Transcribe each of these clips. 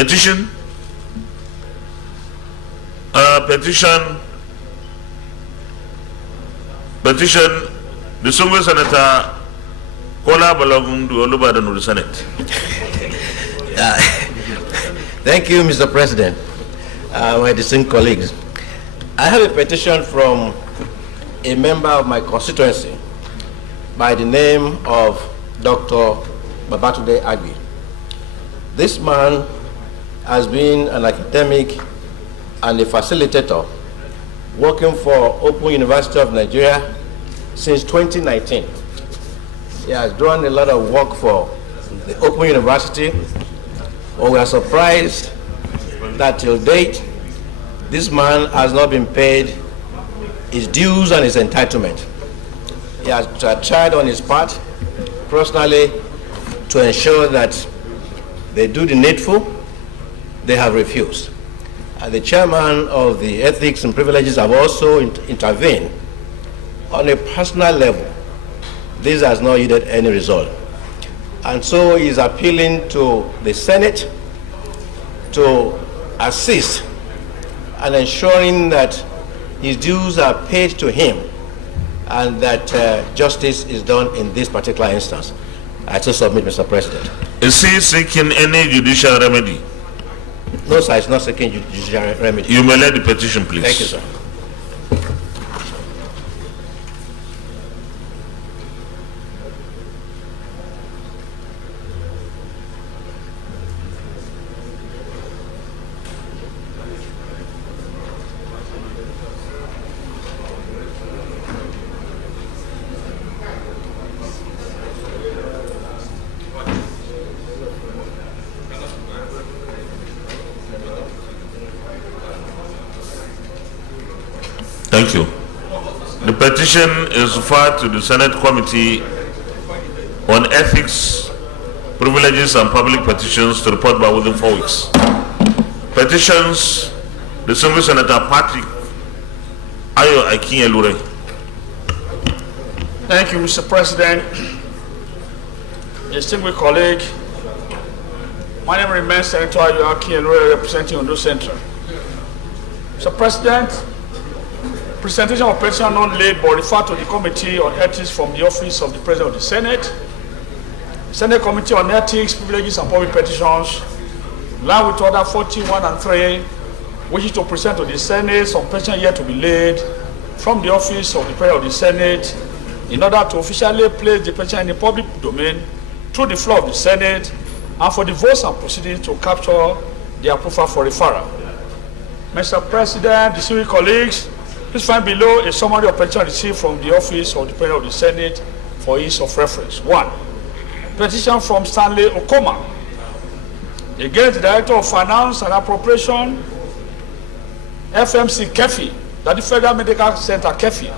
Petition. Petition. The Sungu Senator Kola Balogun to Olubadan of the Senate. Thank you, Mr. President. My distinguished colleagues. I have a petition from a member of my constituency by the name of Dr. Babatunde Agbi. This man has been an academic and a facilitator working for Open University of Nigeria since 2019. He has done a lot of work for the Open University, but we are surprised that till date, this man has not been paid his dues and his entitlement. He has tried on his part, personally, to ensure that they do the needful. They have refused. And the chairman of the Ethics and Privileges have also intervened. On a personal level, this has not yielded any result. And so he is appealing to the Senate to assist and ensuring that his dues are paid to him and that justice is done in this particular instance. I so submit, Mr. President. Is he seeking any judicial remedy? No, sir, it's not seeking judicial remedy. You may let the petition, please. Thank you, sir. Thank you. The petition is referred to the Senate Committee on Ethics, Privileges and Public Petitions to report by within 4 weeks. Petitions, the Single Senator Patrick Ayo Akin-Elure. Thank you, Mr. President. Distinguished colleague, my name remains Senator Ayo Akin-Elure, representing Ondo Central. Mr. President, presentation of petition not laid but referred to the Committee on Ethics from the Office of the President of the Senate. Senate Committee on Ethics, Privileges and Public Petitions, along with order 41 and 3, wishes to present to the Senate some petition yet to be laid from the Office of the President of the Senate in order to officially place the petition in the public domain through the floor of the Senate and for the votes and proceedings to capture the approval for referral. Mr. President, distinguished colleagues, please find below a summary of petition received from the Office of the President of the Senate for ease of reference. 1. Petition from Stanley Okoma against the Director of Finance and Appropriation, FMC Kefi, that the Federal Medical Center Kefi,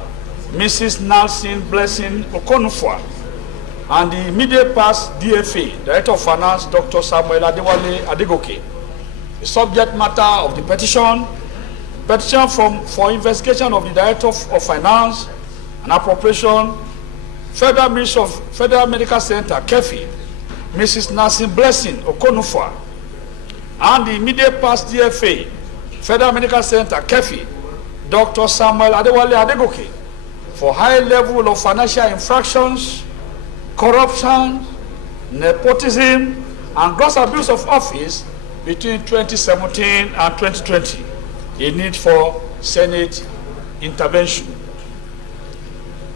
Mrs. Nelson Blessing Okonufwa, and the immediate past DFA, Director of Finance, Dr. Samuel Adewale Adegoke. The subject matter of the petition for investigation of the Director of Finance and Appropriation, Federal Ministry of Federal Medical Center, Kefi, Mrs. Nelson Blessing Okonufwa, and the immediate past DFA, Federal Medical Center, Kefi, Dr. Samuel Adewale Adegoke, for high level of financial infractions, corruption, nepotism, and gross abuse of office between 2017 and 2020. A need for Senate intervention.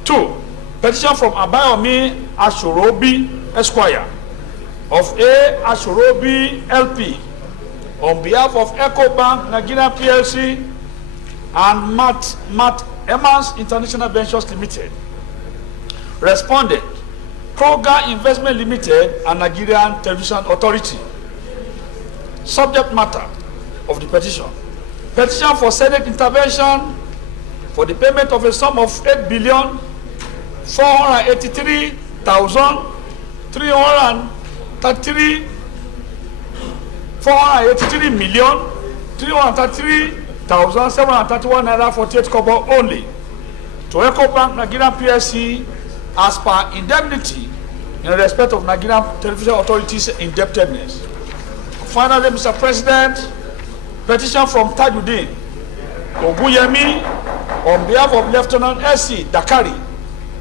2. Petition from Abayomi Ashorobi Esquire of A. Ashorobi LP on behalf of EcoBank Nigeria PLC and Matt Emmons International Ventures Limited. Respondent, Kroger Investment Limited and Nigerian Television Authority. Subject matter of the petition. Petition for Senate intervention for the payment of a sum of 8,483,333,331 naira 48 kobo only to EcoBank Nigerian PSC as per indemnity in respect of Nigerian Television Authority's indebtedness. Finally, Mr. President, petition from Tajuddin Oguyemi on behalf of Lieutenant S.C. Dakari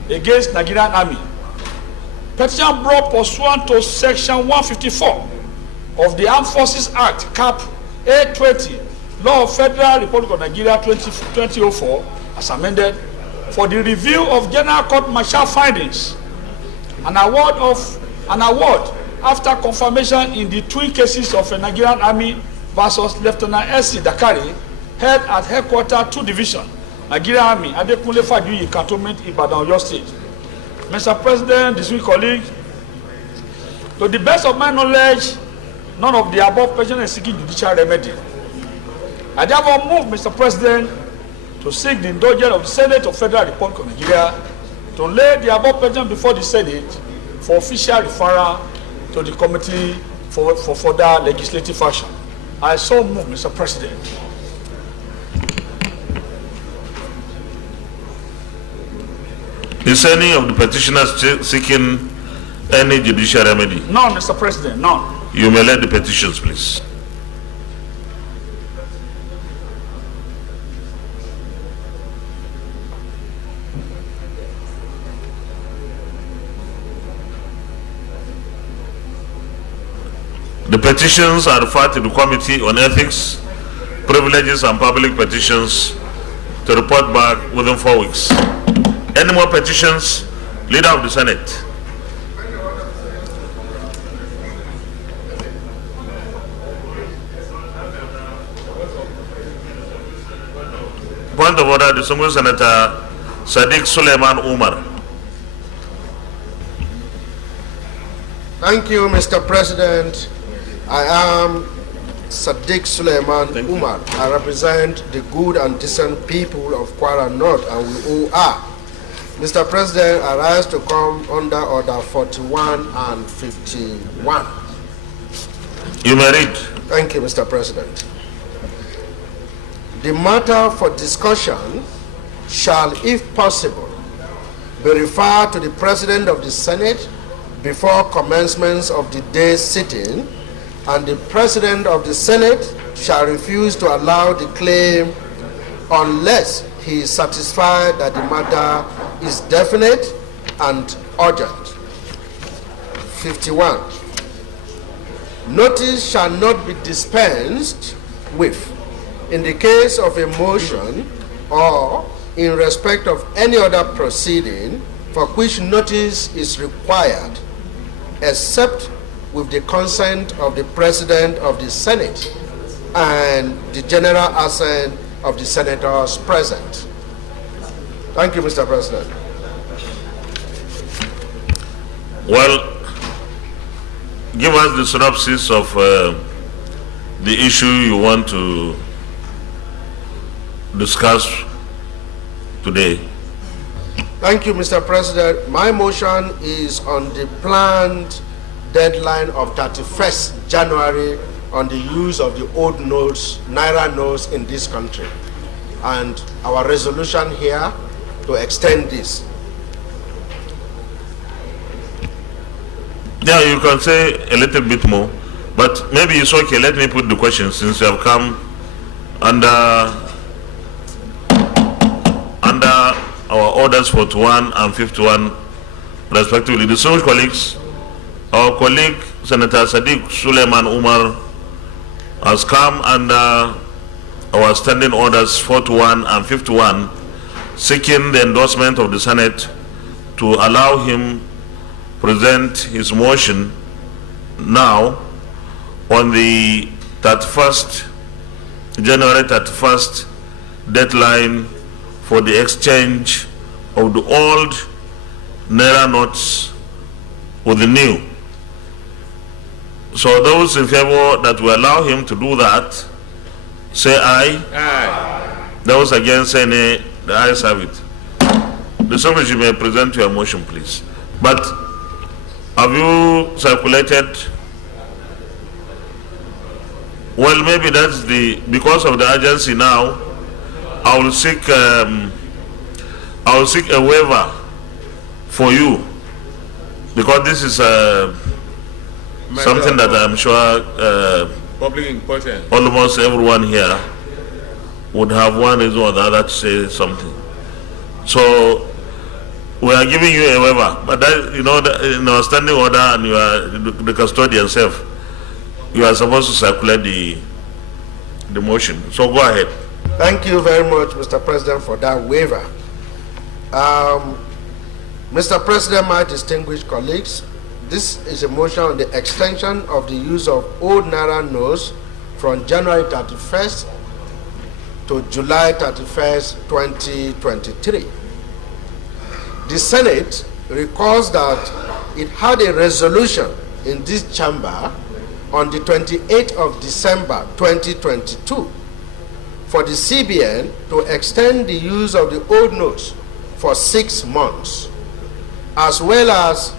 against Nigerian Army. Petition brought pursuant to Section 154 of the Armed Forces Act, Cap 820, Law of Federal Republic of Nigeria 2004, as amended, for the review of General Court Martial findings, an award after confirmation in the twin cases of a Nigerian Army versus Lieutenant S.C. Dakari, held at Headquarters 2 Division, Nigerian Army, Adekunle Fajuyi Cantonment, Ibadan, Oyo State. Mr. President, distinguished colleagues, to the best of my knowledge, none of the above petition is seeking judicial remedy. I therefore move, Mr. President, to seek the indulgence of the Senate of Federal Republic of Nigeria to lay the above petition before the Senate for official referral to the committee for further legislative action. I so move, Mr. President. Is any of the petitioners seeking any judicial remedy? None, Mr. President, none. You may let the petitions, please. The petitions are referred to the Committee on Ethics, Privileges and Public Petitions to report back within 4 weeks. Any more petitions? Leader of the Senate. Point of order, distinguished Senator Sadiq Suleiman Umar. Thank you, Mr. President. I am Sadiq Suleiman Umar. I represent the good and decent people of Kwara North, and we all are. Mr. President, I rise to come under Order 41 and 51. You may read. Thank you, Mr. President. The matter for discussion shall, if possible, be referred to the President of the Senate before commencement of the day's sitting, and the President of the Senate shall refuse to allow the claim unless he is satisfied that the matter is definite and urgent. 51. Notice shall not be dispensed with in the case of a motion or in respect of any other proceeding for which notice is required, except with the consent of the President of the Senate and the general assent of the senators present. Thank you, Mr. President. Well, give us the synopsis of the issue you want to discuss today. Thank you, Mr. President. My motion is on the planned deadline of 31st January on the use of the old notes, Naira notes in this country, and our resolution here to extend this. Yeah, you can say a little bit more, but maybe it's okay. Let me put the question since you have come under our orders 41 and 51 respectively. The distinguished colleagues, our colleague Senator Sadiq Suleiman Umar has come under our standing orders 41 and 51, seeking the endorsement of the Senate to allow him present his motion now on the 31st, January 31st deadline for the exchange of the old Naira notes with the new. So those in favor that will allow him to do that, say aye. Aye. Those against, say nay. The ayes have it. The summary, you may present your motion, please. But have you circulated? Well, maybe that's because of the urgency now. I will seek a waiver for you, because this is something that I'm sure Public importance. almost everyone here would have one reason or the other to say something. So we are giving you a waiver, but that, you know, in our standing order, and you are the custodian self, you are supposed to circulate the motion. So go ahead. Thank you very much, Mr. President, for that waiver. Mr. President, my distinguished colleagues, this is a motion on the extension of the use of old Naira notes from January 31st to July 31st, 2023. The Senate recalls that it had a resolution in this chamber on the 28th of December 2022 for the CBN to extend the use of the old notes for 6 months, as well as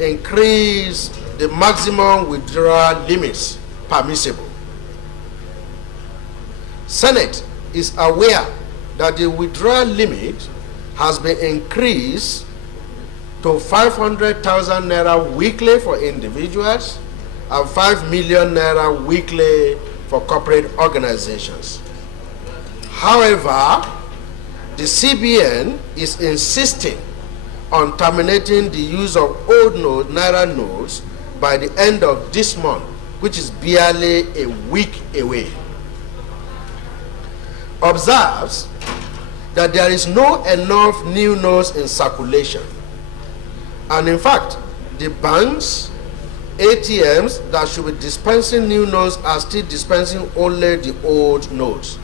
increase the maximum withdrawal limits permissible. Senate is aware that the withdrawal limit has been increased to 500,000 naira weekly for individuals and 5 million naira weekly for corporate organizations. However, the CBN is insisting on terminating the use of old Naira notes by the end of this month, which is barely a week away. Observes that there is not enough new notes in circulation. And in fact, the banks, ATMs that should be dispensing new notes are still dispensing only the old notes.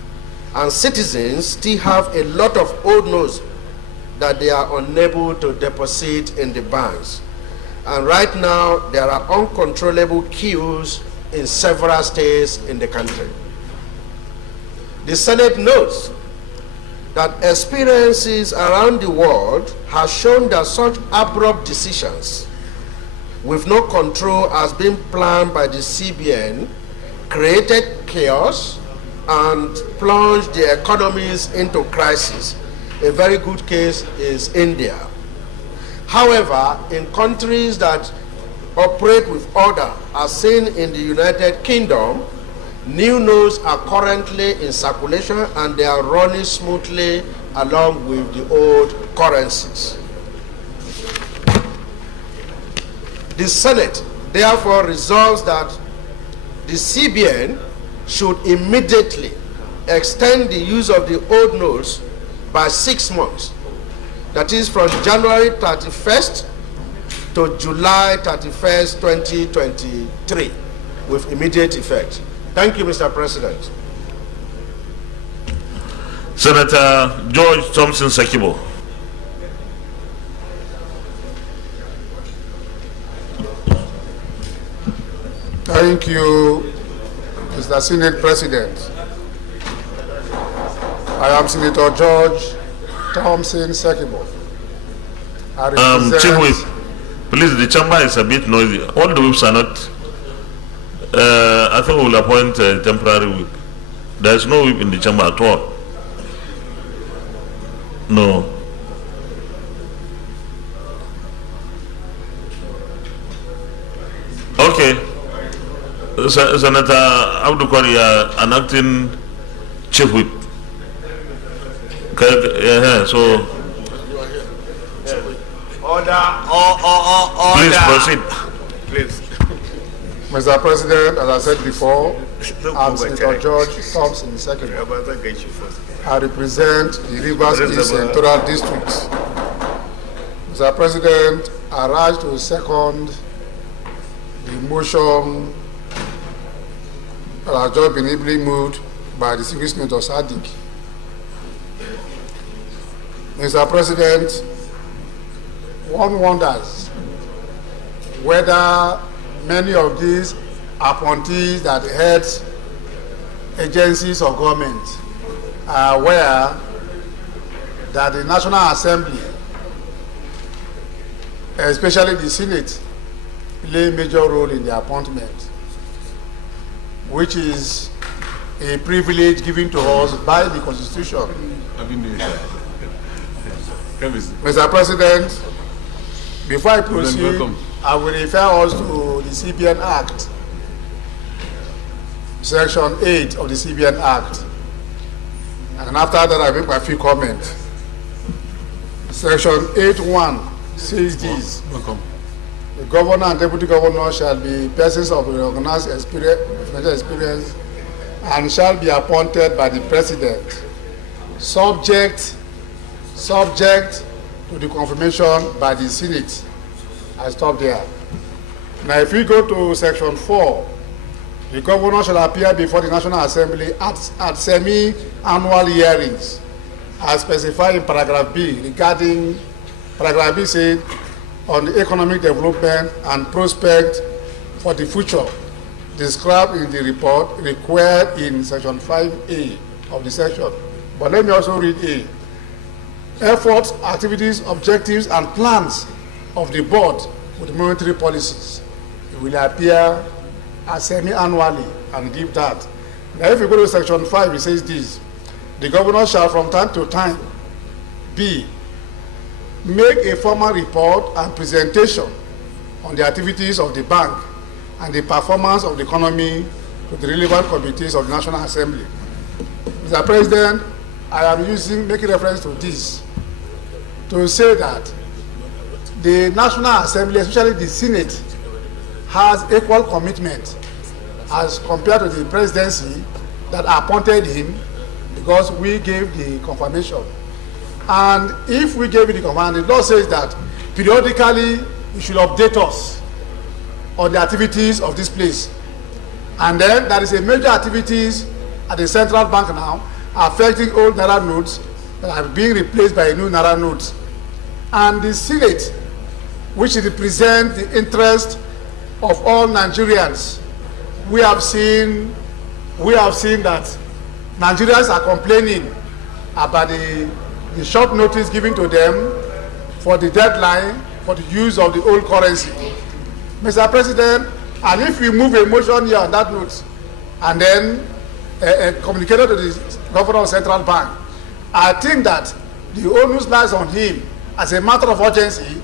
And citizens still have a lot of old notes that they are unable to deposit in the banks. And right now, there are uncontrollable queues in several states in the country. The Senate notes that experiences around the world have shown that such abrupt decisions with no control has been planned by the CBN created chaos and plunged the economies into crisis. A very good case is India. However, in countries that operate with order, as seen in the United Kingdom, new notes are currently in circulation and they are running smoothly along with the old currencies. The Senate therefore resolves that the CBN should immediately extend the use of the old notes by 6 months. That is from January 31st to July 31st, 2023, with immediate effect. Thank you, Mr. President. Senator George Thompson Sekibo. Thank you, Mr. Senate President. I am Senator George Thompson Sekibo. Chief Whip, please, the chamber is a bit noisy. All the whips are not. I think we will appoint a temporary whip. There is no whip in the chamber at all. No. Okay. Senator Abdul Kwari, an acting chief whip. Okay, so. Order. Please proceed. Please. Mr. President, as I said before, I'm Senator George Thompson II. I represent the Rivers East Senatorial District. Mr. President, I rise to second the motion that has just been ably moved by the Civil Senator Sadiq. Mr. President, one wonders whether many of these appointees that head agencies of government are aware that the National Assembly, especially the Senate, play a major role in the appointment, which is a privilege given to us by the Constitution. Mr. President, before I proceed, I will refer us to the CBN Act, Section 8 of the CBN Act. And after that, I make my few comments. Section 8.1 says this. The governor and deputy governor shall be persons of recognized financial experience and shall be appointed by the president, subject to the confirmation by the Senate. I stop there. Now, if we go to Section 4, the governor shall appear before the National Assembly at semi-annual hearings, as specified in paragraph B, regarding paragraph B said on the economic development and prospect for the future described in the report required in Section 5A of the section. But let me also read A. Efforts, activities, objectives, and plans of the board with monetary policies. It will appear semi-annually and give that. Now, if you go to Section 5, it says this. The governor shall from time to time B. Make a formal report and presentation on the activities of the bank and the performance of the economy to the relevant committees of the National Assembly. Mr. President, I am making reference to this to say that the National Assembly, especially the Senate, has equal commitment as compared to the presidency that appointed him, because we gave the confirmation. And if we gave it the command, the law says that periodically you should update us on the activities of this place. And then there is a major activities at the central bank now affecting old Naira notes that are being replaced by new Naira notes. And the Senate, which represents the interest of all Nigerians, we have seen that Nigerians are complaining about the short notice given to them for the deadline for the use of the old currency. Mr. President, and if we move a motion here on that note and then communicated to the governor of Central Bank, I think that the onus lies on him as a matter of urgency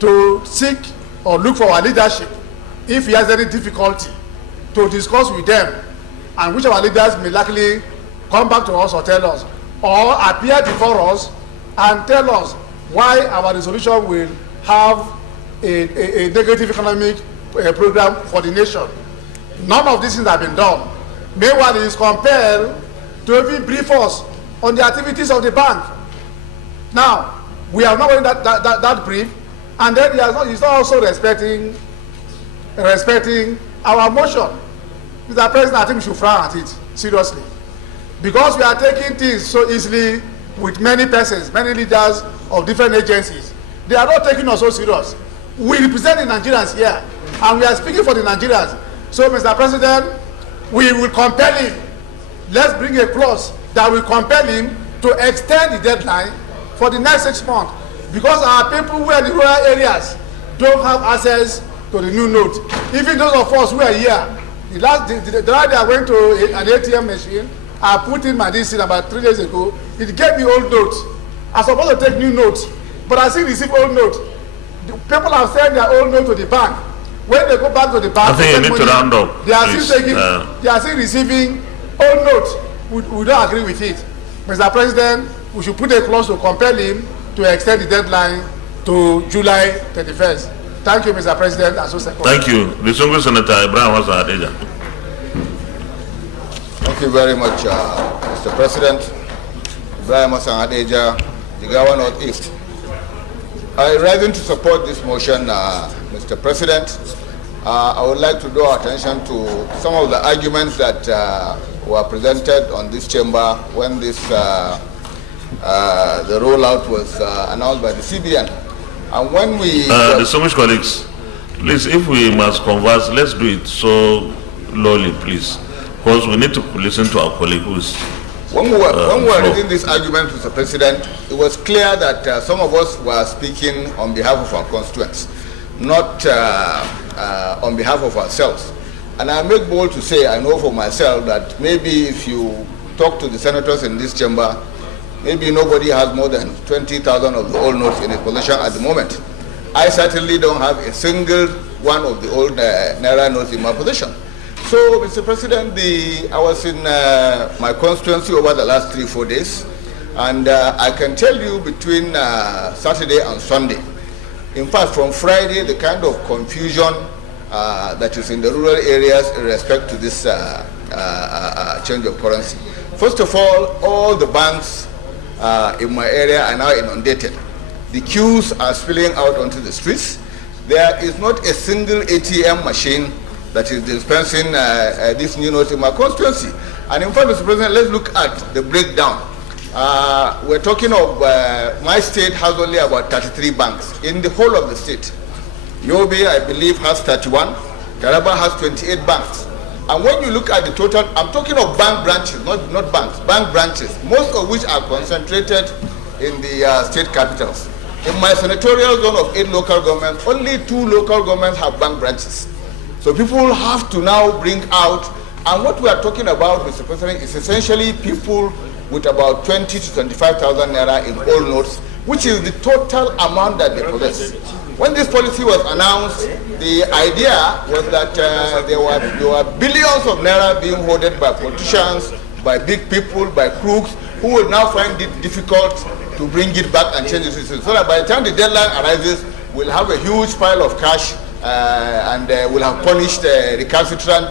to seek or look for our leadership if he has any difficulty to discuss with them, and which our leaders may likely come back to us or tell us, or appear before us and tell us why our resolution will have a negative economic program for the nation. None of these things have been done. Meanwhile, he is compelled to even brief us on the activities of the bank. Now, we are not getting that brief, and then he's not also respecting our motion. Mr. President, I think we should frown at it, seriously. Because we are taking things so easily with many persons, many leaders of different agencies. They are not taking us so serious. We represent the Nigerians here, and we are speaking for the Nigerians. So, Mr. President, we will compel him. Let's bring a clause that will compel him to extend the deadline for the next 6 months. Because our people who are in the rural areas don't have access to the new note. Even those of us who are here, the day I went to an ATM machine, I put in my DC about 3 days ago. It gave me old notes. I'm supposed to take new notes, but I still receive old notes. People have sent their old notes to the bank. When they go back to the bank, I think you need to round up. They are still receiving old notes. We don't agree with it. Mr. President, we should put a clause to compel him to extend the deadline to July 31st. Thank you, Mr. President. Thank you. Distinguished Senator Ibrahim Hassan Adeja. Thank you very much, Mr. President. Ibrahim Hassan Adeja, Jigawa Northeast. I rise to support this motion, Mr. President. I would like to draw attention to some of the arguments that were presented on this chamber when the rollout was announced by the CBN. And when we... distinguished colleagues, please, if we must converse, let's do it so lowly, please. Because we need to listen to our colleague who's... When we were reading this argument, Mr. President, it was clear that some of us were speaking on behalf of our constituents, not on behalf of ourselves. And I make bold to say, I know for myself, that maybe if you talk to the senators in this chamber, maybe nobody has more than 20,000 of the old notes in his possession at the moment. I certainly don't have a single one of the old Naira notes in my possession. So, Mr. President, I was in my constituency over the last 3-4 days, and I can tell you between Saturday and Sunday, in fact, from Friday, the kind of confusion that is in the rural areas in respect to this change of currency. First of all the banks in my area are now inundated. The queues are spilling out onto the streets. There is not a single ATM machine that is dispensing this new note in my constituency. And in fact, Mr. President, let's look at the breakdown. We're talking of my state has only about 33 banks in the whole of the state. Yobe, I believe, has 31. Taraba has 28 banks. And when you look at the total, I'm talking of bank branches, not banks, bank branches, most of which are concentrated in the state capitals. In my senatorial zone of 8 local governments, only 2 local governments have bank branches. So people have to now bring out, and what we are talking about, Mr. President, is essentially people with about 20 to 25,000 naira in old notes, which is the total amount that they possess. When this policy was announced, the idea was that there were billions of naira being hoarded by politicians, by big people, by crooks, who will now find it difficult to bring it back and change the system. So that by the time the deadline arises, we'll have a huge pile of cash and we'll have punished recalcitrant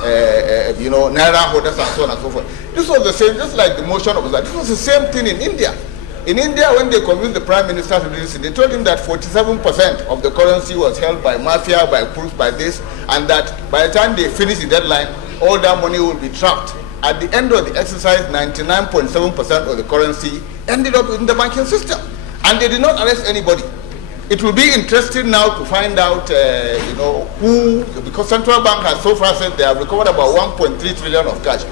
naira holders and so on and so forth. This was the same, just like the motion of that. This was the same thing in India. In India, when they convinced the Prime Minister to do this, they told him that 47% of the currency was held by mafia, by crooks, by this, and that by the time they finish the deadline, all that money will be trapped. At the end of the exercise, 99.7% of the currency ended up in the banking system, and they did not arrest anybody. It will be interesting now to find out, who, because Central Bank has so far said they have recovered about 1.3 trillion of cash.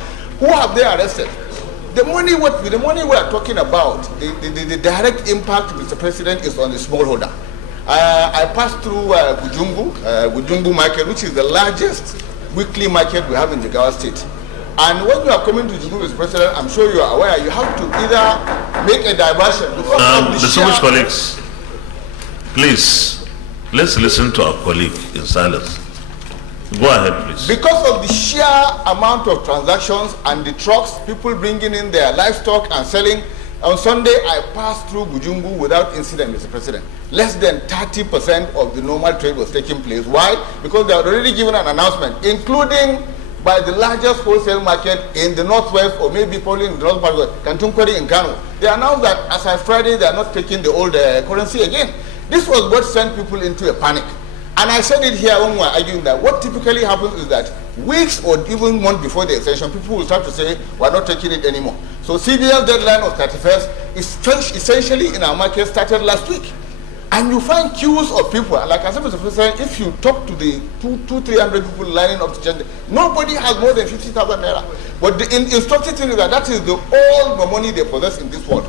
Who have they arrested? The money we are talking about, the direct impact, Mr. President, is on the smallholder. I passed through Gujungu market, which is the largest weekly market we have in Jigawa State. And when you are coming to Gujungu, Mr. President, I'm sure you are aware, you have to either make a diversion. Distinguished colleagues, please, let's listen to our colleague in silence. Go ahead, please. Because of the sheer amount of transactions and the trucks, people bringing in their livestock and selling, on Sunday I passed through Gujungu without incident, Mr. President. Less than 30% of the normal trade was taking place. Why? Because they had already given an announcement, including by the largest wholesale market in the northwest, or maybe probably in the north part of Kantunkwari in Kano. They announced that as of Friday, they are not taking the old currency again. This was what sent people into a panic. And I said it here when we were arguing that what typically happens is that weeks or even months before the extension, people will start to say, we're not taking it anymore. So CBN's deadline of 31st is essentially in our market started last week. And you find queues of people, like I said, Mr. President, if you talk to the 200-300 people lining up to change, nobody has more than 50,000 naira. But the instructive thing is that is all the money they possess in this world.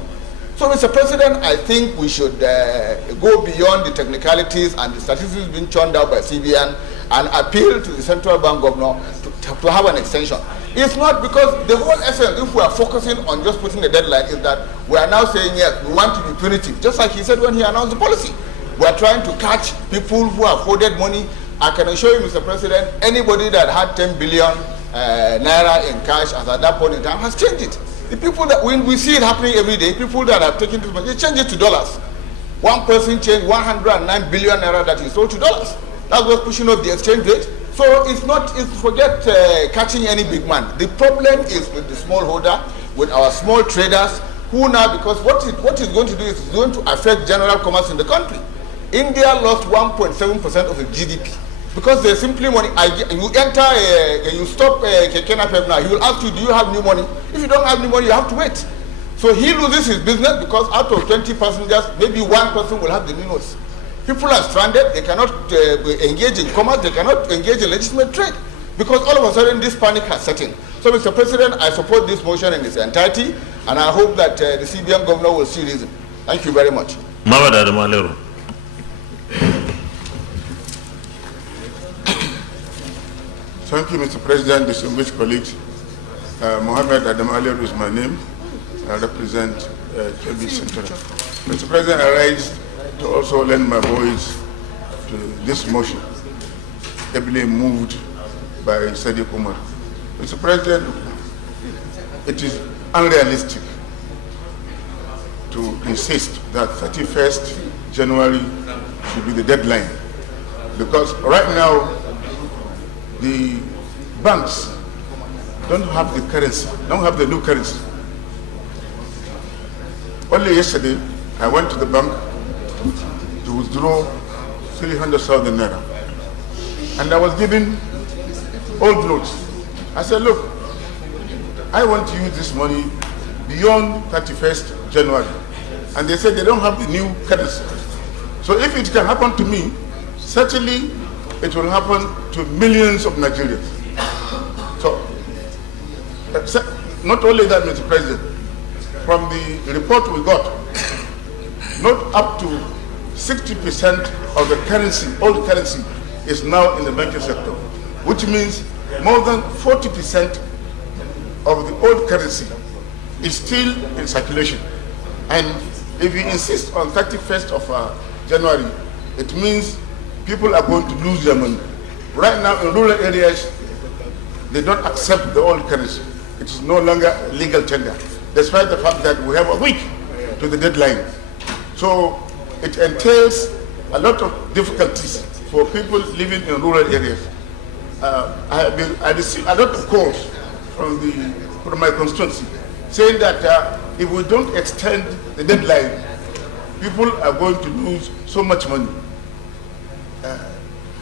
So, Mr. President, I think we should go beyond the technicalities and the statistics being churned out by CBN and appeal to the central bank governor to have an extension. It's not because the whole essence, if we are focusing on just putting a deadline, is that we are now saying, yes, we want to be punitive, just like he said when he announced the policy. We are trying to catch people who have hoarded money. I can assure you, Mr. President, anybody that had 10 billion naira in cash as at that point in time has changed it. The people that, when we see it happening every day, people that have taken this money, they change it to dollars. One person changed 109 billion naira that he sold to dollars. That's what's pushing up the exchange rate. So forget catching any big man. The problem is with the smallholder, with our small traders, who now, because what it's going to do is it's going to affect general commerce in the country. India lost 1.7% of its GDP. Because there's simply money. You enter, you stop Kekena now, he will ask you, do you have new money? If you don't have new money, you have to wait. So he loses his business because out of 20 passengers, maybe one person will have the new notes. People are stranded, they cannot engage in commerce, they cannot engage in legitimate trade. Because all of a sudden, this panic has set in. So, Mr. President, I support this motion in its entirety, and I hope that the CBN governor will see reason. Thank you very much. Thank you, Mr. President, distinguished colleagues. Mohammed Adam Alier is my name. I represent KB Central. Mr. President, I raised to also lend my voice to this motion, ably moved by Sadiq Umar. Mr. President, it is unrealistic to insist that 31st January should be the deadline, because right now the banks don't have the currency, don't have the new currency. Only yesterday, I went to the bank to withdraw 300,000 naira, and I was given old notes. I said, look, I want to use this money beyond 31st January. And they said they don't have the new currency. So if it can happen to me, certainly it will happen to millions of Nigerians. So, not only that, Mr. President, from the report we got, not up to 60% of the currency, old currency, is now in the banking sector, which means more than 40% of the old currency is still in circulation. And if you insist on 31st of January, it means people are going to lose their money. Right now in rural areas, they don't accept the old currency. It is no longer legal tender, despite the fact that we have a week to the deadline. So it entails a lot of difficulties for people living in rural areas. I received a lot of calls from my constituency saying that if we don't extend the deadline, people are going to lose so much money.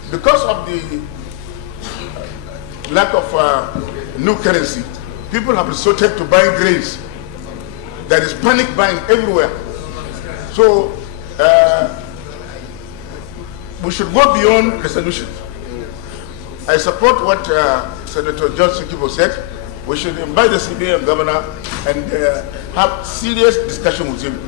Because of the lack of new currency, people have resorted to buying grains. There is panic buying everywhere. So we should go beyond resolution. I support what Senator George Sikibo said. We should invite the CBN governor and have serious discussion with him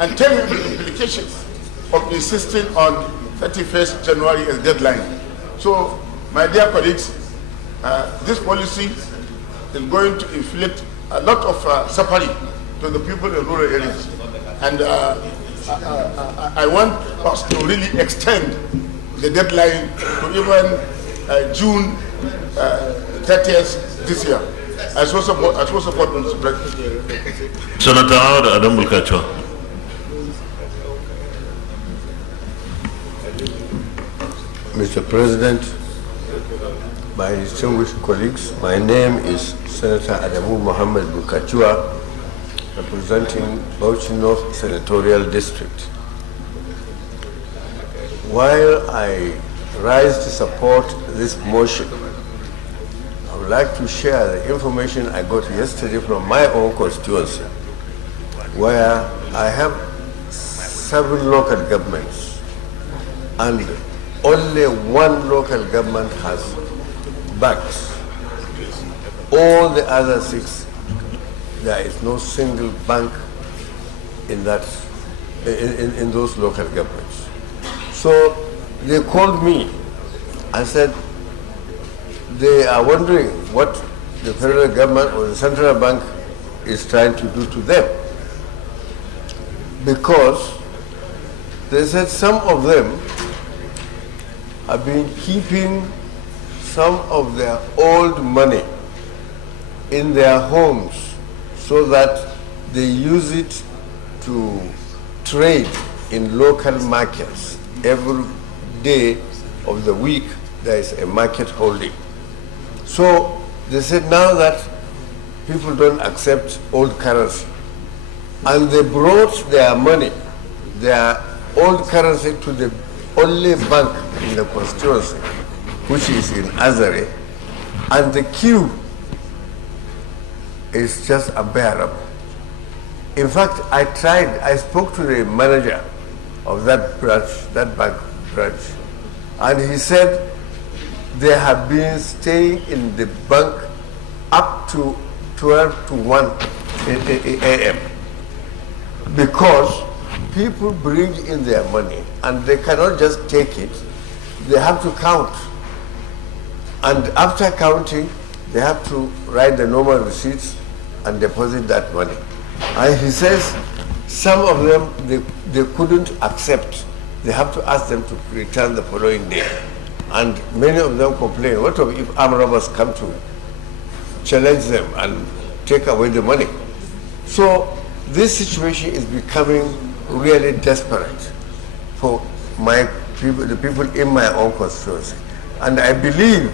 and tell him the implications of insisting on 31st January as deadline. So, my dear colleagues, this policy is going to inflict a lot of suffering to the people in rural areas. And I want us to really extend the deadline to even June 30th this year. I so support Mr. President. Senator Howard Adam Bulkacho. Mr. President, my distinguished colleagues, my name is Senator Adamu Mohammed Bukachua, representing Bauchi North Senatorial District. While I rise to support this motion, I would like to share the information I got yesterday from my own constituency, where I have 7 local governments, and only 1 local government has banks. All the other 6, there is no single bank in those local governments. So they called me and said they are wondering what the federal government or the central bank is trying to do to them, because they said some of them have been keeping some of their old money in their homes so that they use it to trade in local markets. Every day of the week there is a market holding. So they said now that people don't accept old currency, and they brought their money, their old currency, to the only bank in the constituency, which is in Azare, and the queue is just unbearable. In fact, I spoke to the manager of that branch, that bank branch, and he said they have been staying in the bank up to 12 to 1 a.m. because people bring in their money and they cannot just take it, they have to count. And after counting, they have to write the normal receipts and deposit that money. And he says some of them, they couldn't accept they have to ask them to return the following day. And many of them complain, what if armed robbers come to challenge them and take away the money? So this situation is becoming really desperate for my people, the people in my own constituency. And I believe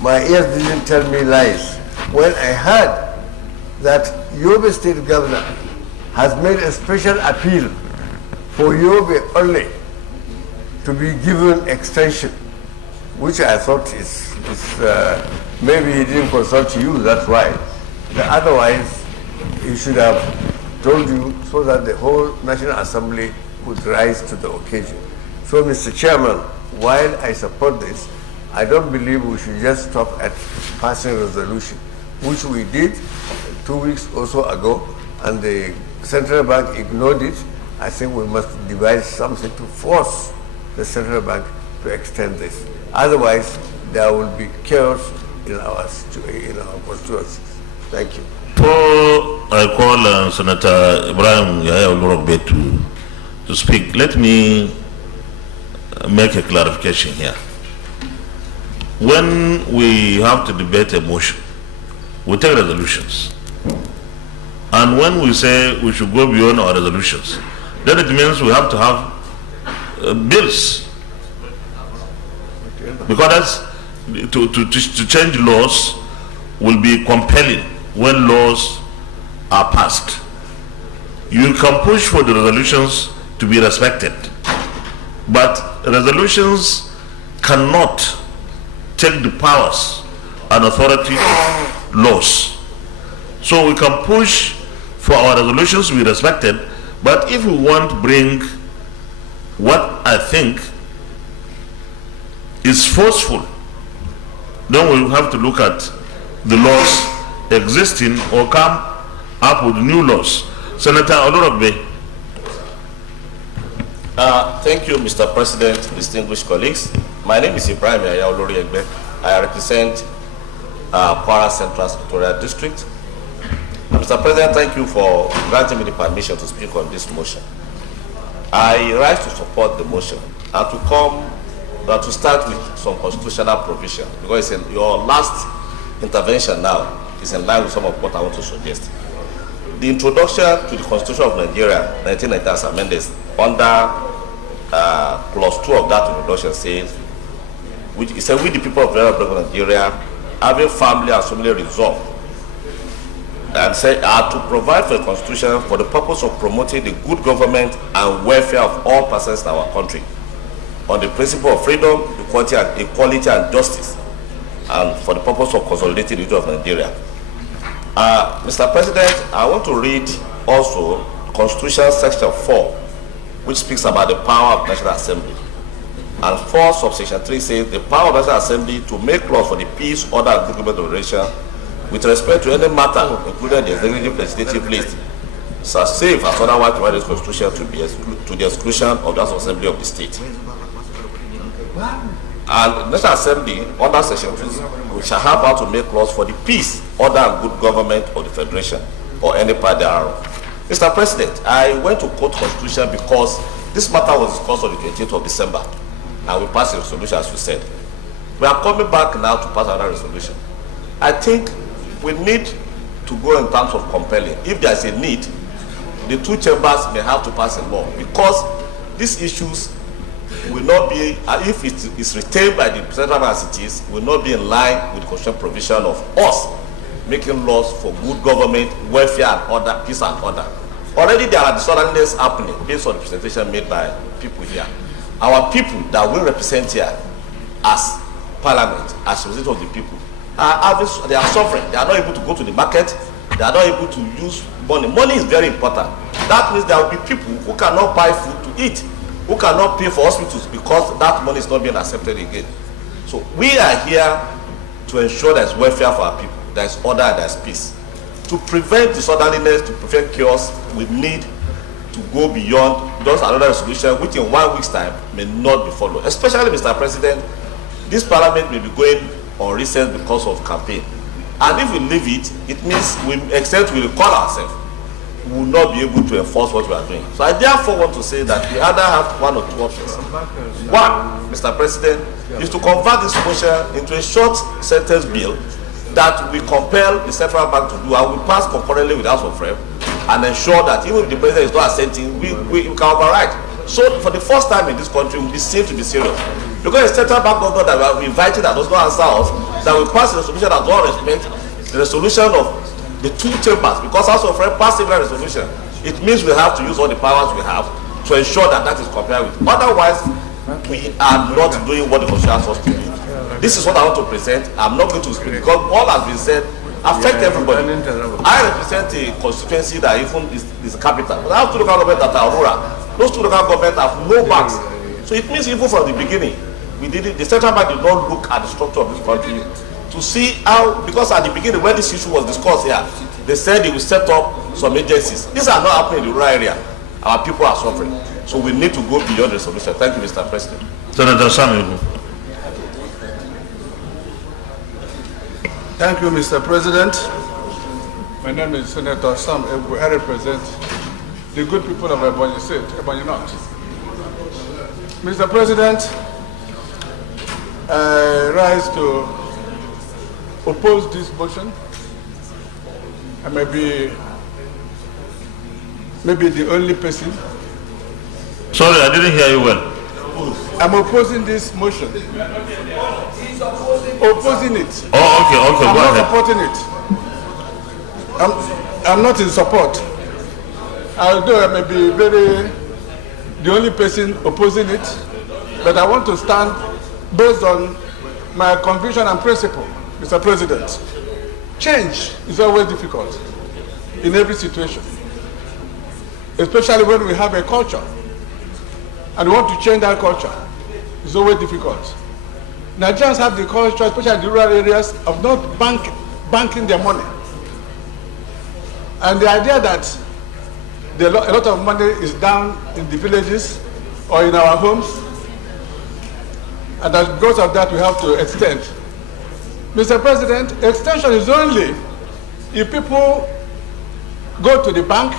my ears didn't tell me lies when I heard that Yobe State Governor has made a special appeal for Yobe only to be given extension, which I thought is maybe he didn't consult you, that's why. Otherwise, he should have told you so that the whole National Assembly would rise to the occasion. So, Mr. Chairman, while I support this, I don't believe we should just stop at passing resolution, which we did 2 weeks or so ago, and the central bank ignored it. I think we must devise something to force the central bank to extend this. Otherwise, there will be chaos in our constituencies. Thank you. Before I call Senator Ibrahim Yahya Olorogbe to speak, let me make a clarification here. When we have to debate a motion, we take resolutions. And when we say we should go beyond our resolutions, then it means we have to have bills. Because to change laws will be compelling when laws are passed. You can push for the resolutions to be respected, but resolutions cannot take the powers and authority of laws. So we can push for our resolutions to be respected, but if we want to bring what I think is forceful, then we have to look at the laws existing or come up with new laws. Senator Olorogbe. Thank you, Mr. President, distinguished colleagues. My name is Ibrahim Yahya Olorogbe. I represent Kwara Central Senatorial District. Mr. President, thank you for granting me the permission to speak on this motion. I rise to support the motion and to start with some constitutional provision, because in your last intervention now is in line with some of what I want to suggest. The introduction to the Constitution of Nigeria, 1990 as amended, under clause 2 of that introduction says, which is we the people of the Republic of Nigeria, having family and family resolved, and say are to provide for a constitution for the purpose of promoting the good government and welfare of all persons in our country, on the principle of freedom, equality and justice, and for the purpose of consolidating the unity of Nigeria. Mr. President, I want to read also Constitution Section 4, which speaks about the power of the National Assembly. And 4 subsection 3 says the power of the National Assembly to make laws for the peace, order, and good government of the nation with respect to any matter, including the executive legislative list, shall save as otherwise provided in the Constitution to the exclusion of the National Assembly of the state. And the National Assembly, under Section 2, we shall have power to make laws for the peace, order, and good government of the Federation or any part thereof. Mr. President, I went to quote Constitution because this matter was discussed on the 28th of December, and we passed a resolution, as you said. We are coming back now to pass another resolution. I think we need to go in terms of compelling. If there is a need, the 2 chambers may have to pass a law, because these issues will not be, if it is retained by the central bank as it is, will not be in line with the constitutional provision of us making laws for good government, welfare and order, peace and order. Already there are disorderliness happening based on the presentation made by people here. Our people that we represent here as parliament, as representatives of the people, they are suffering. They are not able to go to the market. They are not able to use money. Money is very important. That means there will be people who cannot buy food to eat, who cannot pay for hospitals because that money is not being accepted again. So we are here to ensure there is welfare for our people, there is order and there is peace. To prevent disorderliness, to prevent chaos, we need to go beyond just another resolution which in 1 week's time may not be followed. Especially, Mr. President, this parliament may be going on recess because of campaign. And if we leave it, it means we will recall ourselves. we will not be able to enforce what we are doing. So I therefore want to say that we either have one or two options. One, Mr. President, is to convert this motion into a short sentence bill that we compel the central bank to do, and we pass concurrently with the House of Rep, and ensure that even if the president is not assenting, we can override. So for the first time in this country, we seem to be serious. Because the central bank governor that we invited that does not answer us, that we pass a resolution that does not respect the resolution of the two chambers, because House of Rep passed a resolution. It means we have to use all the powers we have to ensure that that is complied with. Otherwise, we are not doing what the Constitution asks us to do. This is what I want to present. I'm not going to speak because all has been said affect everybody. I represent a constituency that even is the capital. But I have two local governments that are rural. Those two local governments have no banks. So it means even from the beginning, we did it. The central bank did not look at the structure of this country to see how, because at the beginning when this issue was discussed here, they said they will set up some agencies. These are not happening in the rural area. Our people are suffering. So we need to go beyond the solution. Thank you, Mr. President. Senator Samuel. Thank you, Mr. President. My name is Senator Sam Ebu. I represent the good people of Ebonyi State, Ebonyi North. Mr. President, I rise to oppose this motion. I may be the only person. Sorry, I didn't hear you well. I'm opposing this motion. Opposing it. Oh, okay, I'm go not ahead. supporting it. I'm not in support. Although I may be the only person opposing it, but I want to stand based on my conviction and principle, Mr. President. Change is always difficult in every situation, especially when we have a culture and we want to change that culture. It's always difficult. Nigerians have the culture, especially in the rural areas, of not banking their money. And the idea that a lot of money is down in the villages or in our homes, and that because of that we have to extend. Mr. President, extension is only if people go to the bank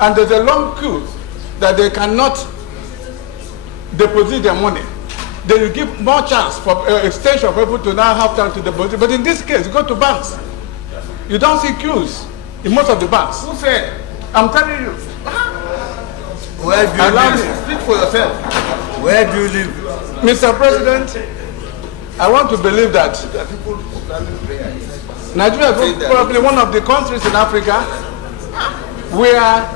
and there's a long queue that they cannot deposit their money. They will give more chance for extension for people to now have time to deposit. But in this case, you go to banks, you don't see queues in most of the banks. Who said? I'm telling you. Where do you live? Speak for yourself. Where do you live? Mr. President, I want to believe that Nigeria is probably one of the countries in Africa where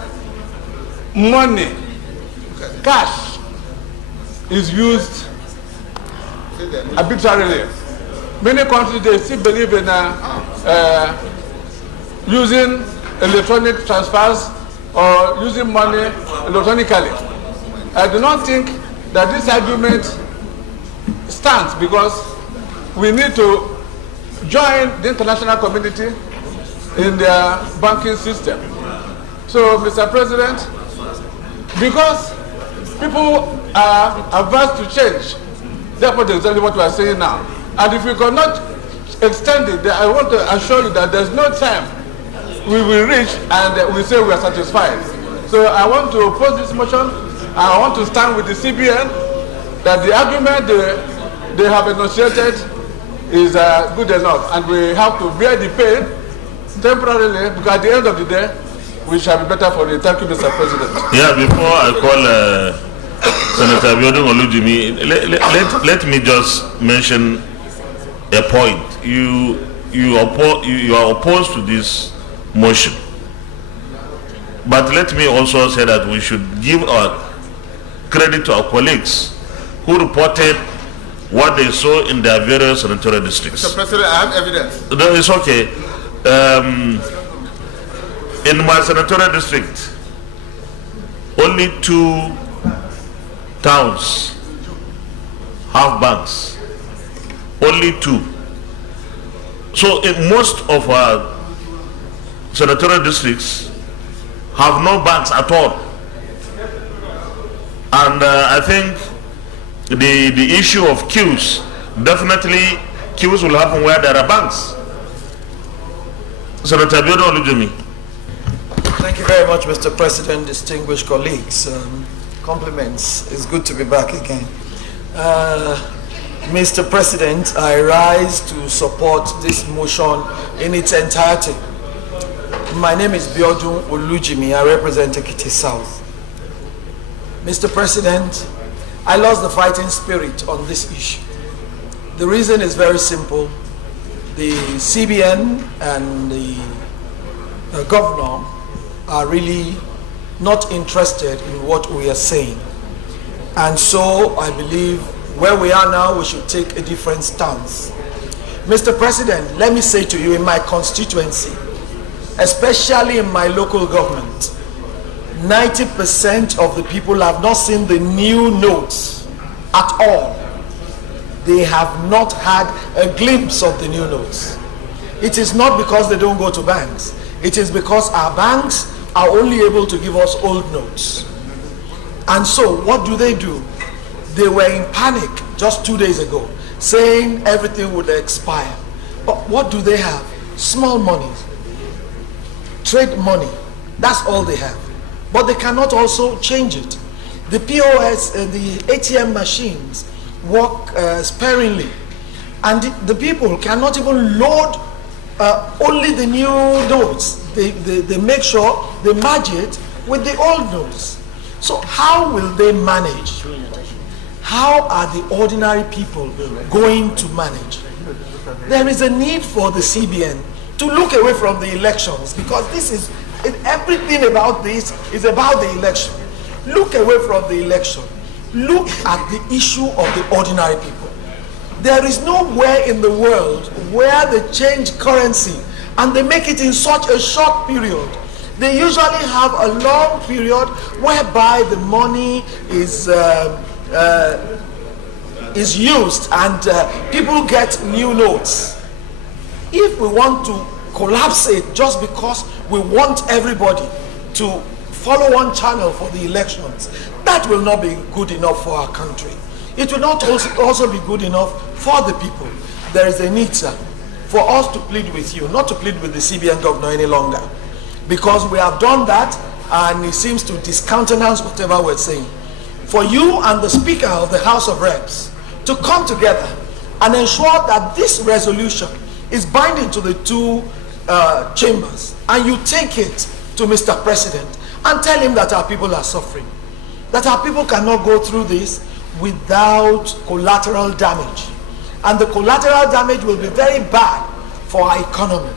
money, cash, is used arbitrarily. Many countries, they still believe in using electronic transfers or using money electronically. I do not think that this argument stands because we need to join the international community in their banking system. So, Mr. President, because people are averse to change, therefore that's exactly what we are saying now. And if we cannot extend it, I want to assure you that there's no time we will reach and we say we are satisfied. So I want to oppose this motion, and I want to stand with the CBN that the argument they have enunciated is good enough, and we have to bear the pain temporarily, because at the end of the day, we shall be better for it. Thank you, Mr. President. Yeah, before I call Senator Abiodun Olujimi, let me just mention a point. You are opposed to this motion, but let me also say that we should give our credit to our colleagues who reported what they saw in their various senatorial districts. Mr. President, I have evidence. No, it's okay. In my senatorial district, only 2 towns have banks. Only 2. So in most of our senatorial districts have no banks at all. And I think the issue of queues, definitely queues will happen where there are banks. Senator Abiodun Olujimi. Thank you very much, Mr. President, distinguished colleagues. Compliments. It's good to be back again. Mr. President, I rise to support this motion in its entirety. My name is Biodun Olujimi. I represent Ekiti South. Mr. President, I lost the fighting spirit on this issue. The reason is very simple. The CBN and the governor are really not interested in what we are saying. And so I believe where we are now, we should take a different stance. Mr. President, let me say to you, in my constituency, especially in my local government, 90% of the people have not seen the new notes at all. They have not had a glimpse of the new notes. It is not because they don't go to banks. It is because our banks are only able to give us old notes. And so what do? They were in panic just 2 days ago, saying everything would expire. But what do they have? Small money, trade money. That's all they have. But they cannot also change it. The POS, the ATM machines work sparingly. And the people cannot even load only the new notes. They make sure they merge it with the old notes. So how will they manage? How are the ordinary people going to manage? There is a need for the CBN to look away from the elections, because this is everything about this is about the election. Look away from the election. Look at the issue of the ordinary people. There is nowhere in the world where they change currency and they make it in such a short period. They usually have a long period whereby the money is used and people get new notes. If we want to collapse it just because we want everybody to follow one channel for the elections, that will not be good enough for our country. It will not also be good enough for the people. There is a need, sir, for us to plead with you, not to plead with the CBN governor any longer, because we have done that and he seems to discountenance whatever we're saying. For you and the Speaker of the House of Reps to come together and ensure that this resolution is binding to the two chambers, and you take it to Mr. President and tell him that our people are suffering, that our people cannot go through this without collateral damage. And the collateral damage will be very bad for our economy.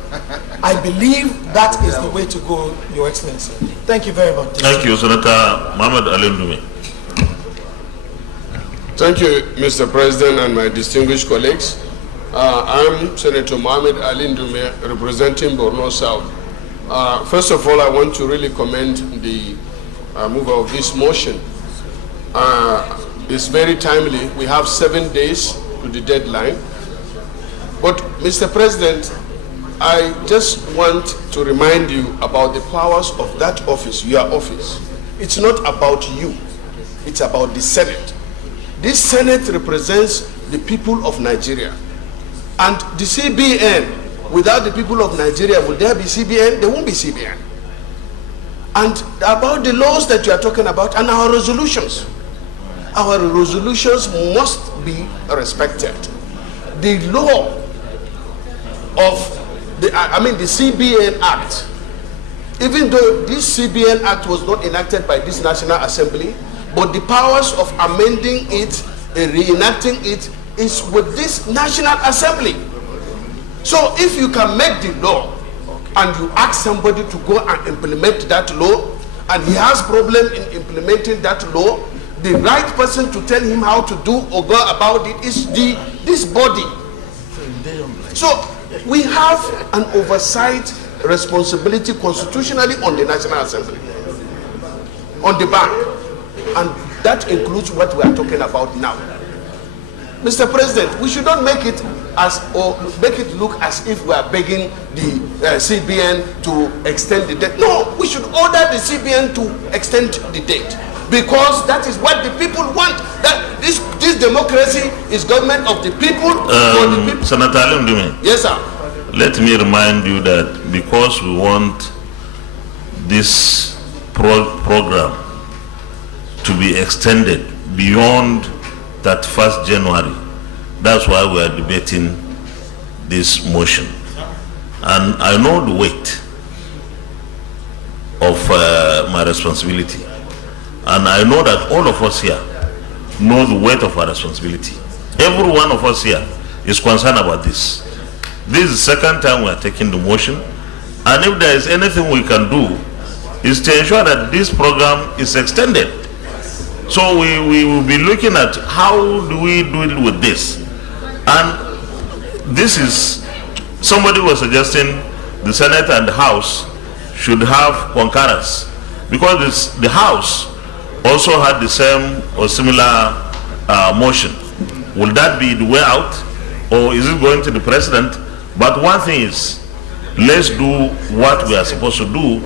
I believe that is the way to go, Your Excellency. Thank you very much. Thank you, Senator Mohammed Ali Ndume. Thank you, Mr. President and my distinguished colleagues. I'm Senator Mohammed Ali Ndume, representing Borno South. First of all, I want to really commend the mover of this motion. It's very timely. We have 7 days to the deadline. But, Mr. President, I just want to remind you about the powers of that office, your office. It's not about you. It's about the Senate. This Senate represents the people of Nigeria. And the CBN, without the people of Nigeria, will there be CBN? There won't be CBN. And about the laws that you are talking about and our resolutions must be respected. The law of the CBN Act, even though this CBN Act was not enacted by this National Assembly, but the powers of amending it and reenacting it is with this National Assembly. So if you can make the law and you ask somebody to go and implement that law, and he has problem in implementing that law, the right person to tell him how to do or go about it is this body. So we have an oversight responsibility constitutionally on the National Assembly, on the bank, and that includes what we are talking about now. Mr. President, we should not make it look as if we are begging the CBN to extend the date. No, we should order the CBN to extend the date, because that is what the people want. That this democracy is government of the people, for the people. Senator Alim Dume. Yes, sir. Let me remind you that because we want this program to be extended beyond that 1st January. That's why we are debating this motion. And I know the weight of my responsibility. And I know that all of us here know the weight of our responsibility. Every one of us here is concerned about this. This is the second time we are taking the motion. And if there is anything we can do, is to ensure that this program is extended. So we will be looking at how do we deal with this. And this is, somebody was suggesting the Senate and the House should have concurrence, because the House also had the same or similar motion. Will that be the way out, or is it going to the President? But one thing is, let's do what we are supposed to do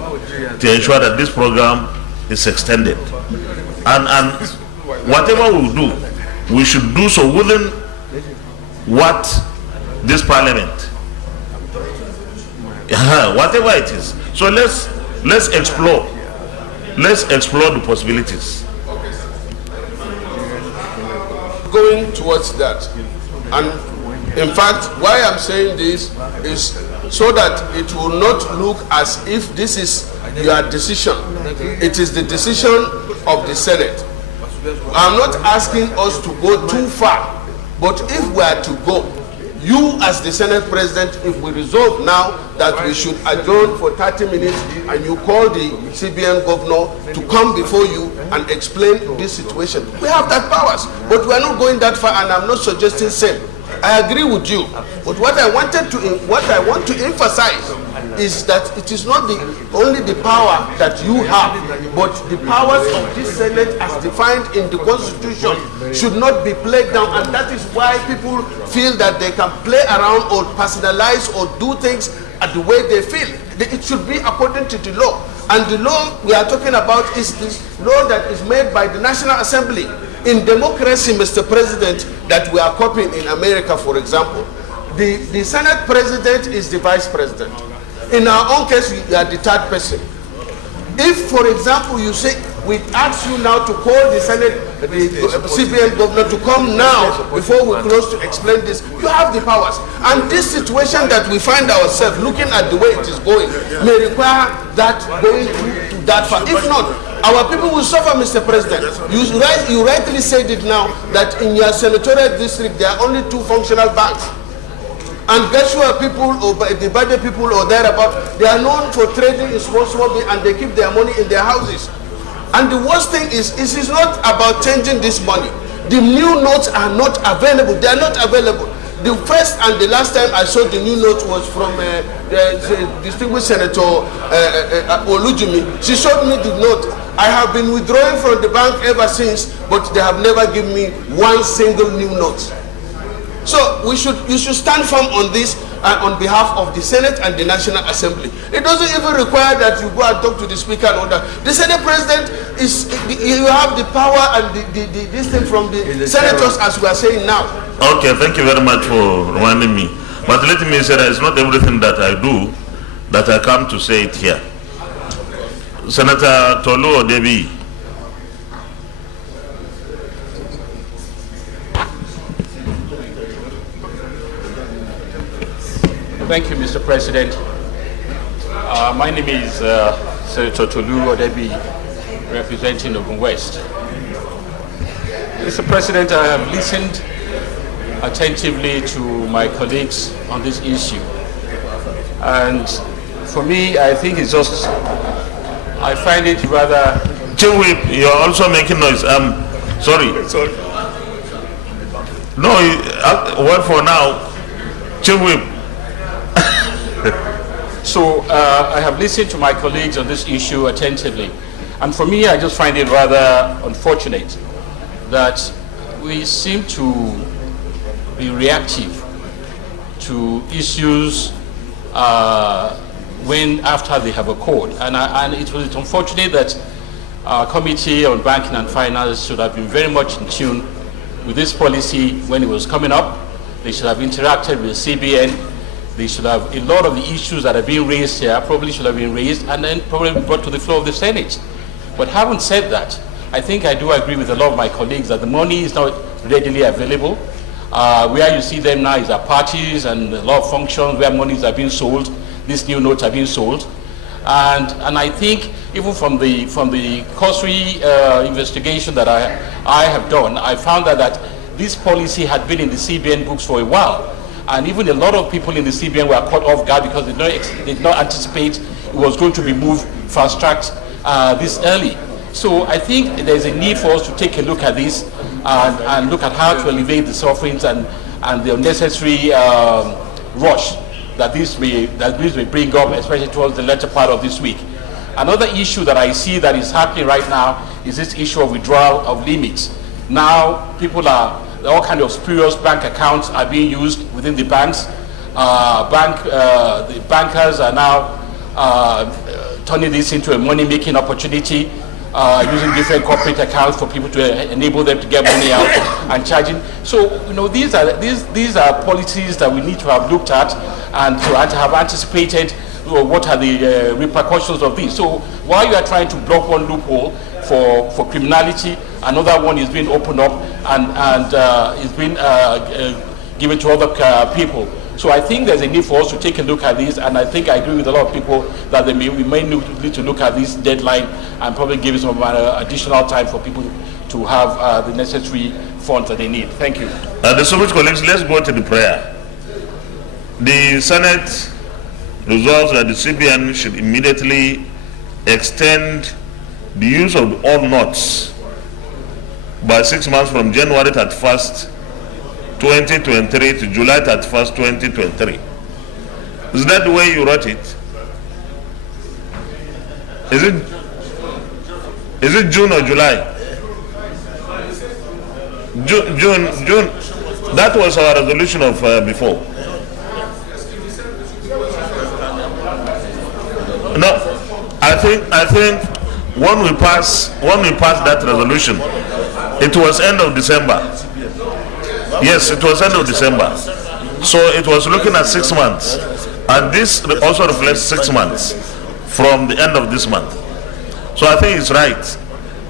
to ensure that this program is extended. And whatever we do, we should do so within what this Parliament, whatever it is. So let's explore the possibilities. Going towards that, and in fact, why I'm saying this is so that it will not look as if this is your decision. It is the decision of the Senate. I'm not asking us to go too far, but if we are to go, you as the Senate President, if we resolve now that we should adjourn for 30 minutes and you call the CBN governor to come before you and explain this situation, we have that powers. But we are not going that far, and I'm not suggesting same. I agree with you, but what I want to emphasize is that it is not only the power that you have, but the powers of this Senate as defined in the Constitution should not be played down, and that is why people feel that they can play around or personalize or do things the way they feel. It should be according to the law, and the law we are talking about is this law that is made by the National Assembly. In democracy, Mr. President, that we are copying in America, for example, the Senate President is the Vice President. In our own case, we are the third person. If, for example, you say, we ask you now to call the Senate, the CBN governor to come now before we close to explain this, you have the powers. And this situation that we find ourselves looking at the way it is going may require that going to that far. If not, our people will suffer, Mr. President. You rightly said it now that in your senatorial district there are only 2 functional banks. And Gashua people or the Bade people or thereabout, they are known for trading in small business, and they keep their money in their houses. And the worst thing is, it is not about changing this money. The new notes are not available. They are not available. The first and the last time I saw the new note was from the distinguished Senator Olujimi. She showed me the note. I have been withdrawing from the bank ever since, but they have never given me one single new note. So you should stand firm on this on behalf of the Senate and the National Assembly. It doesn't even require that you go and talk to the Speaker and all that. The Senate President you have the power and this thing from the senators, as we are saying now. Okay, thank you very much for reminding me. But let me say that it's not everything that I do that I come to say it here. Senator Tolu Odebi. Thank you, Mr. President. My name is Senator Tolu Odebi, representing Ogun West. Mr. President, I have listened attentively to my colleagues on this issue. And for me, I think it's just, I find it rather... Chief, you're also making noise. Sorry. No, well, for now, Chief Whip. So I have listened to my colleagues on this issue attentively. And for me, I just find it rather unfortunate that we seem to be reactive to issues when after they have occurred. And it was unfortunate that our Committee on Banking and Finance should have been very much in tune with this policy when it was coming up. They should have interacted with CBN. they should have, a lot of the issues that are being raised here probably should have been raised and then probably brought to the floor of the Senate. But having said that, I think I do agree with a lot of my colleagues that the money is not readily available. Where you see them now is at parties and a lot of functions where monies are being sold. These new notes are being sold. And I think even from the cursory investigation that I have done, I found that this policy had been in the CBN books for a while. And even a lot of people in the CBN were caught off guard because they did not anticipate it was going to be moved fast-tracked this early. So I think there's a need for us to take a look at this and look at how to elevate the sufferings and the unnecessary rush that this may bring up, especially towards the latter part of this week. Another issue that I see that is happening right now is this issue of withdrawal of limits. Now all kinds of spurious bank accounts are being used within the banks. The bankers are now turning this into a money-making opportunity, using different corporate accounts for people to enable them to get money out and charging. So, these are policies that we need to have looked at and to have anticipated what are the repercussions of this. So while you are trying to block one loophole for criminality, another one is being opened up and is being given to other people. So I think there's a need for us to take a look at this, and I think I agree with a lot of people that we may need to look at this deadline and probably give some additional time for people to have the necessary funds that they need. Thank you. The distinguished colleagues, let's go to the prayer. The Senate resolves that the CBN should immediately extend the use of all notes by 6 months from January 31st, 2023 to July 31st, 2023. Is that the way you wrote it? Is it June or July? June. That was our resolution of before. No, I think when we pass that resolution, it was end of December. Yes, it was end of December. So it was looking at 6 months, and this also reflects 6 months from the end of this month. So I think it's right,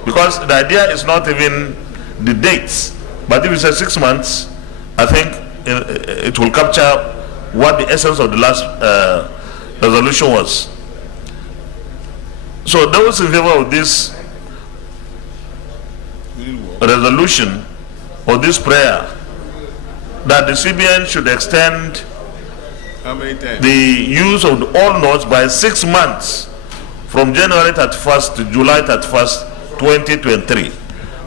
because the idea is not even the dates, but if you say 6 months, I think it will capture what the essence of the last resolution was. So those in favor of this resolution or this prayer, that the CBN should extend the use of all notes by 6 months from January 31st to July 31st, 2023.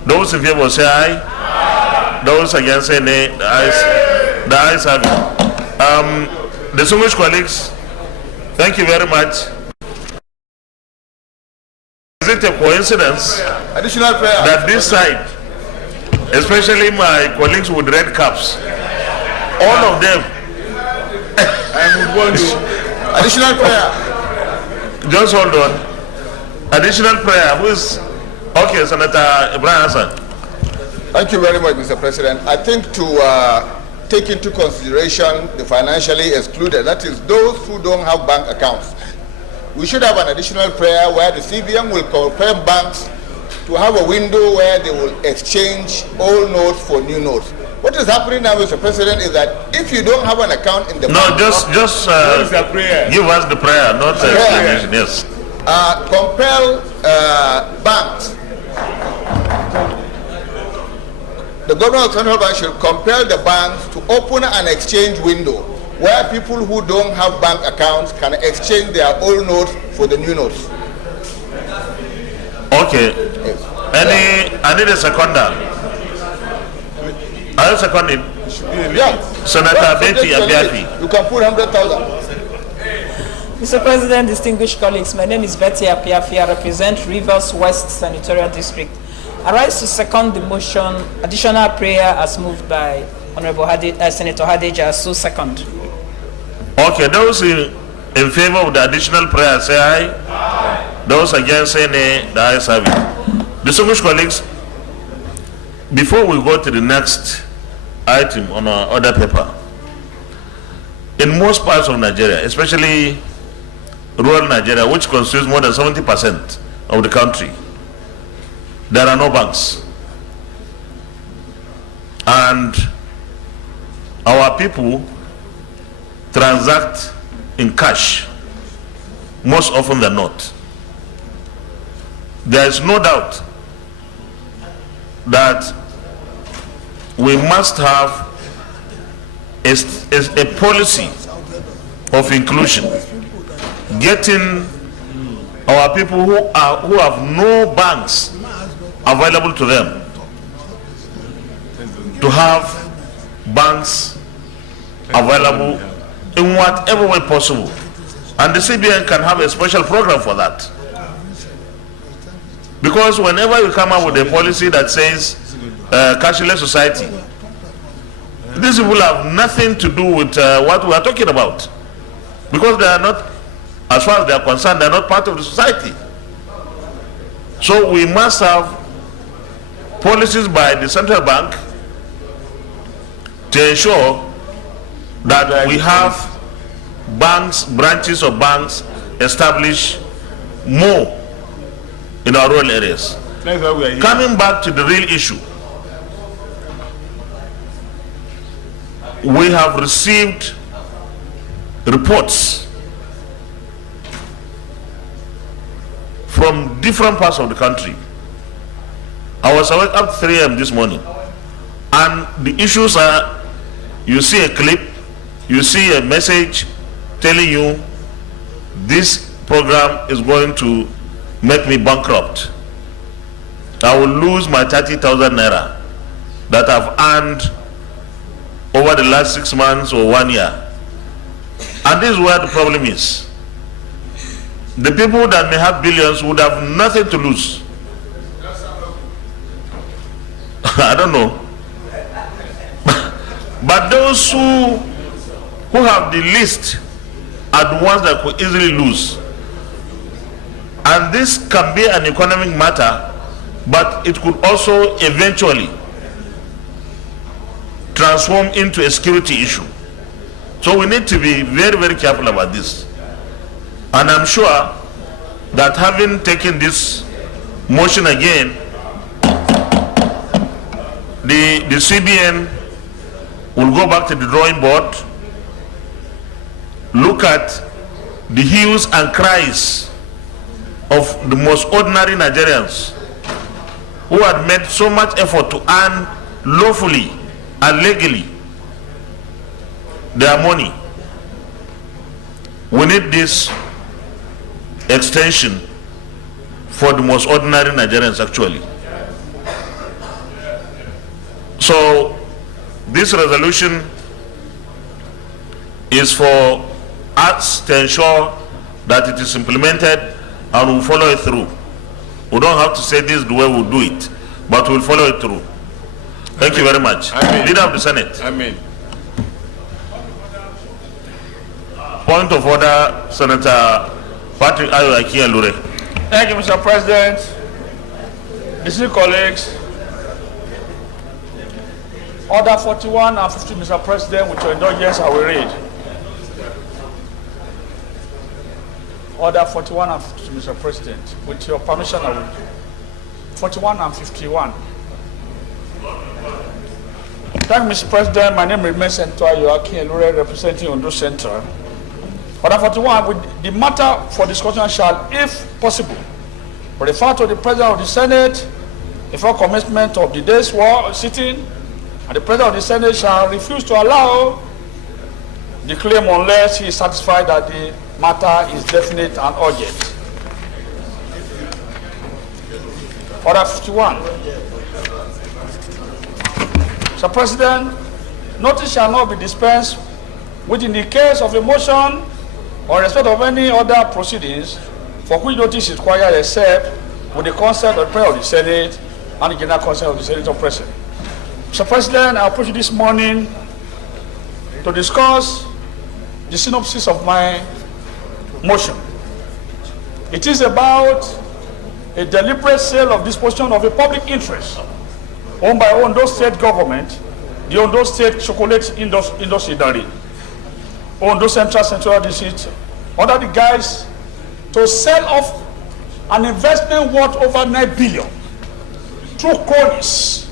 Those in favor say aye. Aye. Those against say nay. The ayes have it. Distinguished colleagues, thank you very much. Is it a coincidence Additional prayer that this side, especially my colleagues with red caps, all of them, additional prayer. Just hold on. Additional prayer. Who is? Okay, Senator Ibrahim Hassan. Thank you very much, Mr. President. I think to take into consideration the financially excluded, that is those who don't have bank accounts, we should have an additional prayer where the CBN will compel banks to have a window where they will exchange old notes for new notes. What is happening now, Mr. President, is that if you don't have an account in the bank, just give us the prayer, not the explanation. Yes. Compel banks. The governor of Central Bank should compel the banks to open an exchange window where people who don't have bank accounts can exchange their old notes for the new notes. Okay. Yes. I need a seconder. I'll second it. Yeah. Senator Betty Abiafi. You can put 100,000. Mr. President, distinguished colleagues, my name is Betty Abiafi. I represent Rivers West Senatorial District. I rise to second the motion, additional prayer as moved by Honorable Senator Hadeja, so second. Okay, those in favor of the additional prayer say aye. Aye. Those against say nay. The ayes have it. Distinguished colleagues, before we go to the next item on our order paper, in most parts of Nigeria, especially rural Nigeria, which constitutes more than 70% of the country, there are no banks. And our people transact in cash most often than not. There is no doubt that we must have a policy of inclusion, getting our people who have no banks available to them to have banks available in whatever way possible. And the CBN can have a special program for that. Because whenever you come up with a policy that says cashless society, these people have nothing to do with what we are talking about. Because they are not, as far as they are concerned, they are not part of the society. So we must have policies by the central bank to ensure that we have banks, branches of banks established more in our rural areas. Coming back to the real issue, we have received reports from different parts of the country. I was awake up 3 a.m. this morning, and the issues are, you see a clip, you see a message telling you this program is going to make me bankrupt. I will lose my 30,000 naira that I've earned over the last 6 months or 1 year. And this is where the problem is. The people that may have billions would have nothing to lose. I don't know. But those who have the least are the ones that could easily lose. And this can be an economic matter, but it could also eventually transform into a security issue. So we need to be very, very careful about this. And I'm sure that having taken this motion again, the CBN will go back to the drawing board, look at the hues and cries of the most ordinary Nigerians who had made so much effort to earn lawfully and legally their money. We need this extension for the most ordinary Nigerians actually. So this resolution is for us to ensure that it is implemented and we'll follow it through. We don't have to say this is the way we'll do it, but we'll follow it through. Thank you very much. Leader of the Senate. Point of order, Senator Patrick Ayo Akinlure. Thank you, Mr. President. Distinguished colleagues, Order 41 and 50, Mr. President, with your indulgence, I will read. Order 41 and 50, Mr. President, with your permission, I will read. 41 and 51. Thank you, Mr. President. My name remains Senator Akinlure, representing Ondo Central. Order 41, with the matter for discussion shall, if possible, refer to the President of the Senate before commencement of the day's sitting, and the President of the Senate shall refuse to allow the claim unless he is satisfied that the matter is definite and urgent. Order 51. Mr. President, notice shall not be dispensed which in the case of a motion or respect of any other proceedings for which notice is required except with the consent of the President of the Senate and the general consent of the Senator President. Mr. President, I approach you this morning to discuss the synopsis of my motion. It is about a deliberate sale of disposition of a public interest owned by Ondo State government, the Ondo State chocolate industry. Ondo Central Senatorial District under the guise to sell off an investment worth over 9 billion through cronies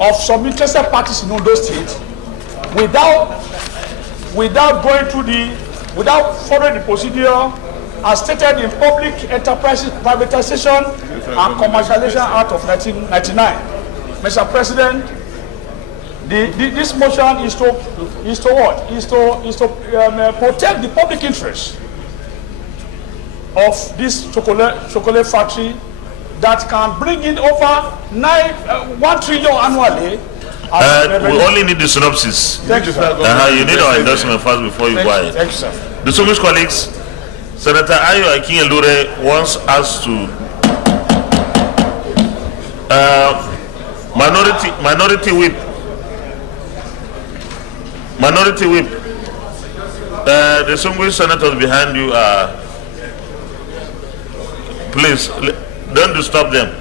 of some interested parties in Ondo State without following the procedure as stated in Public Enterprises Privatization and Commercialization Act of 1999. Mr. President, this motion is to protect the public interest of this chocolate factory that can bring in over 1 trillion annually. We only need the synopsis. Thank you, sir. You need our endorsement first before you go ahead. Thank you, sir. Distinguished colleagues, Senator Ayo Akinelure wants us to minority whip. The distinguished senators behind you are. Please don't disturb them.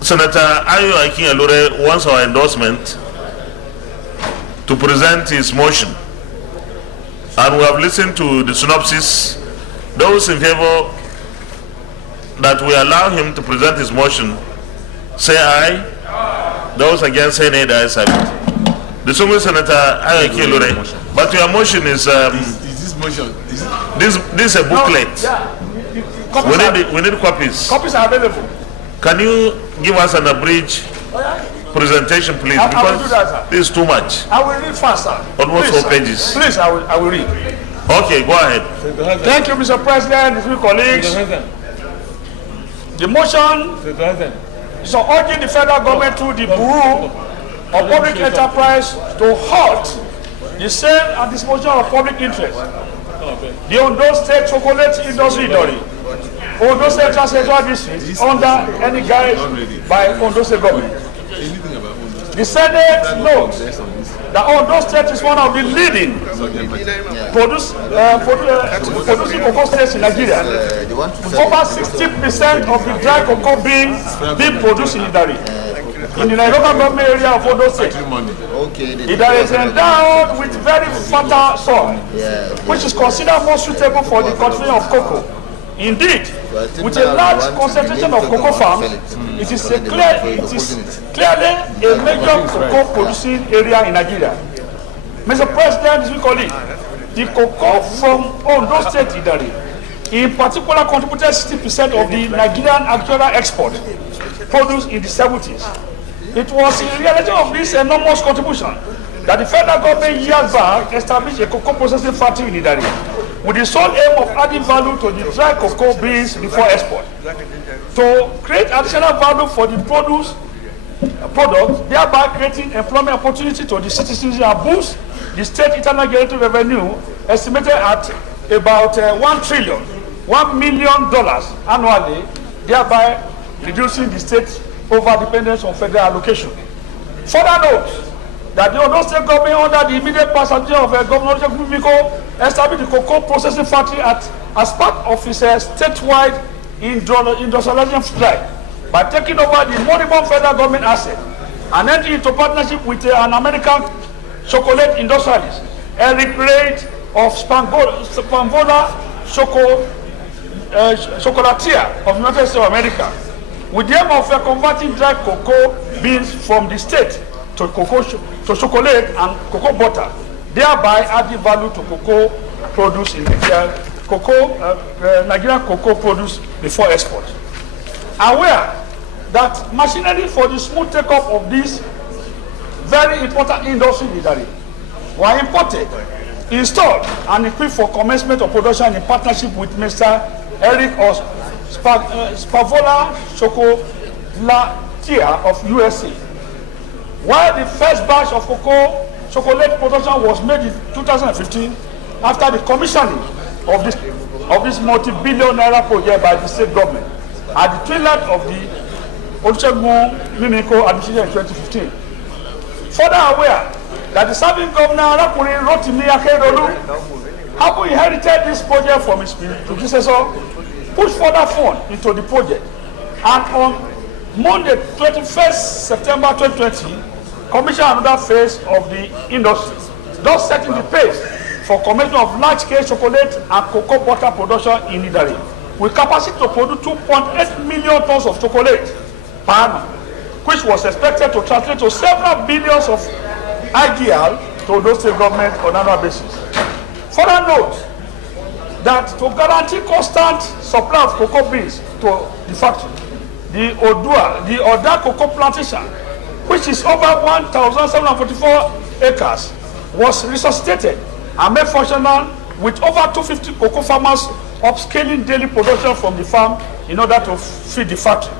Senator Ayo Akinelure wants our endorsement to present his motion, and we have listened to the synopsis. Those in favor that we allow him to present his motion, say aye. Those against, say nay. The ayes have it. Distinguished Senator Ayo Akinelure, but your motion is this motion? This is a booklet. We need copies. Copies are available. Can you give us an abridged presentation, please? I will Because do that, sir. this is too much. I will read faster. Almost Please, 4 sir. pages. Please, I will read. Okay, go ahead. Thank you, Mr. President, distinguished colleagues. The motion is urging the federal government through the Bureau of Public Enterprise to halt the sale and disposal of public interest. The Ondo State Chocolate Industry Ondo Central Senatorial District under any guise by Ondo State government. The Senate notes that Ondo State is one of the leading producing cocoa states in Nigeria, with over 60% of the dry cocoa being produced in Idari, in the local government area of Ondo State. Idari is endowed with very fertile soil, which is considered more suitable for the cultivation of cocoa. Indeed, with a large concentration of cocoa farms, it is clearly a major cocoa producing area in Nigeria. Mr. President, this colleague, the cocoa from Ondo State Idari, in particular, contributed 60% of the Nigerian agricultural export produced in the 70s. It was in reality of this enormous contribution that the federal government years back established a cocoa processing factory in Idari, with the sole aim of adding value to the dry cocoa beans before export, to create additional value for the product, thereby creating employment opportunity to the citizens and boost the state internal generated revenue estimated at about $1 million annually, thereby reducing the state over-dependence on federal allocation. Further note that the Ondo State government, under the immediate passage of Governor Miko, established the cocoa processing factory as part of its statewide industrialization drive by taking over the moribund federal government asset and entering into partnership with an American chocolate industrialist, Eric Reid of Spamvola Chocolatier of the United States of America, with the aim of converting dry cocoa beans from the state to chocolate and cocoa butter, thereby adding value to cocoa produce in Nigerian cocoa produce before export. Aware that machinery for the smooth take-up of this very important industry were imported, installed, and equipped for commencement of production in partnership with Mr. Eric Spavola Chocolatier of USA. While the first batch of chocolate production was made in 2015, after the commissioning of this multi-billion naira project by the state government at the twilight of the Olusegun Mimiko administration in 2015. Further aware that the serving governor Arakunrin Rotimi Akeredolu, having inherited this project from his predecessor, pushed further funds into the project, and on Monday, 21st September 2020, commissioned another phase of the industry, thus setting the pace for commencement of large-scale chocolate and cocoa butter production in Idari, with capacity to produce 2.8 million tons of chocolate per annum, which was expected to translate to several billions of IGL to those state government on an annual basis. Further note that to guarantee constant supply of cocoa beans to the factory, the Oda cocoa plantation, which is over 1,744 acres, was resuscitated and made functional with over 250 cocoa farmers upscaling daily production from the farm in order to feed the factory.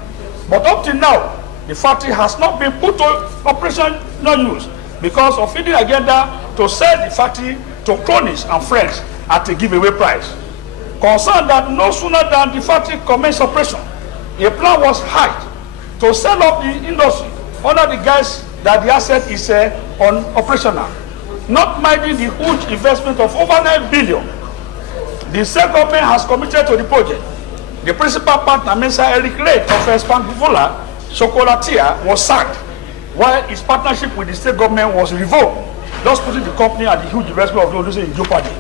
But up till now, the factory has not been put to operational use because of feeding agenda to sell the factory to cronies and friends at a giveaway price. Concerned that no sooner than the factory commenced operation, a plan was hatched to sell off the industry under the guise that the asset is unoperational, not minding the huge investment of over 9 billion. The state government has committed to the project. The principal partner, Mr. Eric Ray of Espanguvola Chocolatia, was sacked, while his partnership with the state government was revoked, thus putting the company and the huge investment of the industry in jeopardy.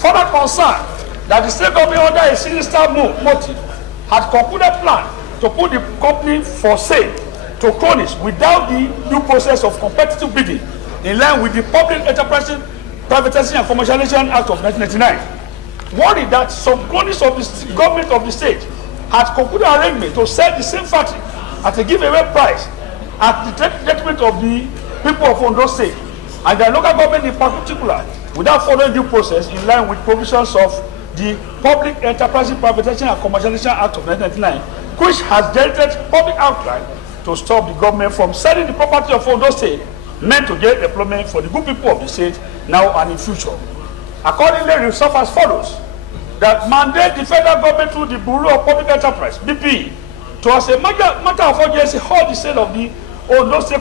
Further concerned that the state government, under a sinister motive, had concluded plan to put the company for sale to cronies without the due process of competitive bidding, in line with the Public Enterprise Privatization and Commercialization Act of 1999. Worried that some cronies of the government of the state had concluded arrangement to sell the same factory at a giveaway price at the detriment of the people of Ondo State and their local government in particular, without following due process in line with provisions of the Public Enterprise Privatization and Commercialization Act of 1999, which has directed public outcry to stop the government from selling the property of Ondo State meant to get employment for the good people of the state now and in future. Accordingly, it resolved as follows: that mandate the federal government through the Bureau of Public Enterprise (BP) to, as a matter of urgency, halt the sale of the Ondo State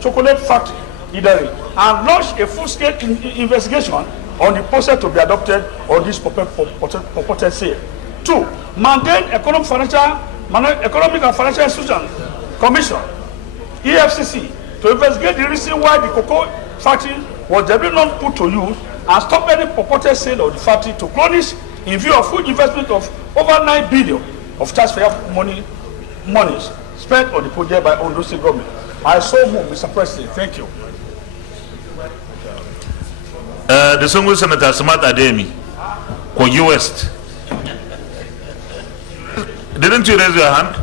chocolate factory Idari and launch a full-scale investigation on the process to be adopted on this purported sale. 2. Mandate Economic and Financial Institutions Commission (EFCC) to investigate the reason why the cocoa factory was deliberately not put to use and stop any purported sale of the factory to cronies in view of huge investment of over 9 billion of taxpayer monies spent on the project by Ondo State government. I so move, Mr. President. Thank you. The single Senator Smart Ademi, Kogi West. Didn't you raise your hand?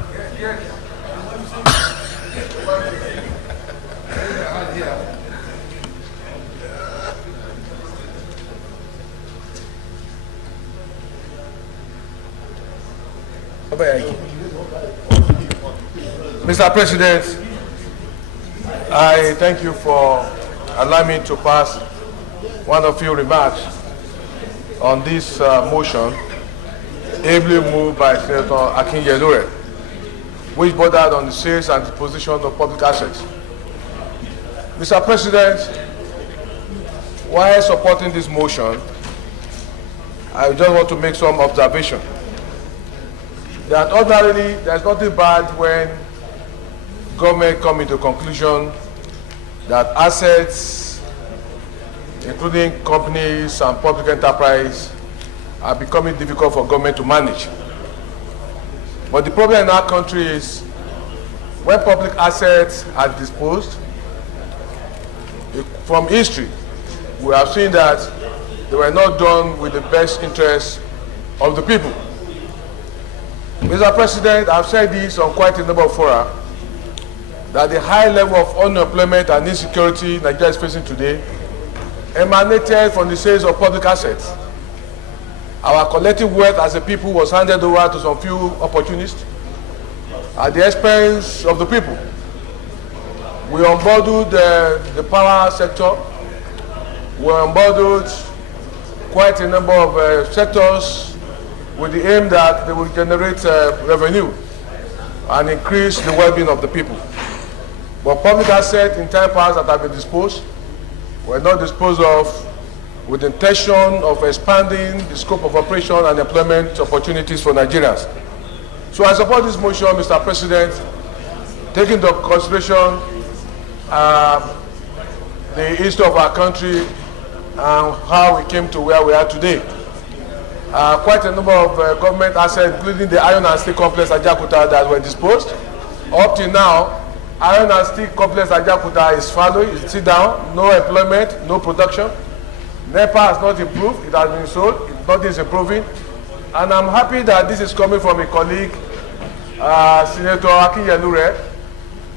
Mr. President, I thank you for allowing me to pass one of your remarks on this motion, ably moved by Senator Akin-Yelure, which bordered on the sales and disposition of public assets. Mr. President, while supporting this motion, I just want to make some observation. That ordinarily, there's nothing bad when government come into conclusion that assets, including companies and public enterprise, are becoming difficult for government to manage. But the problem in our country is when public assets are disposed, from history, we have seen that they were not done with the best interest of the people. Mr. President, I've said this on quite a number of fora, that the high level of unemployment and insecurity Nigeria is facing today emanated from the sales of public assets. Our collective wealth as a people was handed over to some few opportunists at the expense of the people. We unbundled the power sector. We unbundled quite a number of sectors with the aim that they will generate revenue and increase the well-being of the people. But public assets in time past that have been disposed were not disposed of with the intention of expanding the scope of operation and employment opportunities for Nigerians. So I support this motion, Mr. President, taking into consideration the history of our country and how we came to where we are today. Quite a number of government assets, including the iron and steel complex at Jakarta, that were disposed. Up to now, iron and steel complex at Jakarta is fallow, it's sit down, no employment, no production. NEPA has not improved, it has been sold, nothing is improving. And I'm happy that this is coming from a colleague, Senator Akinyelure,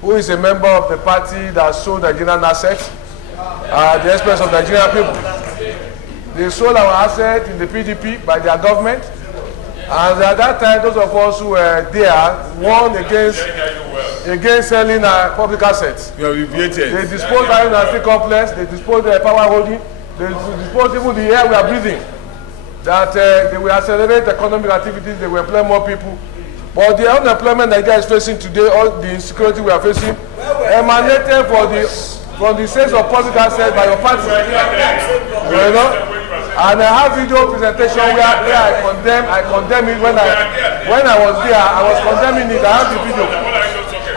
who is a member of the party that sold Nigerian assets, the expense of Nigerian people. They sold our assets in the PDP by their government, and at that time, those of us who were there won against selling public assets. They disposed iron and steel complex, they disposed the power holding, they disposed even the air we are breathing. That they will accelerate economic activities, they will employ more people. But the unemployment Nigeria is facing today, all the insecurity we are facing, emanated from the sales of public assets by your party. You know? And I have video presentation where I condemn it when I was there. I was condemning it. I have the video.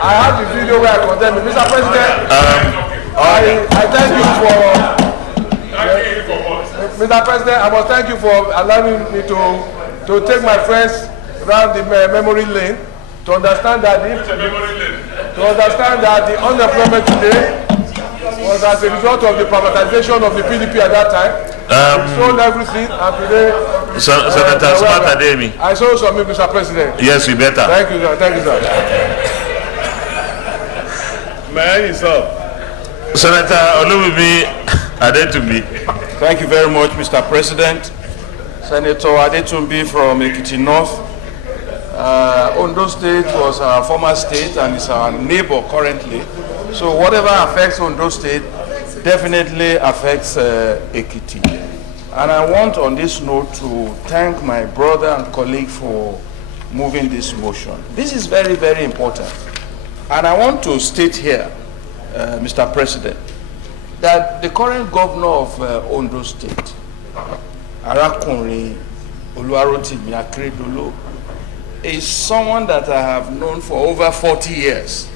I have the video where I condemn it. Mr. President, I thank you for Mr. President, I must thank you for allowing me to take my friends around the memory lane to understand that the unemployment today was as a result of the privatization of the PDP at that time. We sold everything, and today, Senator Smart Ademi. I sold some, Mr. President. Yes, you better. Thank you, sir. Thank you, sir. Man, it's up. Senator Olumimi Adetumbi. Thank you very much, Mr. President. Senator Adetumbi from Ekiti North. Ondo State was our former state and is our neighbor currently. So whatever affects Ondo State definitely affects Ekiti. And I want on this note to thank my brother and colleague for moving this motion. This is very, very important. And I want to state here, Mr. President, that the current governor of Ondo State, Arakunrin Oluwarotimi Akeredolu, is someone that I have known for over 40 years.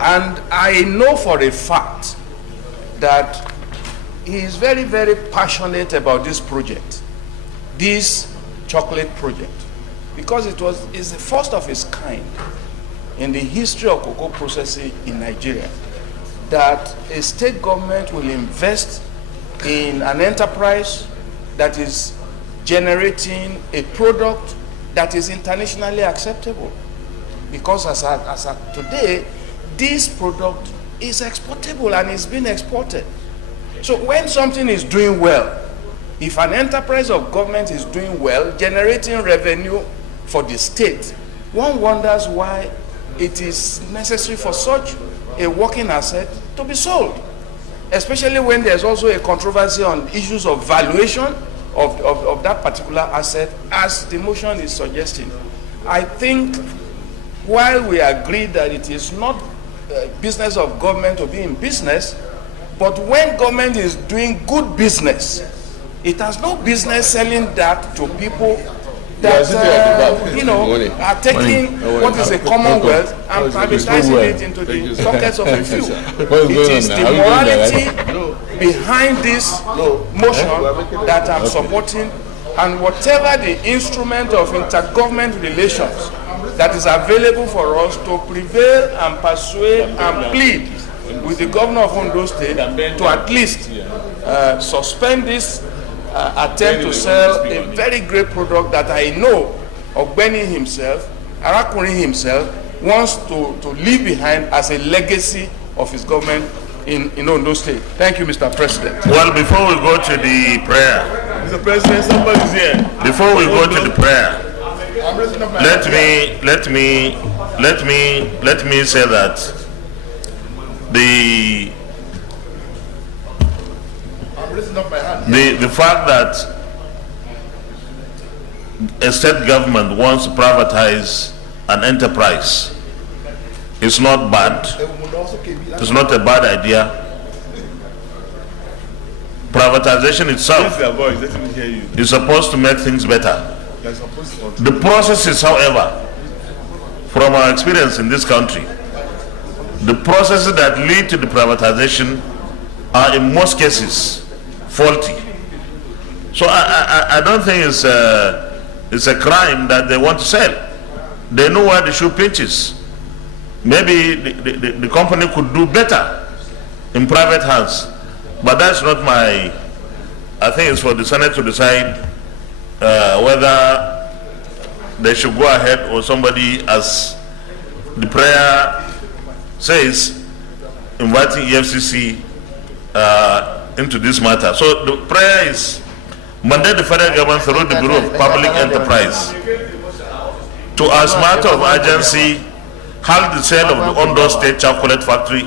And I know for a fact that he is very, very passionate about this project, this chocolate project, because it's the first of its kind in the history of cocoa processing in Nigeria that a state government will invest in an enterprise that is generating a product that is internationally acceptable. Because as of today, this product is exportable and is being exported. So when something is doing well, if an enterprise of government is doing well, generating revenue for the state, one wonders why it is necessary for such a working asset to be sold, especially when there's also a controversy on issues of valuation of that particular asset, as the motion is suggesting. I think while we agree that it is not business of government to be in business, but when government is doing good business, it has no business selling that to people that are taking what is a commonwealth and privatizing it into the pockets of a few. It is the morality behind this motion that I'm supporting, and whatever the instrument of intergovernment relations that is available for us to prevail and persuade and plead with the governor of Ondo State to at least suspend this attempt to sell a very great product that I know Ogbeni himself, Arakunrin himself, wants to leave behind as a legacy of his government in Ondo State. Thank you, Mr. President. Well, before we go to the prayer, Mr. President, somebody's here. Before we go to the prayer, let me say that the fact that a state government wants to privatize an enterprise is not bad. It's not a bad idea. Privatization itself is supposed to make things better. The processes, however, from our experience in this country, the processes that lead to the privatization are in most cases faulty. So I don't think it's a crime that they want to sell. They know where the shoe pinches. Maybe the company could do better in private hands, but that's not my. I think it's for the Senate to decide whether they should go ahead or somebody, as the prayer says, inviting EFCC into this matter. So the prayer is mandate the federal government through the Bureau of Public Enterprise to, as matter of urgency, halt the sale of the Ondo State Chocolate Factory,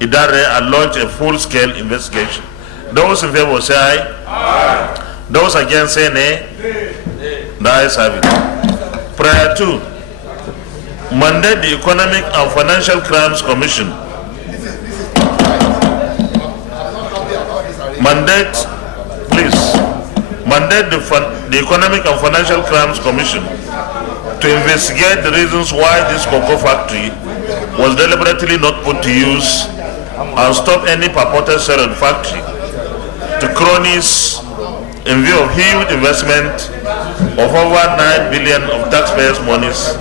Idare, and launch a full-scale investigation. Those in favor say aye. Aye. Those against say nay. The ayes have it. Prayer 2. Mandate the Economic and Financial Crimes Commission. Mandate, please. Mandate the Economic and Financial Crimes Commission to investigate the reasons why this cocoa factory was deliberately not put to use and stop any purported sale of the factory to cronies in view of huge investment of over 9 billion of taxpayers' monies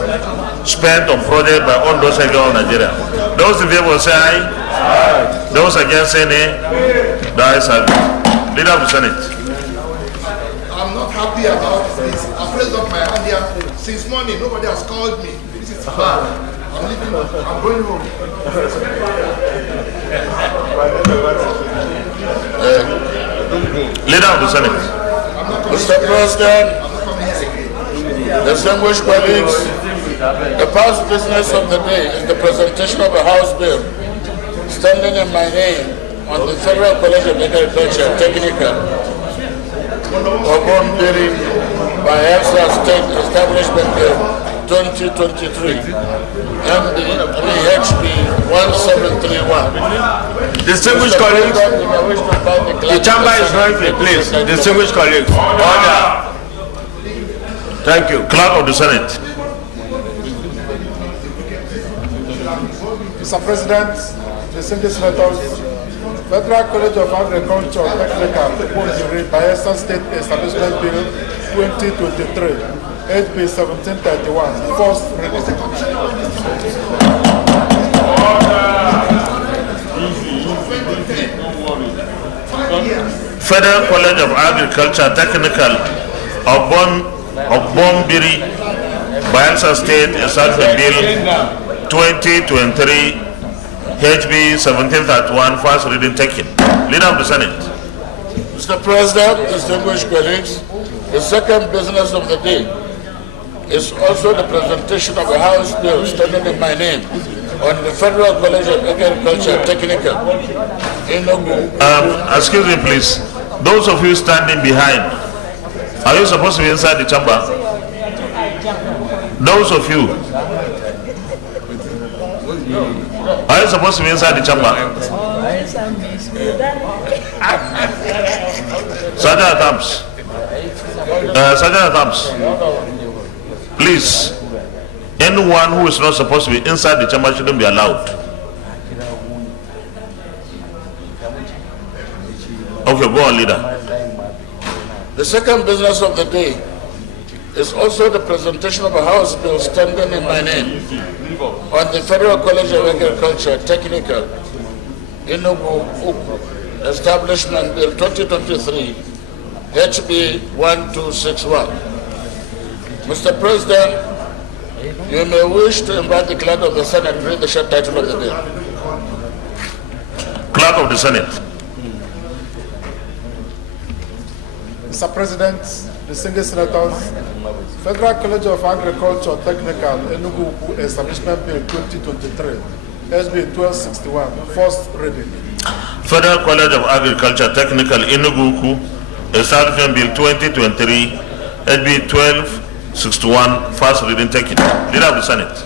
spent on project by Ondo State of Nigeria. Those in favor say aye. Aye. Those against say nay. The ayes have it. Leader of the Senate. I'm not happy about this. I've raised up my hand here since morning. Nobody has called me. This is bad. I'm leaving. I'm going home. Leader of the Senate. Mr. President, distinguished colleagues, the first business of the day is the presentation of a House bill standing in my name on the Federal College of Agriculture Technical Obon Biri by Elsa State Establishment Bill 2023 MDHB 1731. Distinguished colleagues, the chamber is noisy, please. Distinguished colleagues, order. Thank you. Clerk of the Senate. Mr. President, distinguished senators, Federal College of Agriculture Technical by Elsa State Establishment Bill 2023 HB 1731, first reading. Federal College of Agriculture Technical of Bombiri, Bayelsa State, Establishment Bill 2023, HB 1731, first reading taken. Leader of the Senate. Mr. President, distinguished colleagues, the second business of the day is also the presentation of a House bill standing in my name on the Federal College of Agriculture Technical Enugu. Excuse me, please. Those of you standing behind, are you supposed to be inside the chamber? Those of you, are you supposed to be inside the chamber? Sergeant Adams. Sergeant Adams. Please, anyone who is not supposed to be inside the chamber shouldn't be allowed. Okay, go on, leader. The second business of the day is also the presentation of a House bill standing in my name on the Federal College of Agriculture Technical Enugu Establishment Bill 2023 HB 1261. Mr. President, you may wish to invite the Clerk of the Senate to read the short title of the bill. Clerk of the Senate. Mr. President, distinguished senators, Federal College of Agriculture Technical Enugu Establishment Bill 2023, SB 1261, first reading. Federal College of Agriculture Technical Enugu Establishment Bill 2023, SB 1261, first reading taken. Leader of the Senate.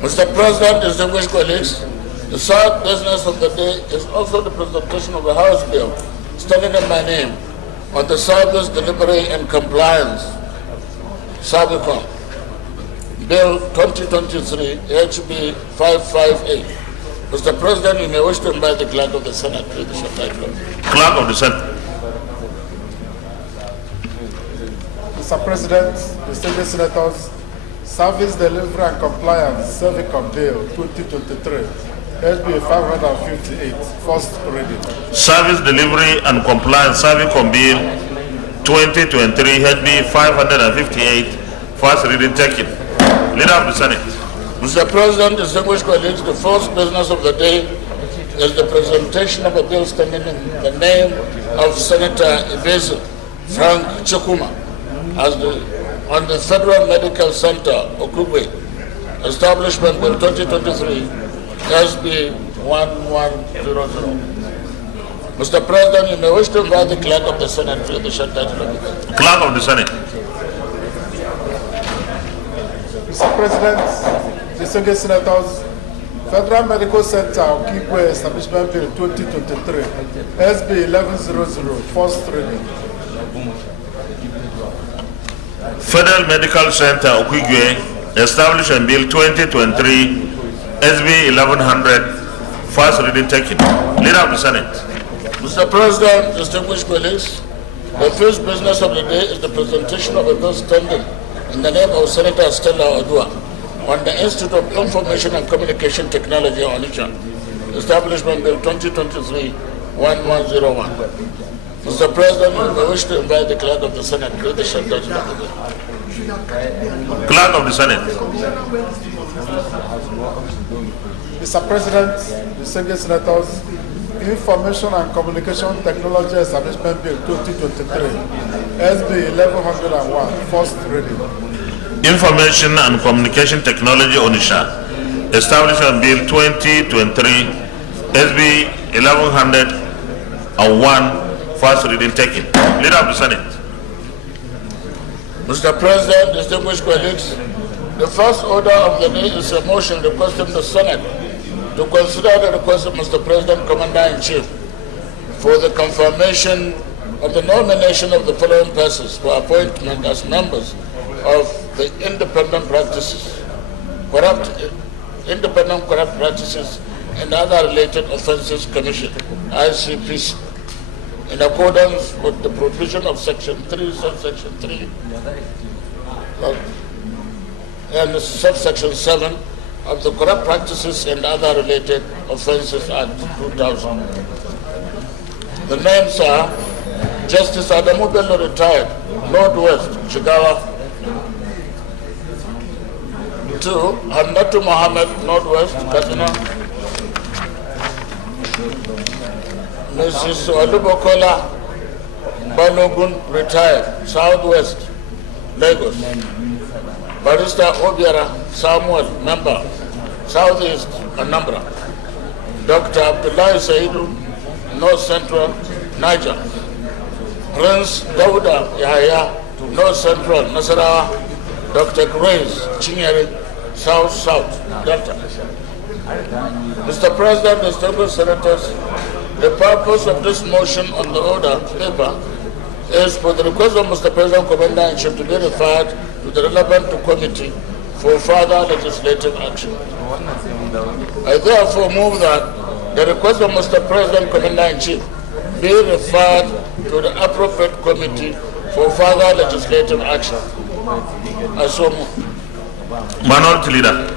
Mr. President, distinguished colleagues, the third business of the day is also the presentation of a House bill standing in my name on the Service Delivery and Compliance Servicom Bill 2023 HB 558. Mr. President, you may wish to invite the clerk of the Senate to the title. Clerk of the Senate. Mr. President, distinguished senators, Service Delivery and Compliance Servicom Bill 2023, SB 558, first reading. Service Delivery and Compliance Servicom Bill 2023, HB 558, first reading taken. Leader of the Senate. Mr. President, distinguished colleagues, the first business of the day is the presentation of a bill standing in the name of Senator Ibezu Frank Chukuma on the Federal Medical Center, Okugwe, Establishment Bill 2023, SB 1100. Mr. President, you may wish to invite the clerk of the Senate to the short title of the bill. Clerk of the Senate. Mr. President, distinguished senators, Federal Medical Center, Okigwe Establishment Bill 2023, SB 1100, first reading. Federal Medical Center, Okigwe Establishment Bill 2023, SB 1100, first reading taken. Leader of the Senate. Mr. President, distinguished colleagues, the first business of the day is the presentation of a bill standing in the name of Senator Stella Odua on the Institute of Information and Communication Technology, Onitsha, Establishment Bill 2023-1101. Mr. President, I wish to invite the clerk of the Senate to read the short title of the bill. Clerk of the Senate. Mr. President, distinguished senators, Information and Communication Technology Establishment Bill 2023, SB 1101, first reading. Information and Communication Technology, Onitsha, Establishment Bill 2023, SB 1101, first reading taken. Leader of the Senate. Mr. President, distinguished colleagues, the first order of the day is a motion requesting the Senate to consider the request of Mr. President, Commander-in-Chief, for the confirmation of the nomination of the following persons for appointment as members of the Independent Corrupt Practices and Other Related Offences Commission, ICPC, in accordance with the provision of Section 3, Subsection 3, and Subsection 7 of the Corrupt Practices and Other Related Offences Act 2000. The names are Justice Adamu Bello, retired, Northwest, Jigawa. 2, Hamdatu Mohammed, Northwest, Katsina. Mrs. Olubokola Balogun, retired, Southwest, Lagos. Barrister Obiara Samuel, member, Southeast, Anambra. Dr. Abdullahi Saidu, North Central, Niger. Prince Dauda Yahya, North Central, Nasarawa. Dr. Grace Chinyere, South, Delta. Mr. President, distinguished senators, the purpose of this motion on the order paper is for the request of Mr. President, Commander-in-Chief to be referred to the relevant committee for further legislative action. I therefore move that the request of Mr. President, Commander-in-Chief be referred to the appropriate committee for further legislative action. I so move. Minority Leader.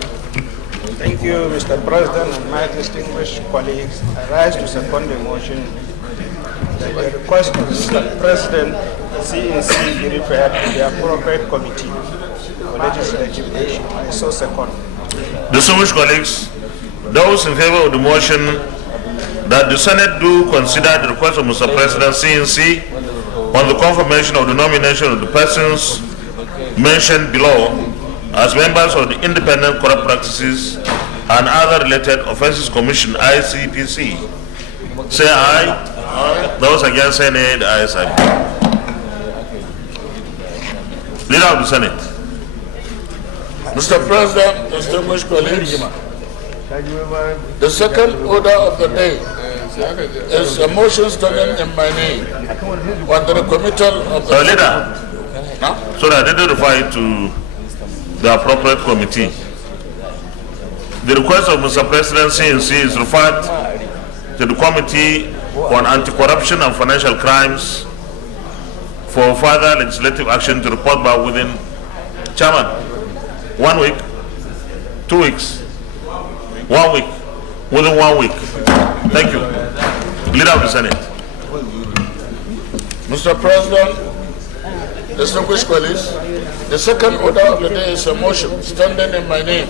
Thank you, Mr. President, and my distinguished colleagues. I rise to second the motion that the request of Mr. President, CNC, be referred to the appropriate committee for legislative action. I so second. Distinguished colleagues, those in favor of the motion that the Senate do consider the request of Mr. President, CNC, on the confirmation of the nomination of the persons mentioned below as members of the Independent Corrupt Practices and Other Related Offences Commission, ICPC, say aye. Aye. Those against say nay. The ayes have it. Leader of the Senate. Mr. President, distinguished colleagues, the second order of the day is a motion standing in my name on the committal of the leader. So that they refer it to the appropriate committee. The request of Mr. President CNC is referred to the Committee on Anti-Corruption and Financial Crimes for further legislative action to report back within, Chairman, 1 week, 2 weeks, 1 week, within 1 week. Thank you. Leader of the Senate. Mr. President, distinguished colleagues, the second order of the day is a motion standing in my name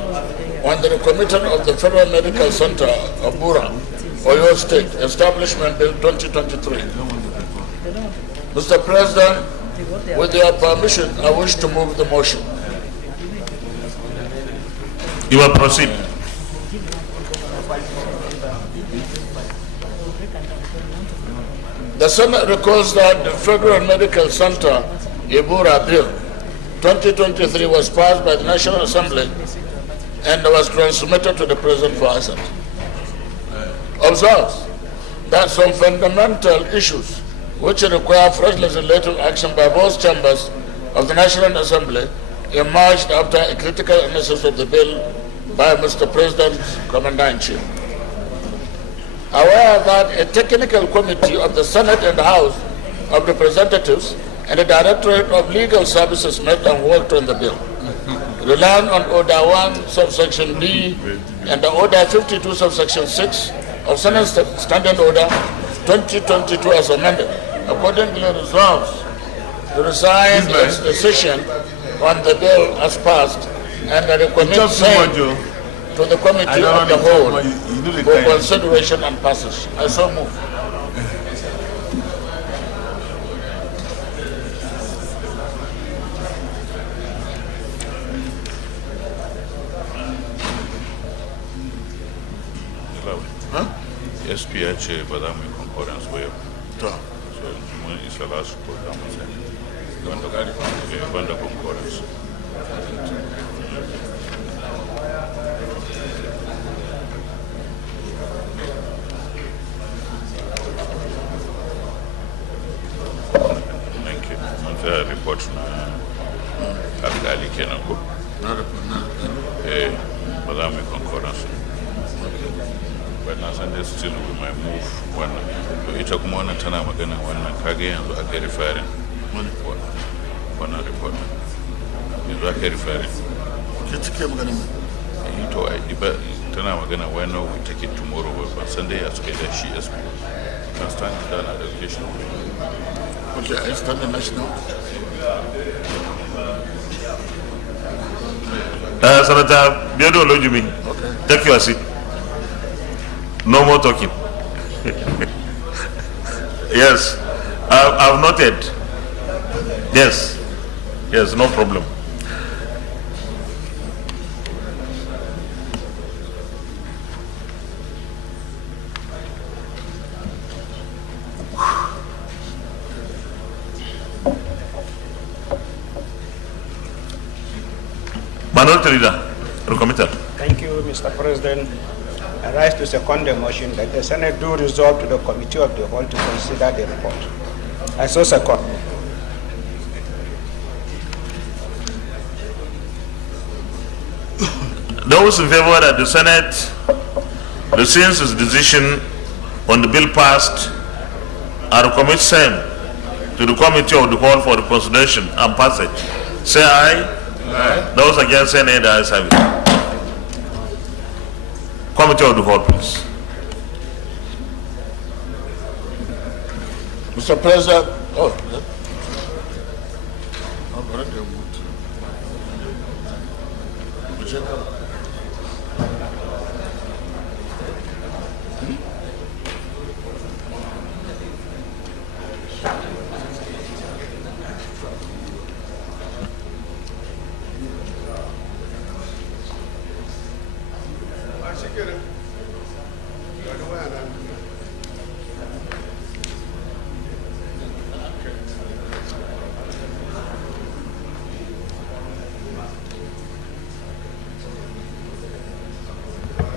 on the recommittal of the Federal Medical Center of Bura, Oyo State, Establishment Bill 2023. Mr. President, with your permission, I wish to move the motion. You will proceed. The Senate records that the Federal Medical Center Ibura Bill 2023 was passed by the National Assembly and was transmitted to the President for assent. Observes that some fundamental issues which require fresh legislative action by both chambers of the National Assembly emerged after a critical analysis of the bill by Mr. President's Commander-in-Chief. Aware that a technical committee of the Senate and House of Representatives and the Directorate of Legal Services met and worked on the bill, relying on Order 1, subsection B, and the Order 52, subsection 6 of Senate Standing Order 2022 as amended, accordingly resolves to resign its decision on the bill as passed and recommend same to the Committee of the Whole for consideration and passage. I so move. SP ya ce ba za mu yi concurrence ba yau. So, mun isa last program sai. Wanda concurrence. Thank you. Mun tsaya report na alƙali kenan ko? Ba za mu yi concurrence. But na san dai still we might move wannan. To ita kuma wannan tana magana wannan kage yanzu aka referring wannan report. Yanzu aka referring. Ke cike magana mai? To ai ba tana magana why not we take it tomorrow but Sunday ya suka da shi SP. Can stand down at education. Okay, I stand the national. Senator Biodo Olojumi, take your seat. No more talking. Yes, I've noted. Yes, yes, no problem. Minority Leader, recommittal. Thank you, Mr. President. I rise to second the motion that the Senate do resolve to the Committee of the Whole to consider the report. I so second. Those in favor that the Senate rescinds its decision on the bill passed and recommit same to the Committee of the Whole for the consideration and passage, say aye. Aye. Those against say nay. The ayes have it. Committee of the Whole, please. Mr. President,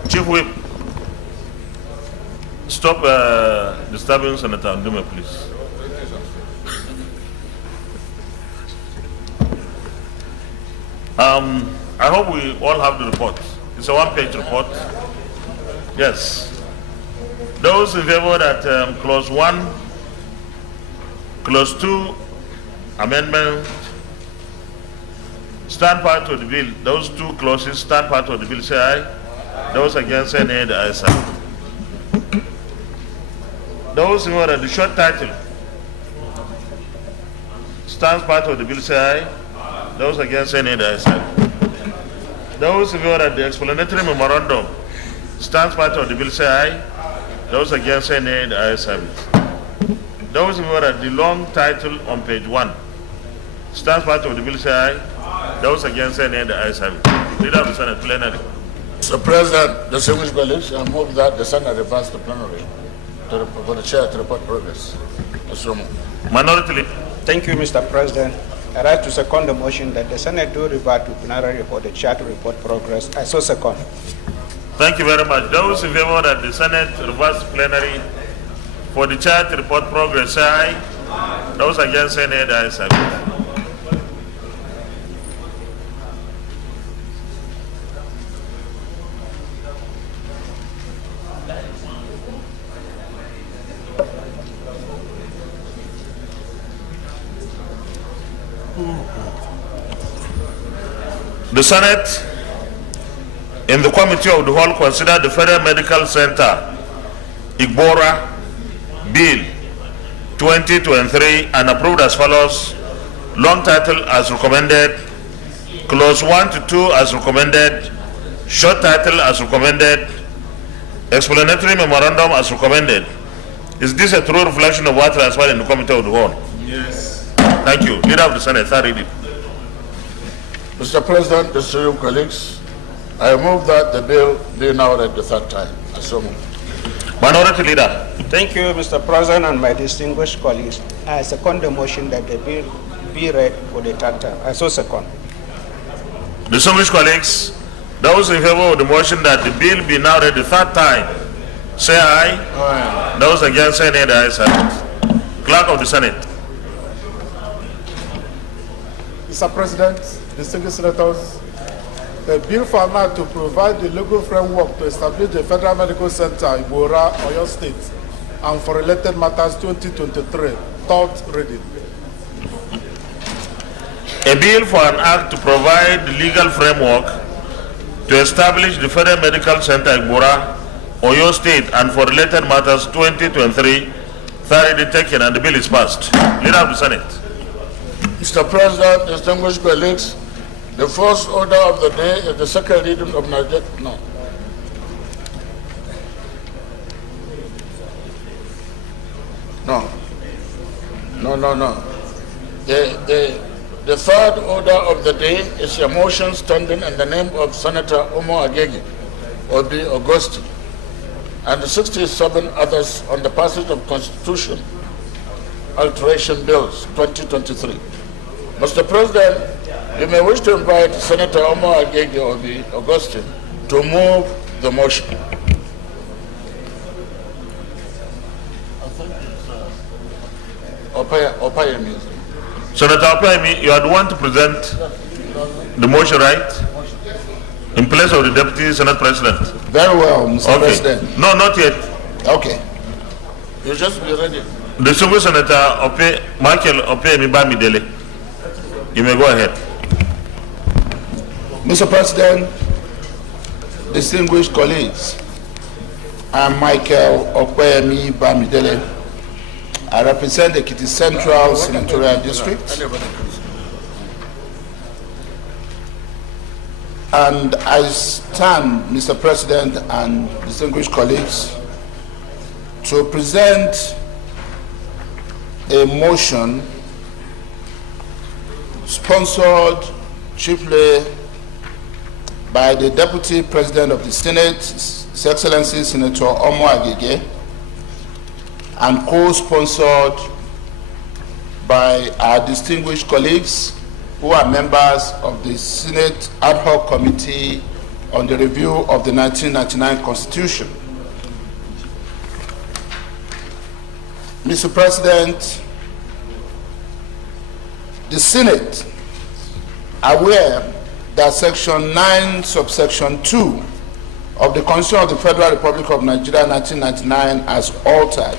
Chief Whip, stop disturbing Senator Ndume, please. I hope we all have the report. It's a one-page report. Yes. Those in favor that clause 1, clause 2, amendment, stand part of the bill. Those two clauses stand part of the bill, say aye. Those against, say nay. The ayes have it. Those in favor that the short title stands part of the bill, say aye. Those against, say nay. The ayes have it. Those in favor that the explanatory memorandum stands part of the bill, say aye. Those against, say nay. The ayes have it. Those in favor that the long title on page 1 stands part of the bill, say aye. Those against, say nay. The ayes have it. Leader of the Senate, plenary. Mr. President, distinguished colleagues, I move that the Senate reverse the plenary for the chair to report progress. Minority Leader. Thank you, Mr. President. I rise to second the motion that the Senate do revert to plenary for the chair to report progress. I so second. Thank you very much. Those in favor that the Senate reverse plenary for the chair to report progress, say aye. Those against, say nay. The ayes have it. The Senate, in the Committee of the Whole, considered the Federal Medical Center, Igbora, Bill 2023 and approved as follows. Long title as recommended, clause 1 to 2 as recommended, short title as recommended, explanatory memorandum as recommended. Is this a true reflection of what transpired in the Committee of the Whole? Yes. Thank you. Leader of the Senate, third reading. Mr. President, distinguished colleagues, I move that the bill be now read the third time. I so move. Minority Leader. Thank you, Mr. President, and my distinguished colleagues. I second the motion that the bill be read for the third time. I so second. Distinguished colleagues, those in favor of the motion that the bill be now read the third time, say aye. Aye. Those against, say nay. The ayes have it. Clerk of the Senate. Mr. President, distinguished senators, the bill for an act to provide the legal framework to establish the Federal Medical Center in Igbora, Oyo State, and for related matters 2023, third reading. A bill for an act to provide the legal framework to establish the Federal Medical Center in Igbora, Oyo State, and for related matters 2023, third reading taken, and the bill is passed. Leader of the Senate. Mr. President, distinguished colleagues, the first order of the day is the second reading of Nigeria. No. The third order of the day is a motion standing in the name of Senator Omo Agege, Obi Augusti, and 67 others on the passage of Constitution Alteration Bills 2023. Mr. President, you may wish to invite Senator Omo Agege Obi Augusti to move the motion. Opayemi. Senator Opayemi, you are the one to present the motion, right? In place of the Deputy Senate President. Very well, Mr. President. No, not yet. Okay. You just be ready. The Distinguished Senator Michael Opayemi Bamidele. You may go ahead. Mr. President, distinguished colleagues, I'm Michael Opayemi Bamidele. I represent the Ekiti Central Senatorial District. And I stand, Mr. President and distinguished colleagues, to present a motion sponsored chiefly by the Deputy President of the Senate, His Excellency Senator Omo Agege, and co-sponsored by our distinguished colleagues who are members of the Senate Ad Hoc Committee on the Review of the 1999 Constitution. Mr. President, the Senate, aware that Section 9, subsection 2 of the Constitution of the Federal Republic of Nigeria 1999 as altered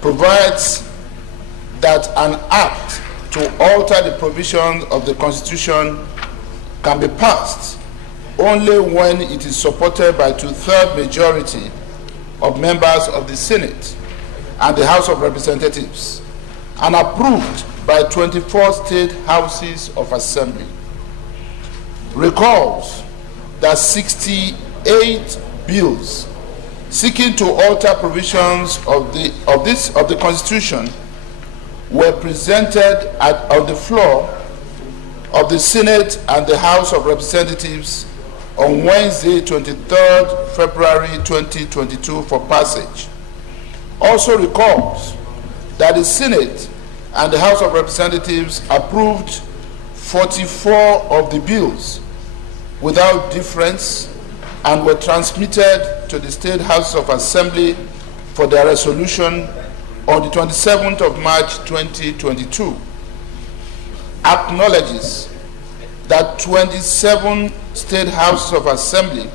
provides that an act to alter the provisions of the Constitution can be passed only when it is supported by 2/3 majority of members of the Senate and the House of Representatives and approved by 24 state houses of assembly. Recalls that 68 bills seeking to alter provisions of the Constitution were presented on the floor of the Senate and the House of Representatives on Wednesday, 23rd February 2022 for passage. Also recalls that the Senate and the House of Representatives approved 44 of the bills without difference and were transmitted to the State House of Assembly for their resolution on the 27th of March 2022. Acknowledges that 27 State Houses of Assembly,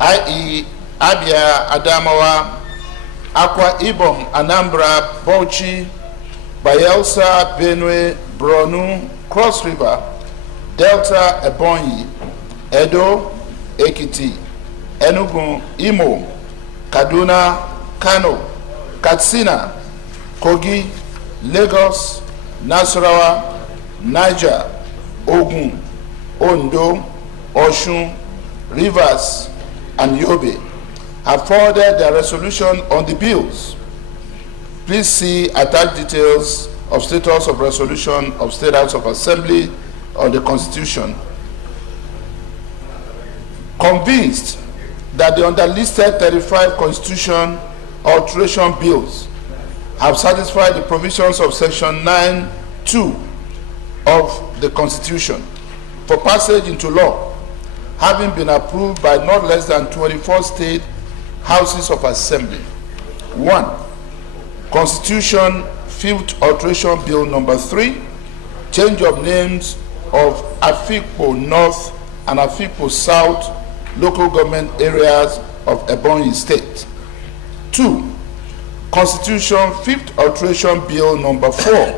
i.e. Abia, Adamawa, Akwa Ibom, Anambra, Bauchi, Bayelsa, Benue, Borno, Cross River, Delta, Ebonyi, Edo, Ekiti, Enugu, Imo, Kaduna, Kano, Katsina, Kogi, Lagos, Nasarawa, Niger, Ogun, Ondo, Osun, Rivers, and Yobe have forwarded their resolution on the bills. Please see attached details of status of resolution of State House of Assembly on the Constitution. Convinced that the underlisted 35 Constitution alteration bills have satisfied the provisions of Section 9(2) of the Constitution for passage into law, having been approved by not less than 24 state houses of assembly. 1. Constitution 5th Alteration Bill number 3, change of names of Afikpo North and Afikpo South local government areas of Ebonyi State. 2. Constitution 5th Alteration Bill number 4,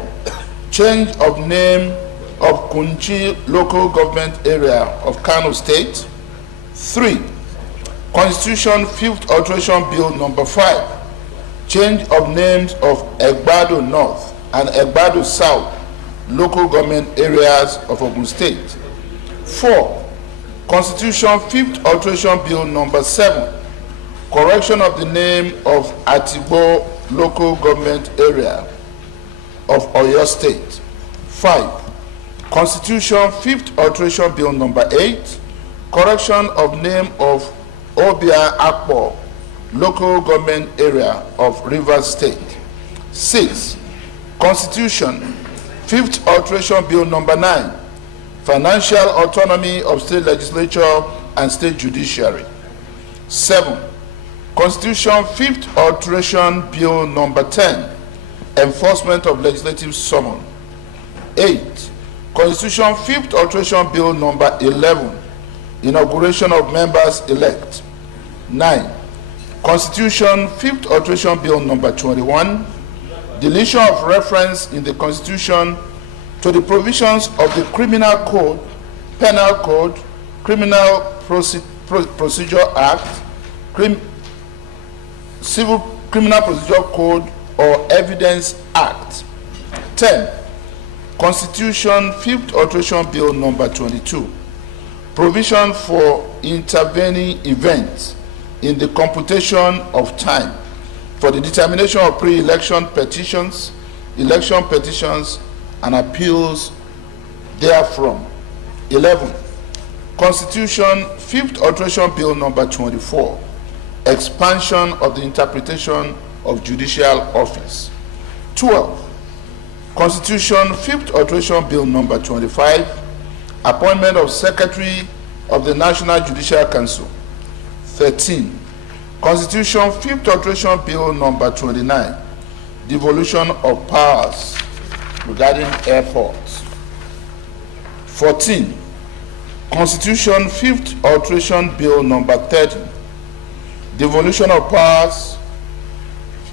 change of name of Kunchi local government area of Kano State. 3. Constitution 5th Alteration Bill number 5, change of names of Egbado North and Egbado South local government areas of Ogun State. 4. Constitution 5th Alteration Bill number 7, correction of the name of Atibo local government area of Oyo State. 5. Constitution 5th Alteration Bill number 8, correction of name of Obia Akpo local government area of Rivers State. 6. Constitution 5th Alteration Bill number 9, financial autonomy of state legislature and state judiciary. 7. Constitution 5th Alteration Bill number 10, enforcement of legislative summon. 8. Constitution 5th Alteration Bill number 11, inauguration of members elect. 9. Constitution 5th Alteration Bill number 21, deletion of reference in the Constitution to the provisions of the Criminal Code, Penal Code, Criminal Procedure Act, Civil Criminal Procedure Code, or Evidence Act. 10. Constitution 5th Alteration Bill number 22, provision for intervening events in the computation of time for the determination of pre-election petitions, election petitions, and appeals therefrom. 11. Constitution 5th Alteration Bill number 24, expansion of the interpretation of judicial office. 12. Constitution 5th Alteration Bill number 25, appointment of Secretary of the National Judicial Council. 13. Constitution 5th Alteration Bill number 29, devolution of powers regarding airports. 14. Constitution 5th Alteration Bill number 30, devolution of powers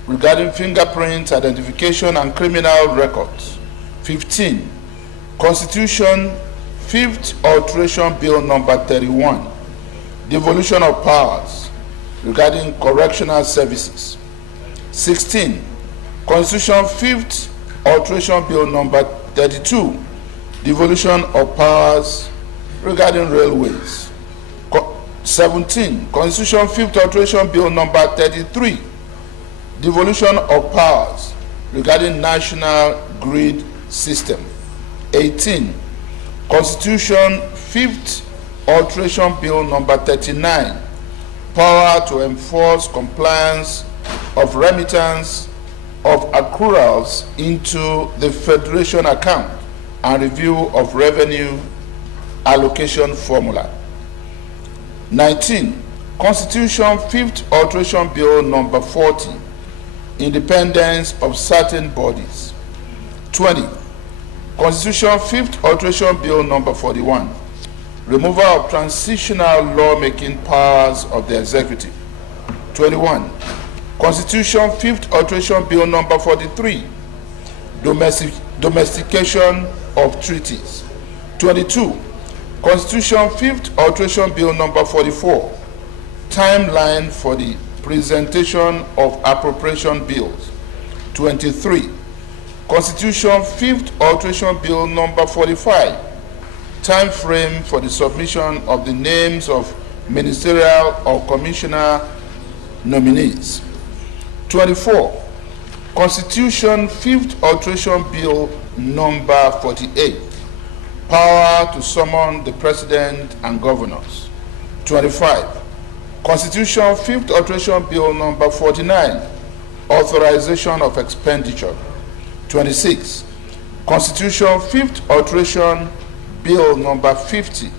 regarding fingerprint identification and criminal records. 15. Constitution 5th Alteration Bill number 31, devolution of powers regarding correctional services. 16. Constitution 5th Alteration Bill number 32, devolution of powers regarding railways. 17. Constitution 5th Alteration Bill number 33, devolution of powers regarding national grid system. 18. Constitution 5th Alteration Bill number 39, power to enforce compliance of remittance of accruals into the Federation account and review of revenue allocation formula. 19. Constitution 5th Alteration Bill number 40, independence of certain bodies. 20. Constitution 5th Alteration Bill number 41, removal of transitional lawmaking powers of the executive. 21. Constitution 5th Alteration Bill number 43, domestication of treaties. 22. Constitution 5th Alteration Bill number 44, timeline for the presentation of appropriation bills. 23. Constitution 5th Alteration Bill number 45, time frame for the submission of the names of ministerial or commissioner nominees. 24. Constitution 5th Alteration Bill number 48, power to summon the president and governors. 25. Constitution 5th Alteration Bill number 49, authorization of expenditure. 26. Constitution 5th Alteration Bill number 50,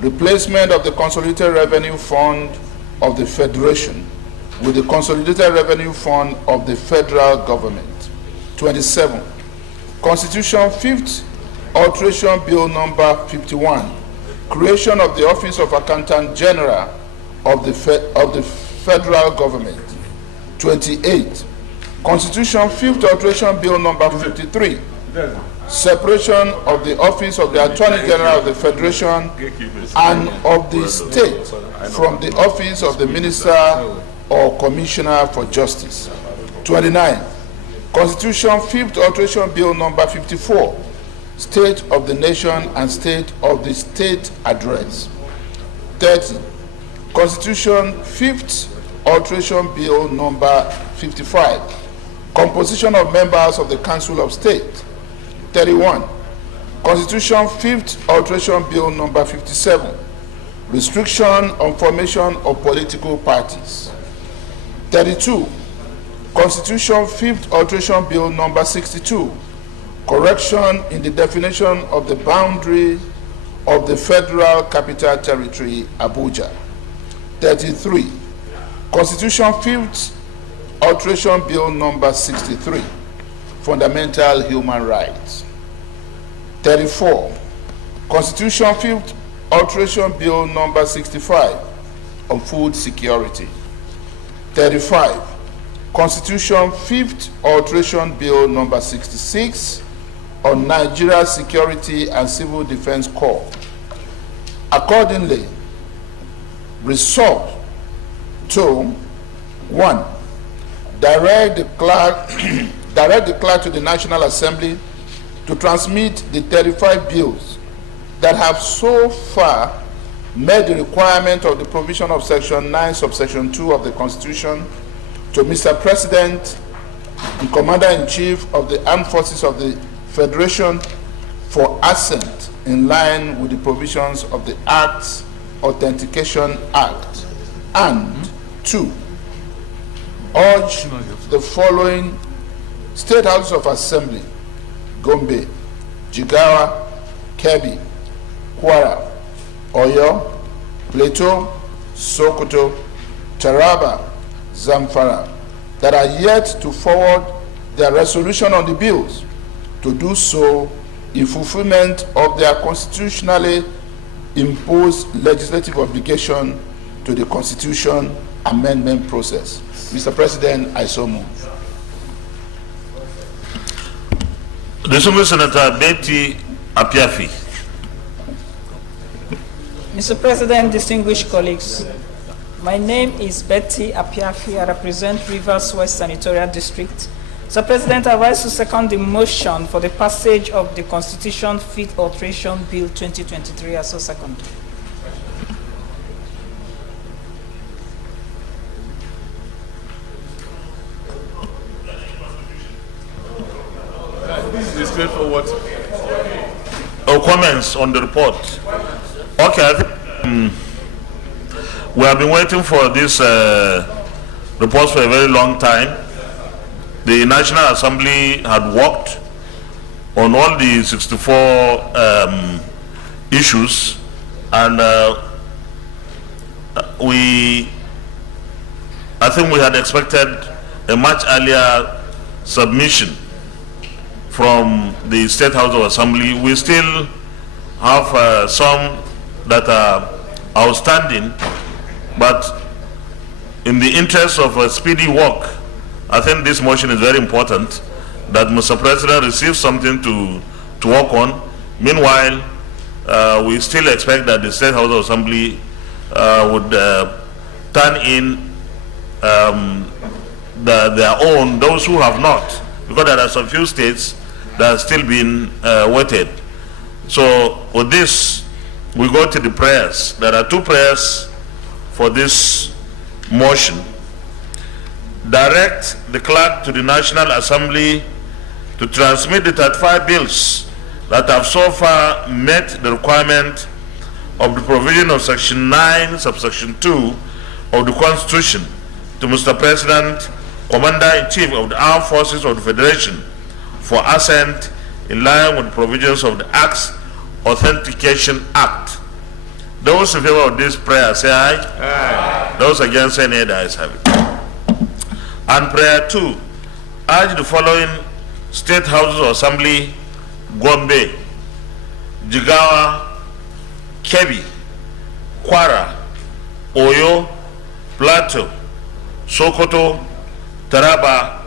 replacement of the Consolidated Revenue Fund of the Federation with the Consolidated Revenue Fund of the Federal Government. 27. Constitution 5th Alteration Bill number 51, creation of the Office of Accountant General of the Federal Government. 28. Constitution 5th Alteration Bill number 53, separation of the Office of the Attorney General of the Federation and of the state from the Office of the Minister or Commissioner for Justice. 29. Constitution 5th Alteration Bill number 54, State of the Nation and State of the State Address. 30. Constitution 5th Alteration Bill number 55, composition of members of the Council of State. 31. Constitution 5th Alteration Bill number 57, restriction on formation of political parties. 32. Constitution 5th Alteration Bill number 62, correction in the definition of the boundary of the Federal Capital Territory, Abuja. 33. Constitution 5th Alteration Bill number 63, fundamental human rights. 34. Constitution 5th Alteration Bill number 65, on food security. 35. Constitution 5th Alteration Bill number 66, on Nigeria Security and Civil Defense Corps. Accordingly, resolved to 1. Direct the clerk to the National Assembly to transmit the 35 bills that have so far met the requirement of the provision of Section 9, subsection 2 of the Constitution to Mr. President and Commander-in-Chief of the Armed Forces of the Federation for assent in line with the provisions of the Acts Authentication Act. And 2. Urge the following State Houses of Assembly: Gombe, Jigawa, Kebbi, Kwara, Oyo, Plateau, Sokoto, Taraba, Zamfara, that are yet to forward their resolution on the bills, to do so in fulfillment of their constitutionally impose legislative obligation to the Constitution amendment process. Mr. President, I so move. Distinguished Senator Betty Apiafi. Mr. President, distinguished colleagues, my name is Betty Apiafi. I represent Rivers West Senatorial District. Mr. President, I rise to second the motion for the passage of the Constitution Fifth Alteration Bill 2023 as so second. This is straightforward. Comments on the report. Okay, I think we have been waiting for this report for a very long time. The National Assembly had worked on all the 64 issues, and I think we had expected a much earlier submission from the State House of Assembly. We still have some that are outstanding, but in the interest of speedy work, I think this motion is very important, that Mr. President receives something to work on. Meanwhile, we still expect that the State House of Assembly would turn in their own, those who have not, because there are some few states that are still being waited. So with this, we go to the prayers. There are two prayers for this motion. Direct the clerk to the National Assembly to transmit the 35 bills that have so far met the requirement of the provision of Section 9, subsection 2 of the Constitution to Mr. President, Commander-in-Chief of the Armed Forces of the Federation, for assent in line with the provisions of the Acts Authentication Act. Those in favor of this prayer say aye. Aye. Those against say nay. The ayes have it. And prayer 2, urge the following State Houses of Assembly: Gombe, Jigawa, Kebbi, Kwara, Oyo, Plateau, Sokoto, Taraba,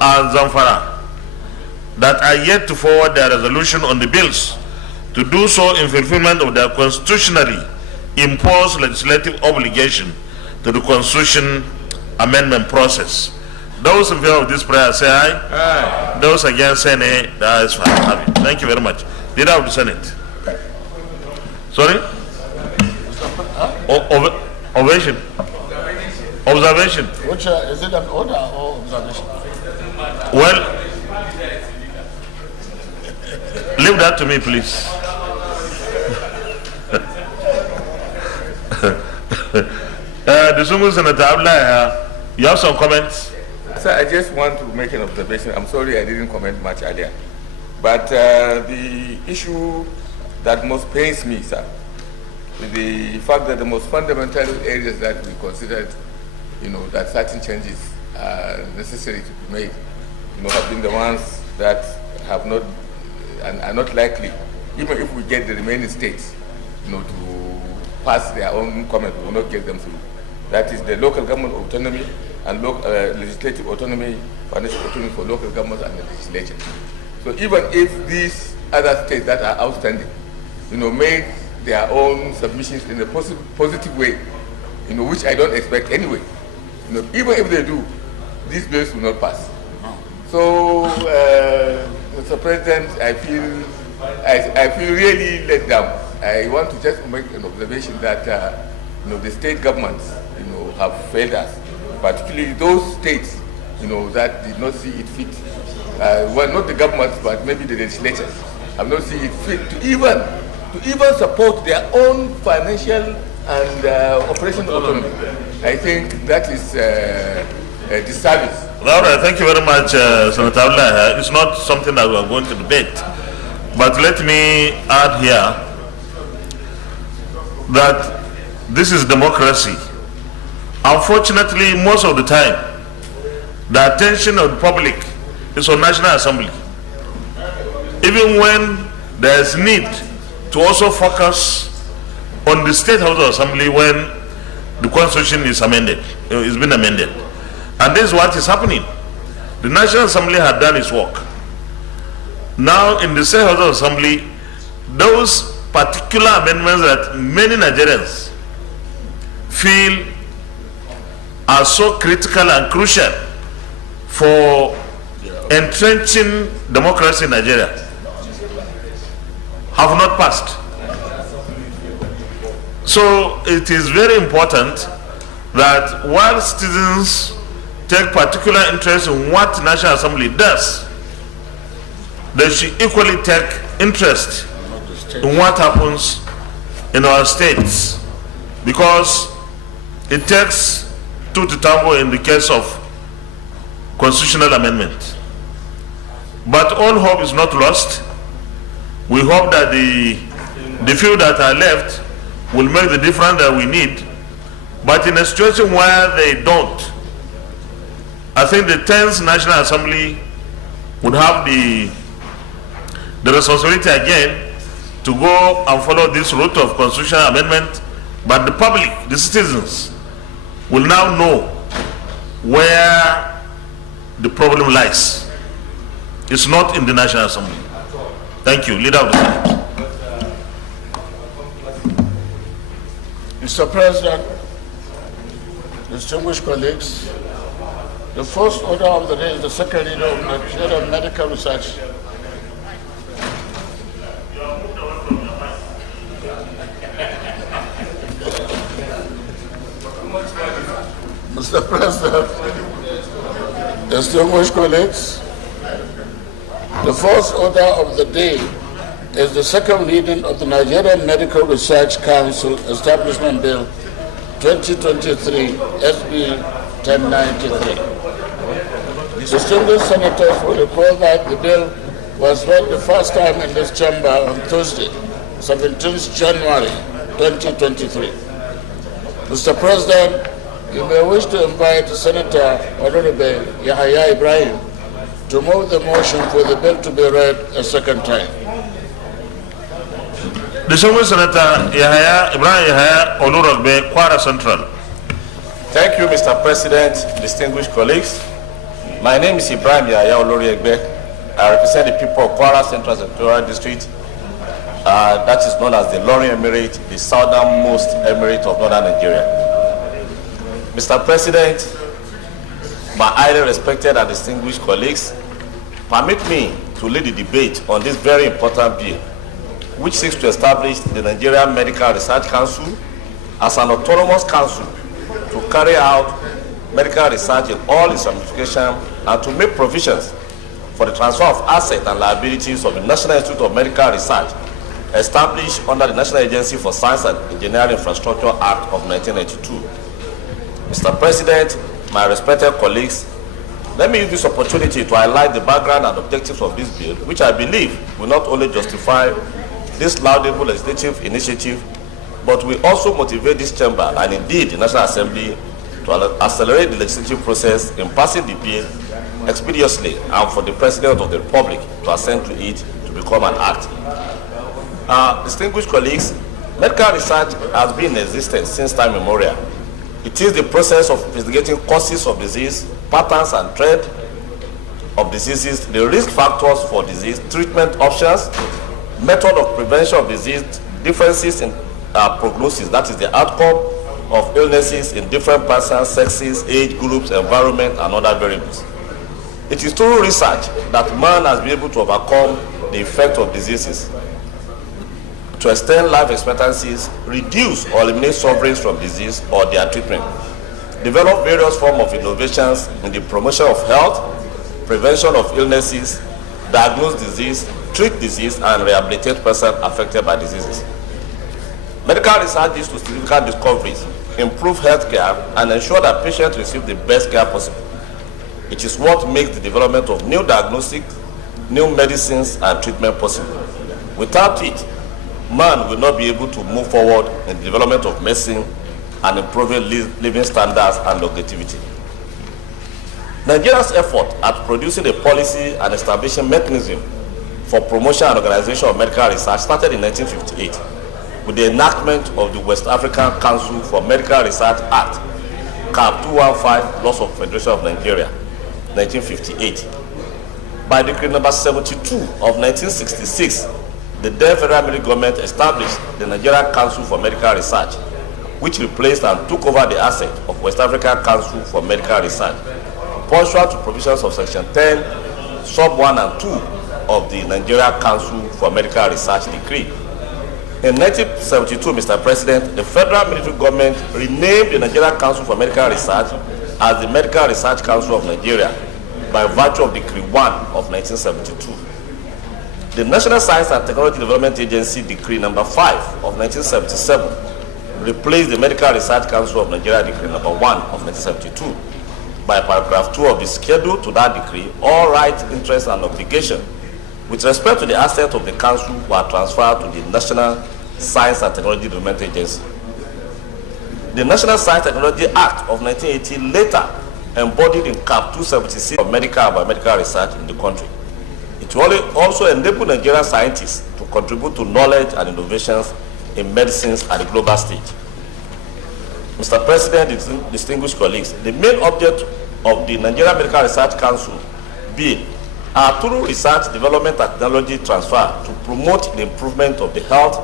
and Zamfara, that are yet to forward their resolution on the bills, to do so in fulfillment of their constitutionally imposed legislative obligation to the Constitution amendment process. Those in favor of this prayer say aye. Aye. Those against say nay. The ayes have it. Thank you very much. Leader of the Senate. Sorry? Ovation. Observation. Which is it, an order or observation? Well, leave that to me, please. Distinguished Senator Abdullah, you have some comments? Sir, I just want to make an observation. I'm sorry I didn't comment much earlier. But the issue that most pains me, sir, is the fact that the most fundamental areas that we considered, that certain changes are necessary to be made, have been the ones that have not and are not likely, even if we get the remaining states, to pass their own comment, we will not get them through. That is the local government autonomy and legislative autonomy, financial autonomy for local governments and the legislature. So even if these other states that are outstanding, made their own submissions in a positive way, which I don't expect anyway, even if they do, these bills will not pass. So, Mr. President, I feel really let down. I want to just make an observation that the state governments have failed us, particularly those states that did not see it fit. Well, not the governments, but maybe the legislatures have not seen it fit to even support their own financial and operational autonomy. I think that is a disservice. All right, thank you very much, Senator Abdullah. It's not something that we are going to debate. But let me add here that this is democracy. Unfortunately, most of the time, the attention of the public is on National Assembly. Even when there is need to also focus on the State House of Assembly when the Constitution is amended, it's been amended. And this is what is happening. The National Assembly had done its work. Now in the State House of Assembly, those particular amendments that many Nigerians feel are so critical and crucial for entrenching democracy in Nigeria have not passed. So it is very important that while citizens take particular interest in what the National Assembly does, they should equally take interest in what happens in our states, because it takes two to tango in the case of constitutional amendment. But all hope is not lost. We hope that the few that are left will make the difference that we need. But in a situation where they don't, I think the 10th National Assembly would have the responsibility again to go and follow this route of constitutional amendment. But the public, the citizens, will now know where the problem lies. It's not in the National Assembly. Thank you. Leader of the Senate. Mr. President, distinguished colleagues, the first order of the day is the second reader of Nigerian medical research. Mr. President, distinguished colleagues, the first order of the day is the second reading of the Nigerian Medical Research Council Establishment Bill 2023, SB 1093. Distinguished senators will recall that the bill was read the first time in this chamber on Thursday, 17th January 2023. Mr. President, you may wish to invite Senator Honorable Yahaya Ibrahim to move the motion for the bill to be read a second time. Distinguished Senator Yahaya Ibrahim Yahaya Olurogbe, Kwara Central. Thank you, Mr. President, distinguished colleagues. My name is Ibrahim Yahaya Olurogbe. I represent the people of Kwara Central Senatorial District. That is known as the Lorry Emirate, the southernmost emirate of northern Nigeria. Mr. President, my highly respected and distinguished colleagues, permit me to lead the debate on this very important bill, which seeks to establish the Nigerian Medical Research Council as an autonomous council to carry out medical research in all its ramifications and to make provisions for the transfer of assets and liabilities of the National Institute of Medical Research established under the National Agency for Science and Engineering Infrastructure Act of 1992. Mr. President, my respected colleagues, let me use this opportunity to highlight the background and objectives of this bill, which I believe will not only justify this laudable legislative initiative, but will also motivate this chamber and indeed the National Assembly to accelerate the legislative process in passing the bill expeditiously and for the President of the Republic to assent to it to become an act. Distinguished colleagues, medical research has been in existence since time immemorial. It is the process of investigating causes of disease, patterns and trend of diseases, the risk factors for disease, treatment options, method of prevention of disease, differences in prognosis, that is the outcome of illnesses in different persons, sexes, age groups, environment, and other variables. It is through research that man has been able to overcome the effect of diseases, to extend life expectancies, reduce or eliminate sufferings from disease or their treatment, develop various forms of innovations in the promotion of health, prevention of illnesses, diagnose disease, treat disease, and rehabilitate persons affected by diseases. Medical research leads to significant discoveries, improve healthcare, and ensure that patients receive the best care possible. It is what makes the development of new diagnostics, new medicines, and treatment possible. Without it, man will not be able to move forward in the development of medicine and improving living standards and longevity. Nigeria's effort at producing a policy and establishing mechanism for promotion and organization of medical research started in 1958, with the enactment of the West African Council for Medical Research Act, Cap 215, Laws of Federation of Nigeria, 1958. By Decree number 72 of 1966, the then Federal Military Government established the Nigeria Council for Medical Research, which replaced and took over the asset of West African Council for Medical Research, pursuant to provisions of Section 10, Sub 1 and 2 of the Nigeria Council for Medical Research Decree. In 1972, Mr. President, the Federal Military Government renamed the Nigeria Council for Medical Research as the Medical Research Council of Nigeria by virtue of Decree 1 of 1972. The National Science and Technology Development Agency Decree number 5 of 1977 replaced the Medical Research Council of Nigeria Decree number 1 of 1972. By paragraph 2 of the schedule to that decree, all rights, interests, and obligations with respect to the assets of the Council were transferred to the National Science and Technology Development Agency. The National Science and Technology Act of 1980 later embodied in Cap 276 of medical and biomedical research in the country. It will also enable Nigerian scientists to contribute to knowledge and innovations in medicines at the global stage. Mr. President, distinguished colleagues, the main object of the Nigerian Medical Research Council bill are through research, development, and technology transfer to promote the improvement of the health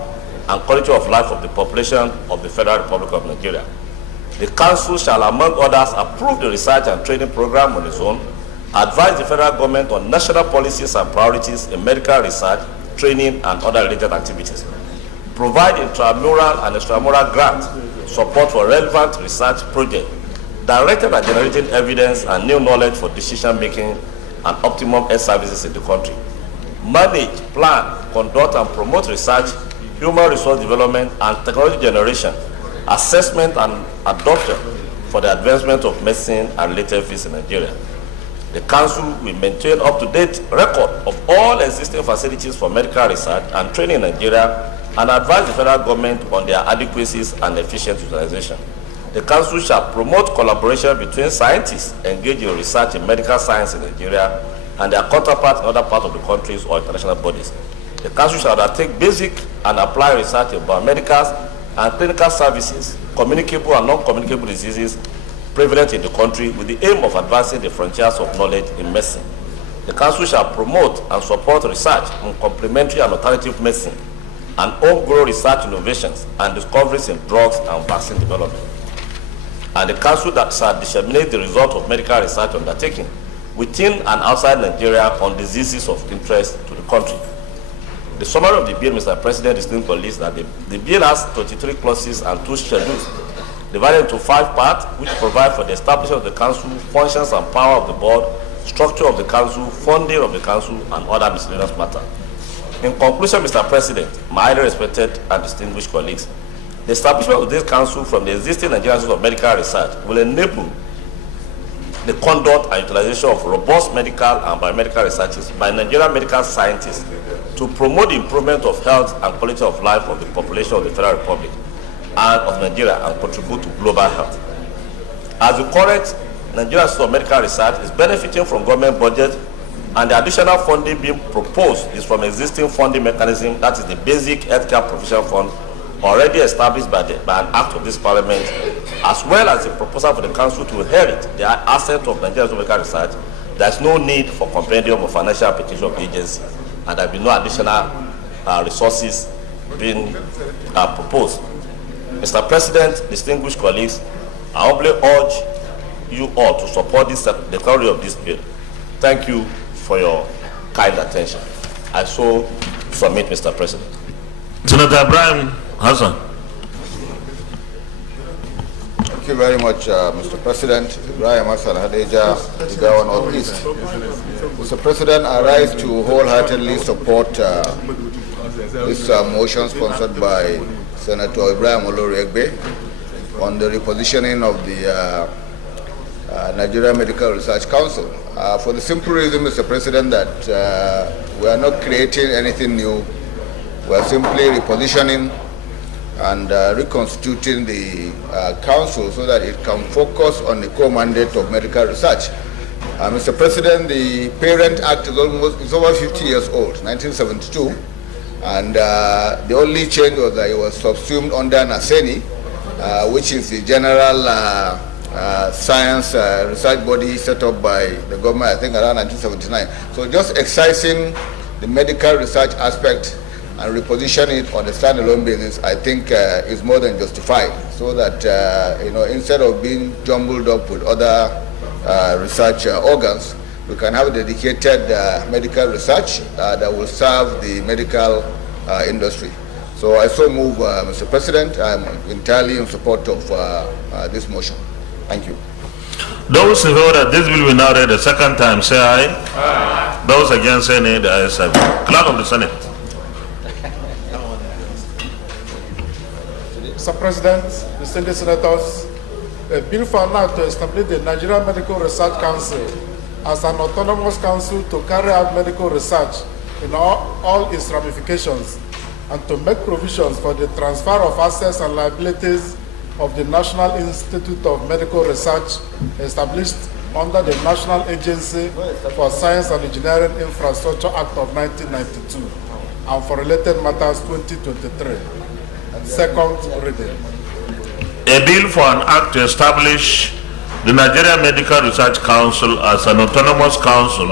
and quality of life of the population of the Federal Republic of Nigeria. The Council shall, among others, approve the research and training program on its own, advise the federal government on national policies and priorities in medical research, training, and other related activities, provide intramural and extramural grants, support for relevant research projects directed at generating evidence and new knowledge for decision-making and optimum health services in the country, manage, plan, conduct, and promote research, human resource development, and technology generation, assessment, and adoption for the advancement of medicine and related fields in Nigeria. The Council will maintain up-to-date record of all existing facilities for medical research and training in Nigeria and advise the federal government on their adequacies and efficient utilization. The Council shall promote collaboration between scientists engaged in research in medical science in Nigeria and their counterparts in other parts of the countries or international bodies. The Council shall undertake basic and applied research in biomedical and clinical services, communicable and non-communicable diseases prevalent in the country with the aim of advancing the frontiers of knowledge in medicine. The Council shall promote and support research on complementary and alternative medicine and homegrown research innovations and discoveries in drugs and vaccine development. And the Council that shall disseminate the result of medical research undertaking within and outside Nigeria on diseases of interest to the country. The summary of the bill, Mr. President, is still list that the bill has 23 clauses and 2 schedules, divided into 5 parts, which provide for the establishment of the Council, functions and power of the board, structure of the Council, funding of the Council, and other miscellaneous matters. In conclusion, Mr. President, my highly respected and distinguished colleagues, the establishment of this Council from the existing Nigerian Institute of Medical Research will enable the conduct and utilization of robust medical and biomedical researches by Nigerian medical scientists to promote the improvement of health and quality of life of the population of the Federal Republic and of Nigeria and contribute to global health. As the current Nigerian Institute of Medical Research is benefiting from government budget, and the additional funding being proposed is from existing funding mechanism, that is the Basic Healthcare Provision Fund, already established by an act of this Parliament, as well as the proposal for the Council to inherit the asset of Nigerian Institute of Medical Research. There is no need for compendium of financial application of the agency, and there will be no additional resources being proposed. Mr. President, distinguished colleagues, I humbly urge you all to support the delivery of this bill. Thank you for your kind attention. I so submit, Mr. President. Senator Ibrahim Hassan. Thank you very much, Mr. President. Ibrahim Hassan Hadeja, Jigawa Northeast. Mr. President, I rise to wholeheartedly support this motion sponsored by Senator Ibrahim Oloriegbe on the repositioning of the Nigeria Medical Research Council. For the simple reason, Mr. President, that we are not creating anything new. We are simply repositioning and reconstituting the council so that it can focus on the core mandate of medical research. Mr. President, the Parent Act is over 50 years old, 1972, And the only change was that it was subsumed under NASENI, which is the general science research body set up by the government, I think around 1979. So just excising the medical research aspect and reposition it on a standalone basis, I think is more than justified, so that instead of being jumbled up with other research organs, we can have dedicated medical research that will serve the medical industry. So I so move, Mr. President. I'm entirely in support of this motion. Thank you. Those in favor that this bill will now read a second time, say aye. Aye. Those against, say nay. The ayes have it. Clerk of the Senate. Mr. President, distinguished senators, a bill for an act to establish the Nigerian Medical Research Council as an autonomous council to carry out medical research in all its ramifications, and to make provisions for the transfer of assets and liabilities of the National Institute of Medical Research established under the National Agency for Science and Engineering Infrastructure Act of 1992 and for related matters 2023. Second reading. A bill for an act to establish the Nigerian Medical Research Council as an autonomous council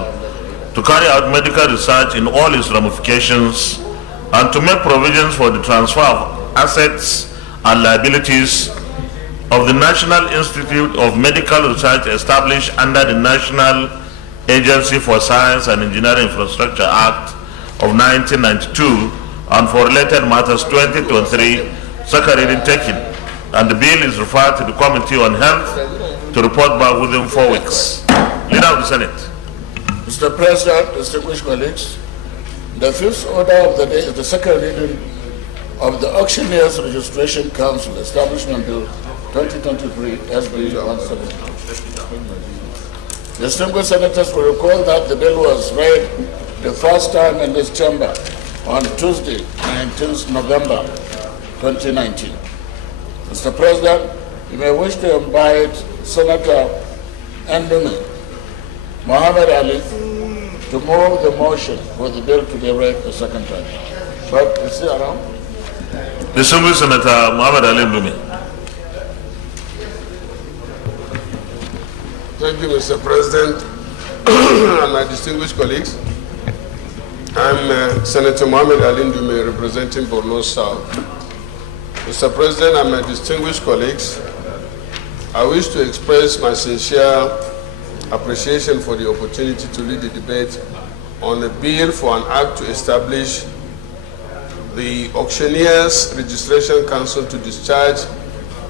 to carry out medical research in all its ramifications and to make provisions for the transfer of assets and liabilities of the National Institute of Medical Research established under the National Agency for Science and Engineering Infrastructure Act of 1992 and for related matters 2023, second reading taken, and the bill is referred to the Committee on Health to report back within 4 weeks. Leader of the Senate. Mr. President, distinguished colleagues, the fifth order of the day is the second reading of the Auctioneers Registration Council Establishment Bill 2023 SB 170. Distinguished senators will recall that the bill was read the first time in this chamber on Tuesday, 19th November 2019. Mr. President, you may wish to invite Senator Ndumi Mohammed Ali to move the motion for the bill to be read a second time. But is he around? Distinguished Senator Mohammed Ali Ndumi. Thank you, Mr. President, and my distinguished colleagues. I'm Senator Mohammed Ali Ndumi, representing Borno South. Mr. President and my distinguished colleagues, I wish to express my sincere appreciation for the opportunity to lead the debate on a bill for an act to establish the Auctioneers Registration Council to discharge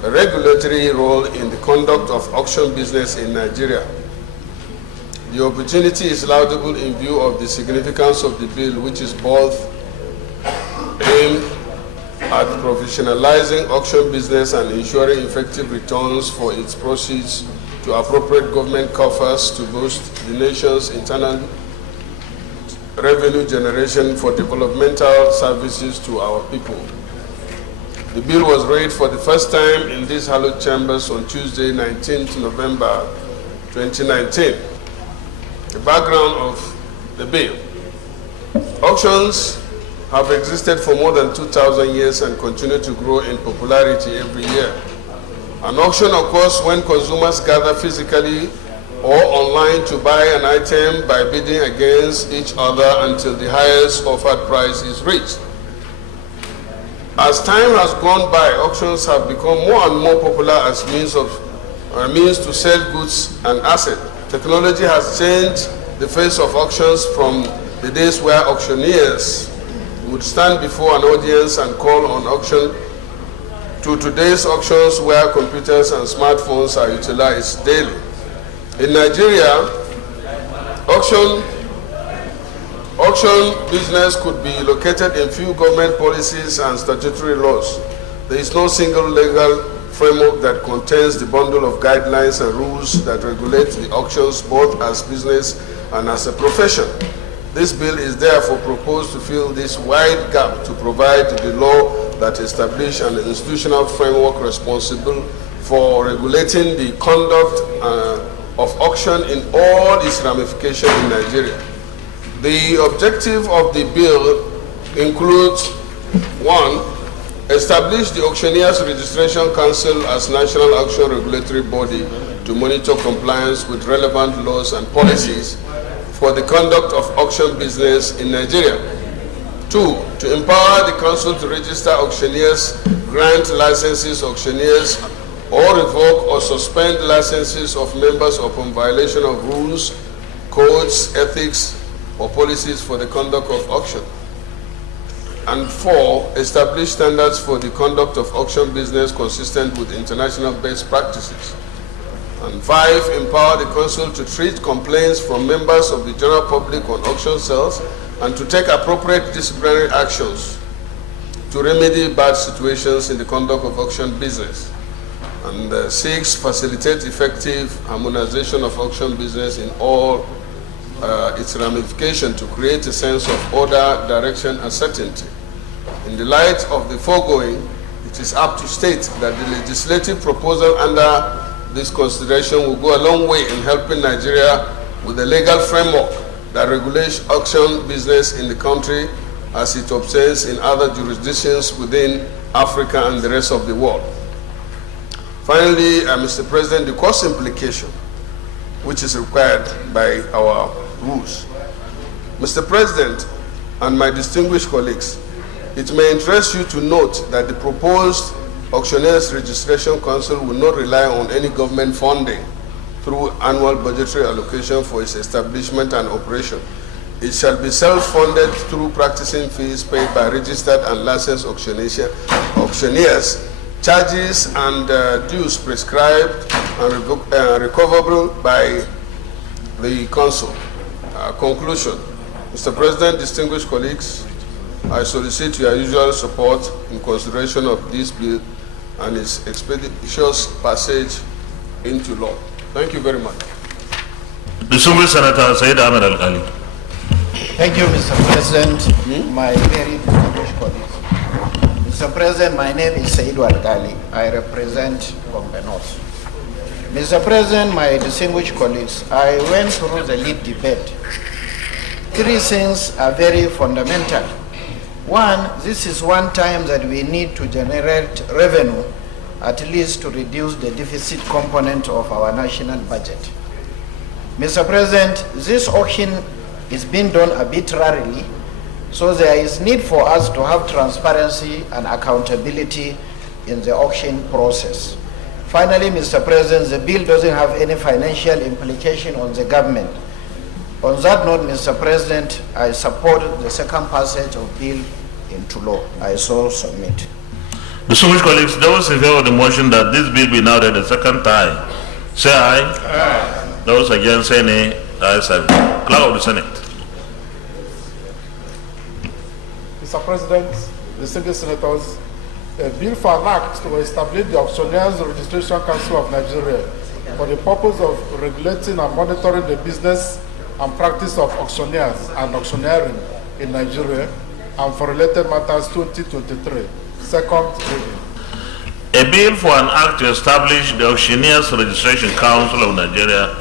a regulatory role in the conduct of auction business in Nigeria. The opportunity is laudable in view of the significance of the bill, which is both aimed at professionalizing auction business and ensuring effective returns for its proceeds to appropriate government coffers to boost the nation's internal revenue generation for developmental services to our people. The bill was read for the first time in these hallowed chambers on Tuesday, 19th November 2019. The background of the bill. Auctions have existed for more than 2,000 years and continue to grow in popularity every year. An auction occurs when consumers gather physically or online to buy an item by bidding against each other until the highest offered price is reached. As time has gone by, auctions have become more and more popular as means to sell goods and assets. Technology has changed the face of auctions from the days where auctioneers would stand before an audience and call on auction to today's auctions where computers and smartphones are utilized daily. In Nigeria, auction business could be located in few government policies and statutory laws. There is no single legal framework that contains the bundle of guidelines and rules that regulate the auctions both as business and as a profession. This bill is therefore proposed to fill this wide gap to provide the law that establishes an institutional framework responsible for regulating the conduct of auction in all its ramifications in Nigeria. The objective of the bill includes: 1. Establish the Auctioneers Registration Council as national auction regulatory body to monitor compliance with relevant laws and policies for the conduct of auction business in Nigeria. 2. To empower the council to register auctioneers, grant licenses auctioneers, or revoke or suspend licenses of members upon violation of rules, codes, ethics, or policies for the conduct of auction. And 4, establish standards for the conduct of auction business consistent with international best practices. And 5, empower the council to treat complaints from members of the general public on auction sales and to take appropriate disciplinary actions to remedy bad situations in the conduct of auction business. And 6, facilitate effective harmonization of auction business in all its ramifications to create a sense of order, direction, and certainty. In the light of the foregoing, it is apt to state that the legislative proposal under this consideration will go a long way in helping Nigeria with a legal framework that regulates auction business in the country as it obtains in other jurisdictions within Africa and the rest of the world. Finally, Mr. President, the cost implication, which is required by our rules. Mr. President and my distinguished colleagues, it may interest you to note that the proposed Auctioneers Registration Council will not rely on any government funding through annual budgetary allocation for its establishment and operation. It shall be self-funded through practicing fees paid by registered and licensed auctioneers, charges and dues prescribed and recoverable by the Council. Conclusion. Mr. President, distinguished colleagues, I solicit your usual support in consideration of this bill and its expeditious passage into law. Thank you very much. Distinguished Senator Said Ahmed Al-Ali. Thank you, Mr. President, my very distinguished colleagues. Mr. President, my name is Said Al-Ali. I represent Gombe North. Mr. President, my distinguished colleagues, I went through the lead debate. 3 things are very fundamental. 1, this is one time that we need to generate revenue, at least to reduce the deficit component of our national budget. Mr. President, this auction is being done arbitrarily, so there is need for us to have transparency and accountability in the auction process. Finally, Mr. President, the bill doesn't have any financial implication on the government. On that note, Mr. President, I support the second passage of bill into law. I so submit. Distinguished colleagues, those in favor of the motion that this bill be now read a second time, say aye. Aye. Those against say nay. Ayes have it. Clerk of the Senate. Mr. President, distinguished senators, a bill for an act to establish the Auctioneers Registration Council of Nigeria for the purpose of regulating and monitoring the business and practice of auctioneers and auctioneering in Nigeria and for related matters 2023. Second reading. A bill for an act to establish the Auctioneers Registration Council of Nigeria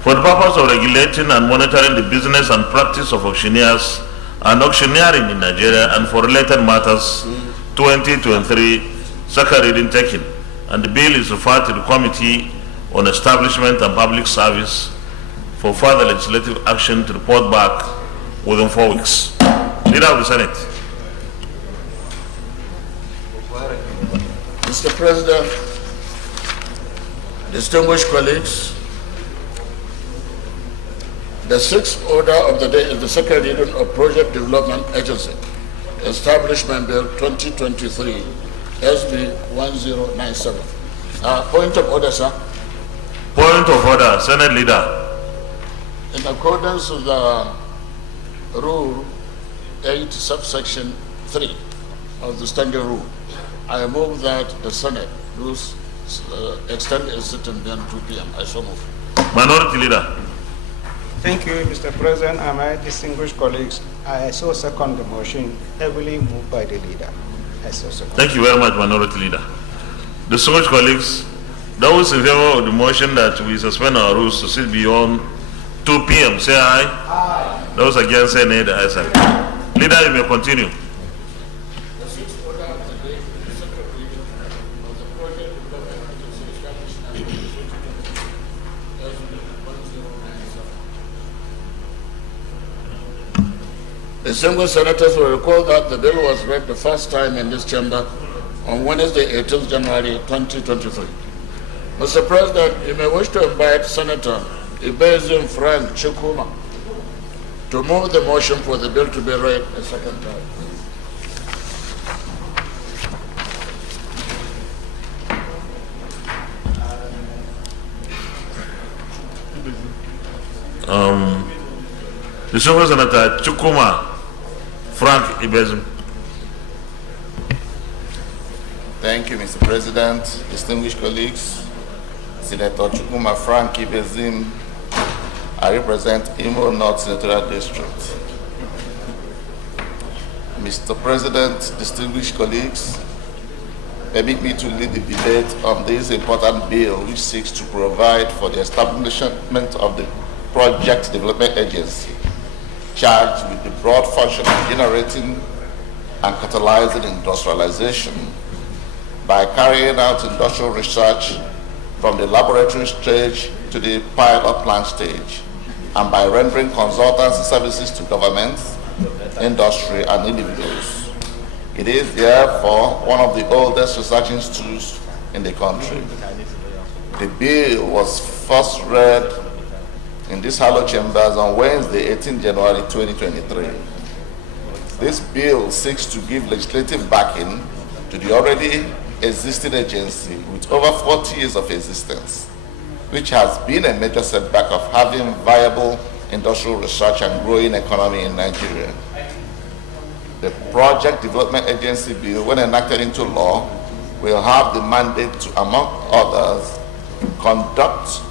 for the purpose of regulating and monitoring the business and practice of auctioneers and auctioneering in Nigeria and for related matters 2023. Second reading taken. And the bill is referred to the Committee on Establishment and Public Service for further legislative action to report back within 4 weeks. Leader of the Senate. Mr. President, distinguished colleagues, the 6th order of the day is the second reading of Project Development Agency Establishment Bill 2023, SB 1097. Point of order, sir. Point of order, Senate Leader. In accordance with the Rule 8, subsection 3 of the Standing Rule, I move that the Senate extend its sitting beyond 2 p.m. I so move. Minority Leader. Thank you, Mr. President, and my distinguished colleagues. I so second the motion, heavily moved by the leader. I so second. Thank you very much, Minority Leader. Distinguished colleagues, those in favor of the motion that we suspend our rules to sit beyond 2 p.m. say aye. Aye. Those against say nay. The ayes have it. Leader, you may continue. Distinguished senators will recall that the bill was read the first time in this chamber on Wednesday, 18th January 2023. Mr. President, you may wish to invite Senator Ibezim Frank Chukuma to move the motion for the bill to be read a second time. Distinguished Senator Chukuma Frank Ibezim. Thank you, Mr. President, distinguished colleagues. Senator Chukuma Frank Ibezim, I represent Imo North Senatorial District. Mr. President, distinguished colleagues, permit me to lead the debate on this important bill which seeks to provide for the establishment of the Project Development Agency charged with the broad function of generating and catalyzing industrialization by carrying out industrial research from the laboratory stage to the pilot plant stage, and by rendering consultancy services to governments, industry, and individuals. It is therefore one of the oldest research institutes in the country. The bill was first read in this hallowed chambers on Wednesday, 18 January 2023. This bill seeks to give legislative backing to the already existing agency with over 40 years of existence, which has been a major setback of having viable industrial research and growing economy in Nigeria. The Project Development Agency bill, when enacted into law, will have the mandate to, among others, conduct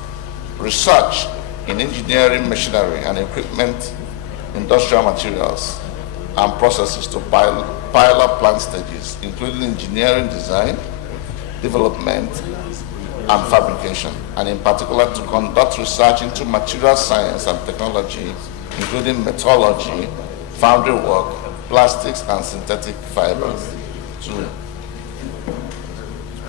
research in engineering machinery and equipment, industrial materials, and processes to pilot plant stages, including engineering design, development, and fabrication, and in particular to conduct research into material science and technology, including metallurgy, foundry work, plastics, and synthetic fibers. 2.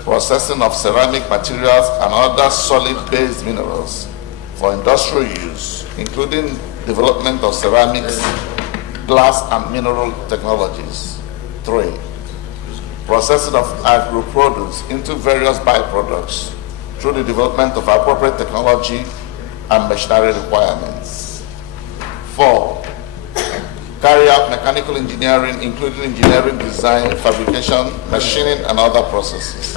Processing of ceramic materials and other solid-based minerals for industrial use, including development of ceramics, glass, and mineral technologies. 3. Processing of agro-produce into various byproducts through the development of appropriate technology and machinery requirements. 4. Carry out mechanical engineering, including engineering design, fabrication, machining, and other processes.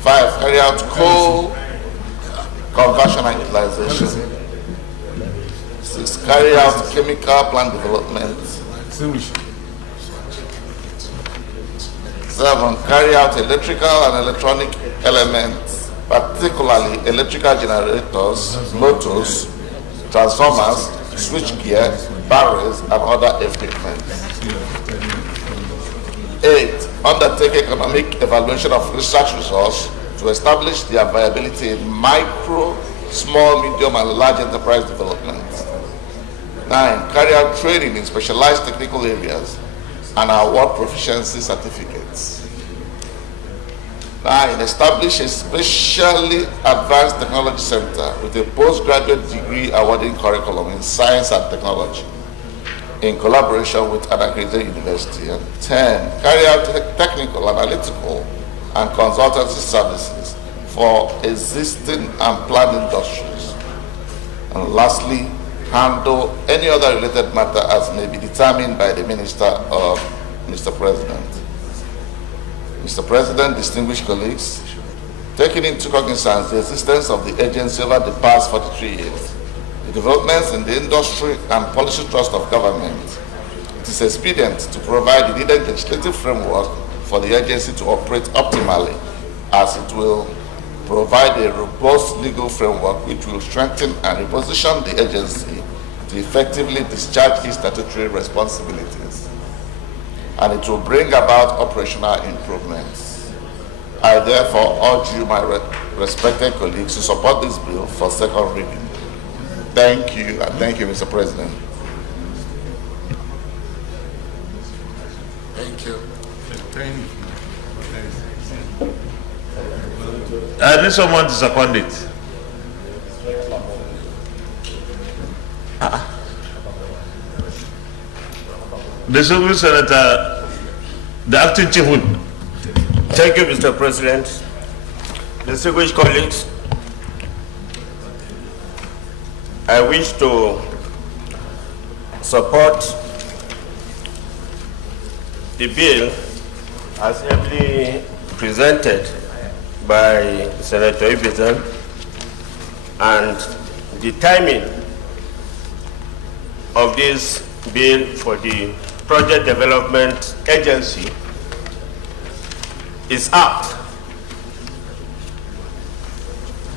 5. Carry out coal conversion and utilization. 6. Carry out chemical plant development. 7. Carry out electrical and electronic elements, particularly electrical generators, motors, transformers, switchgear, barrels, and other equipment. 8. Undertake economic evaluation of research results to establish their viability in micro, small, medium, and large enterprise development. 9. Carry out training in specialized technical areas and award proficiency certificates. 9. Establish a specially advanced technology center with a postgraduate degree awarding curriculum in science and technology in collaboration with an accredited university. And 10. Carry out technical, analytical, and consultancy services for existing and planned industries. And lastly, handle any other related matter as may be determined by the Minister of Mr. President. Mr. President, distinguished colleagues, taking into cognizance the existence of the agency over the past 43 years, the developments in the industry and policy trust of government, it is expedient to provide the needed legislative framework for the agency to operate optimally, as it will provide a robust legal framework which will strengthen and reposition the agency to effectively discharge its statutory responsibilities, and it will bring about operational improvements. I therefore urge you, my respected colleagues, to support this bill for second reading. Thank you, and thank you, Mr. President. Thank you. I need someone to second it. Distinguished Senator, the acting chief whip. Thank you, Mr. President. Distinguished colleagues, I wish to support the bill as ably presented by Senator Ibizan, and the timing of this bill for the Project Development Agency is apt,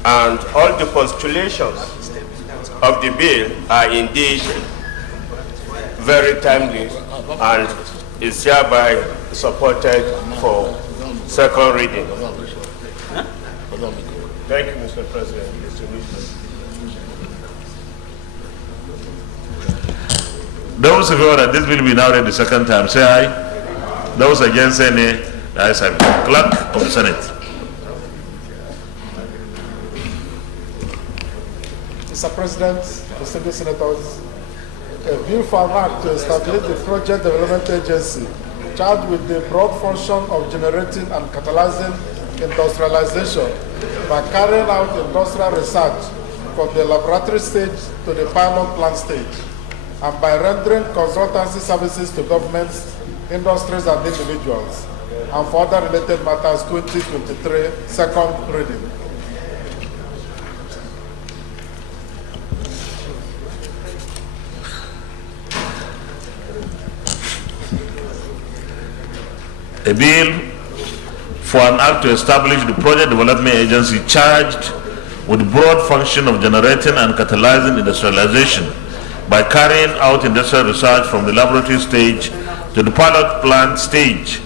and all the postulations of the bill are indeed very timely and is hereby supported for second reading. Thank you, Mr. President. Those in favor that this bill be now read the second time, say aye. Those against, say nay. The ayes have it. Clerk of the Senate. Mr. President, distinguished senators, a bill for an act to establish the Project Development Agency charged with the broad function of generating and catalyzing industrialization by carrying out industrial research from the laboratory stage to the pilot plant stage, and by rendering consultancy services to governments, industries, and individuals, and for other related matters, 2023, second reading. A bill for an act to establish the Project Development Agency charged with the broad function of generating and catalyzing industrialization by carrying out industrial research from the laboratory stage to the pilot plant stage,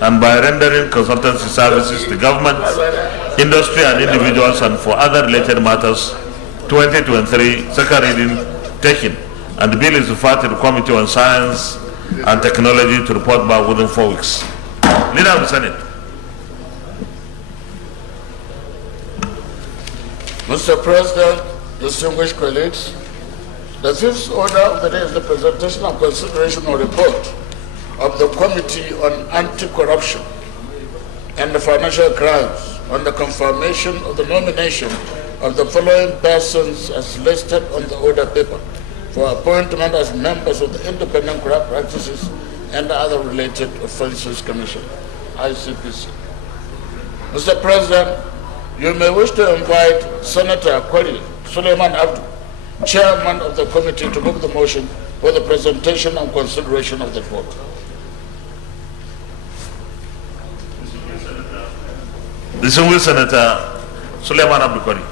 and by rendering consultancy services to government, industry, and individuals, and for other related matters, 2023, second reading taken. And the bill is referred to the Committee on Science and Technology to report back within 4 weeks. Leader of the Senate. Mr. President, distinguished colleagues, the fifth order of the day is the presentation and consideration of report of the Committee on Anti-Corruption and the Financial Crimes on the confirmation of the nomination of the following persons as listed on the order paper for appointment as members of the Independent Corrupt Practices and other related offences commission, ICPC. Mr. President, you may wish to invite Senator Kwali Suleiman Abdu, Chairman of the committee, to move the motion for the presentation and consideration of the vote. Distinguished Senator Suleiman Abdu Kwali.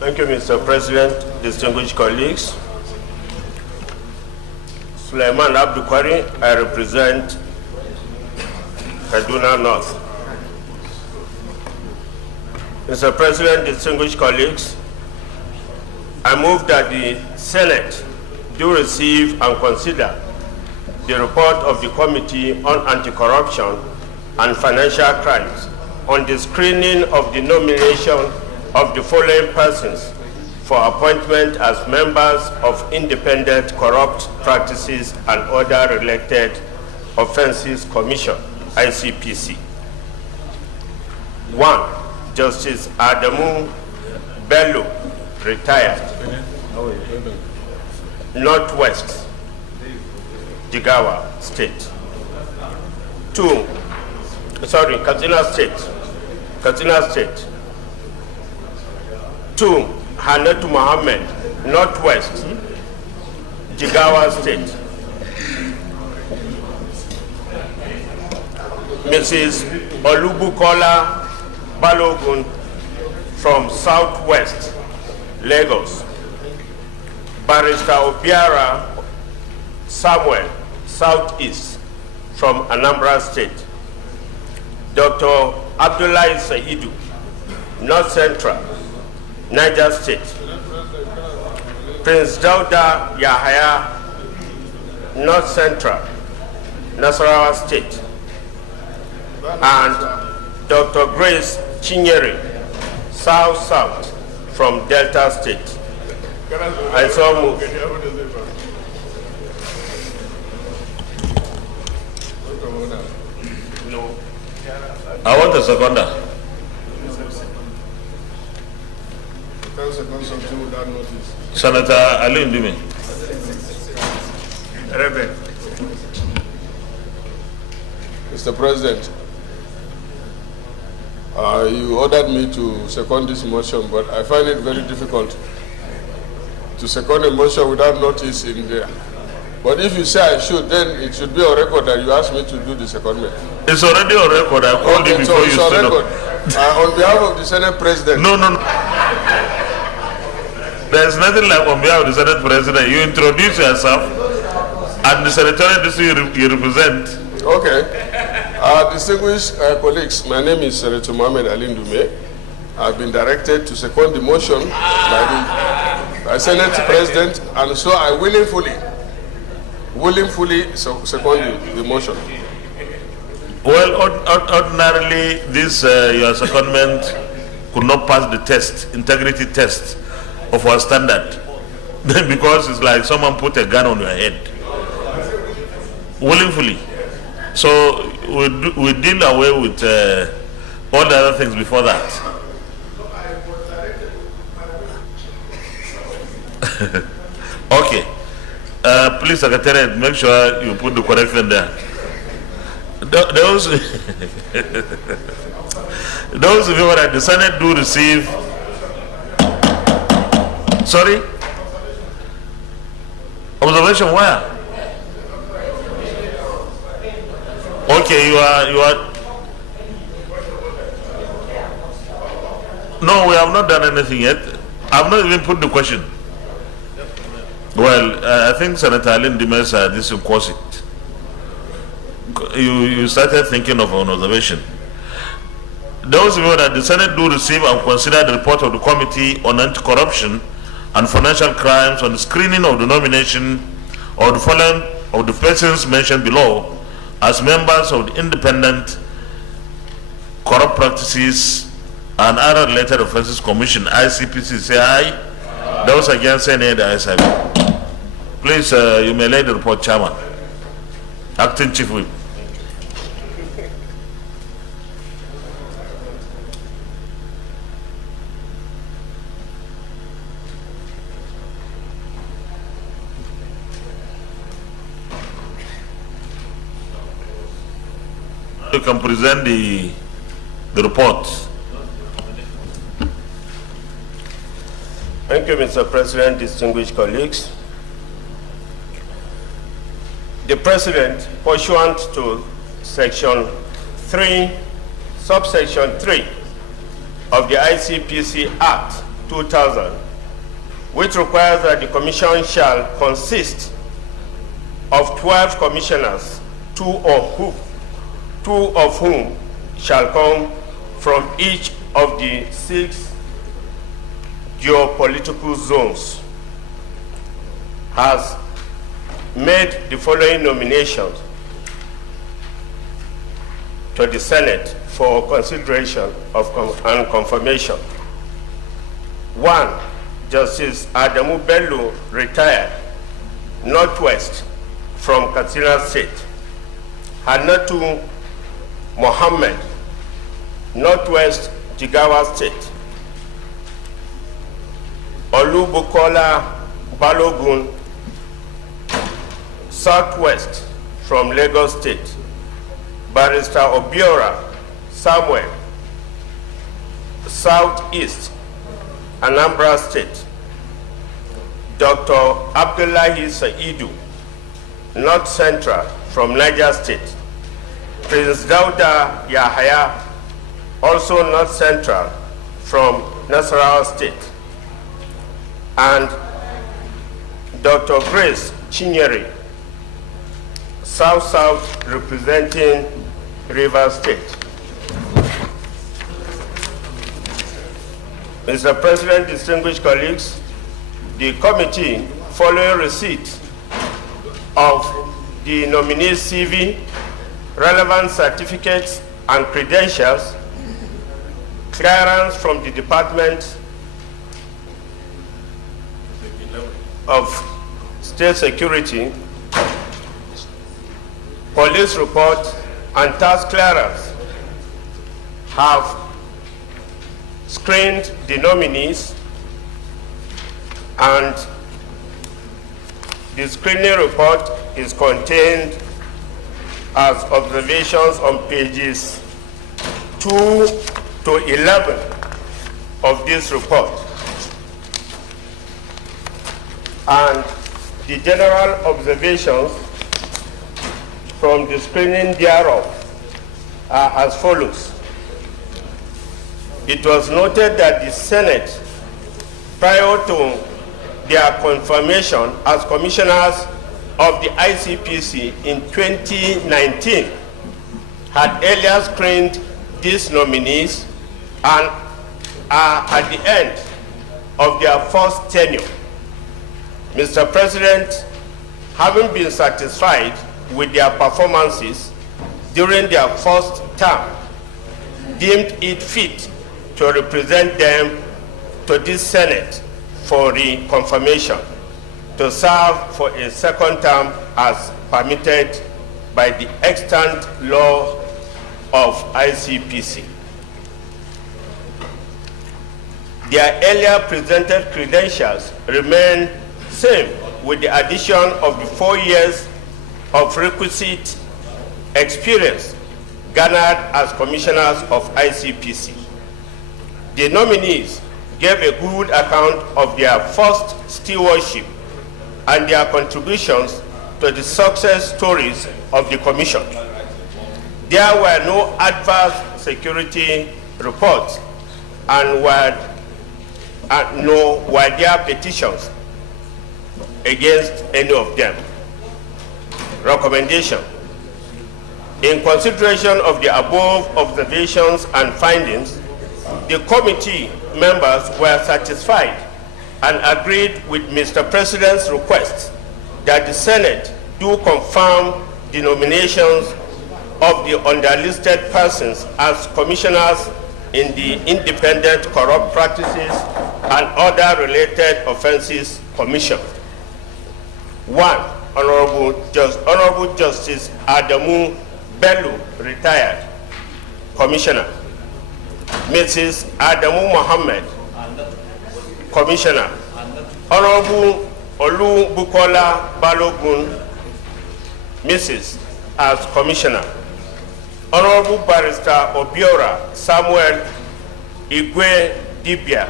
Thank you, Mr. President, distinguished colleagues. Suleiman Abdu Kwari, I represent Kaduna North. Mr. President, distinguished colleagues, I move that the Senate do receive and consider the report of the Committee on Anti-Corruption and Financial Crimes on the screening of the nomination of the following persons for appointment as members of Independent Corrupt Practices and Other Related Offences Commission, ICPC. 1. Justice Adamu Bello, retired, Northwest, Jigawa State. 2. Katsina State. 2. Hanatu Mohammed, Northwest, Jigawa State. Mrs. Olubukola Balogun from Southwest, Lagos. Barrister Obiara Samuel, Southeast, from Anambra State. Dr. Abdullahi Saidu, North Central, Niger State. Prince Dauda Yahaya North Central, Nasarawa State, and Dr. Grace Chinyere, South South from Delta State. I so move. I want a seconder. Senator Ali Ndume. Mr. President, you ordered me to second this motion, but I find it very difficult to second a motion without notice in there. But if you say I should, then it should be on record that you asked me to do the secondment. It's already on record. I called you before you stood up. On behalf of the Senate President. No. There's nothing like on behalf of the Senate President. You introduce yourself and the senatorial district you represent. Okay. Distinguished colleagues, my name is Senator Mohamed Ali Ndume. I've been directed to second the motion by Senate President, and so I willingly second the motion. Well, ordinarily, this your secondment could not pass the test, integrity test of our standard, because it's like someone put a gun on your head. Willingly. So we deal away with all the other things before that. Okay. Please, Secretary, make sure you put the correction there. Those of you that the Senate do receive. Sorry? Observation where? Okay, you are. No, we have not done anything yet. I've not even put the question. Well, I think Senator Alin Dimes this will cause it. You started thinking of an observation. Those of you that the Senate do receive and consider the report of the Committee on Anti-Corruption and Financial Crimes on the screening of the nomination of the following of the persons mentioned below as members of the Independent Corrupt Practices and Other Related Offences Commission, ICPC, say aye. Those against say nay, the ayes have it. Please, you may lay the report, Chairman. Acting Chief Whip. You can present the report. Thank you, Mr. President, distinguished colleagues. The President, pursuant to Section 3, Subsection 3 of the ICPC Act 2000, which requires that the Commission shall consist of 12 commissioners, two of whom shall come from each of the 6 geopolitical zones, has made the following nominations to the Senate for consideration and confirmation. 1, Justice Adamu Bello, retired, Northwest, from Katsina State. Hannatu Mohammed, Northwest, Jigawa State. Olubukola Balogun, Southwest, from Lagos State. Barrister Obiora Samuel, Southeast, Anambra State. Dr. Abdullahi Saidu, North Central, from Niger State. Prince Dauda Yahaya, also North Central, from Nasarawa State. And Dr. Grace Chinyere, South-South, representing Rivers State. Mr. President, distinguished colleagues, the committee, following receipt of the nominee's CV, relevant certificates and credentials, clearance from the Department of State Security, police report, and task clearance have screened the nominees, and the screening report is contained as observations on pages 2 to 11 of this report. And the general observations from the screening thereof are as follows. It was noted that the Senate, prior to their confirmation as commissioners of the ICPC in 2019, had earlier screened these nominees and are at the end of their first tenure. Mr. President, having been satisfied with their performances during their first term, deemed it fit to represent them to this Senate for reconfirmation to serve for a second term as permitted by the extant law of ICPC. Their earlier presented credentials remain same with the addition of the 4 years of requisite experience garnered as commissioners of ICPC. The nominees gave a good account of their first stewardship and their contributions to the success stories of the Commission. There were no adverse security reports and nor were there petitions against any of them. Recommendation. In consideration of the above observations and findings, the committee members were satisfied and agreed with Mr. President's request that the Senate do confirm the nominations of the underlisted persons as commissioners in the Independent Corrupt Practices and Other Related Offenses Commission. 1. Honorable Justice Adamu Bello, retired, Commissioner. Mrs. Adamu Mohammed, Commissioner. Honorable Olu Bukola Balogun, Mrs. as Commissioner. Honorable Barrister Obiora Samuel Igwe Dibia,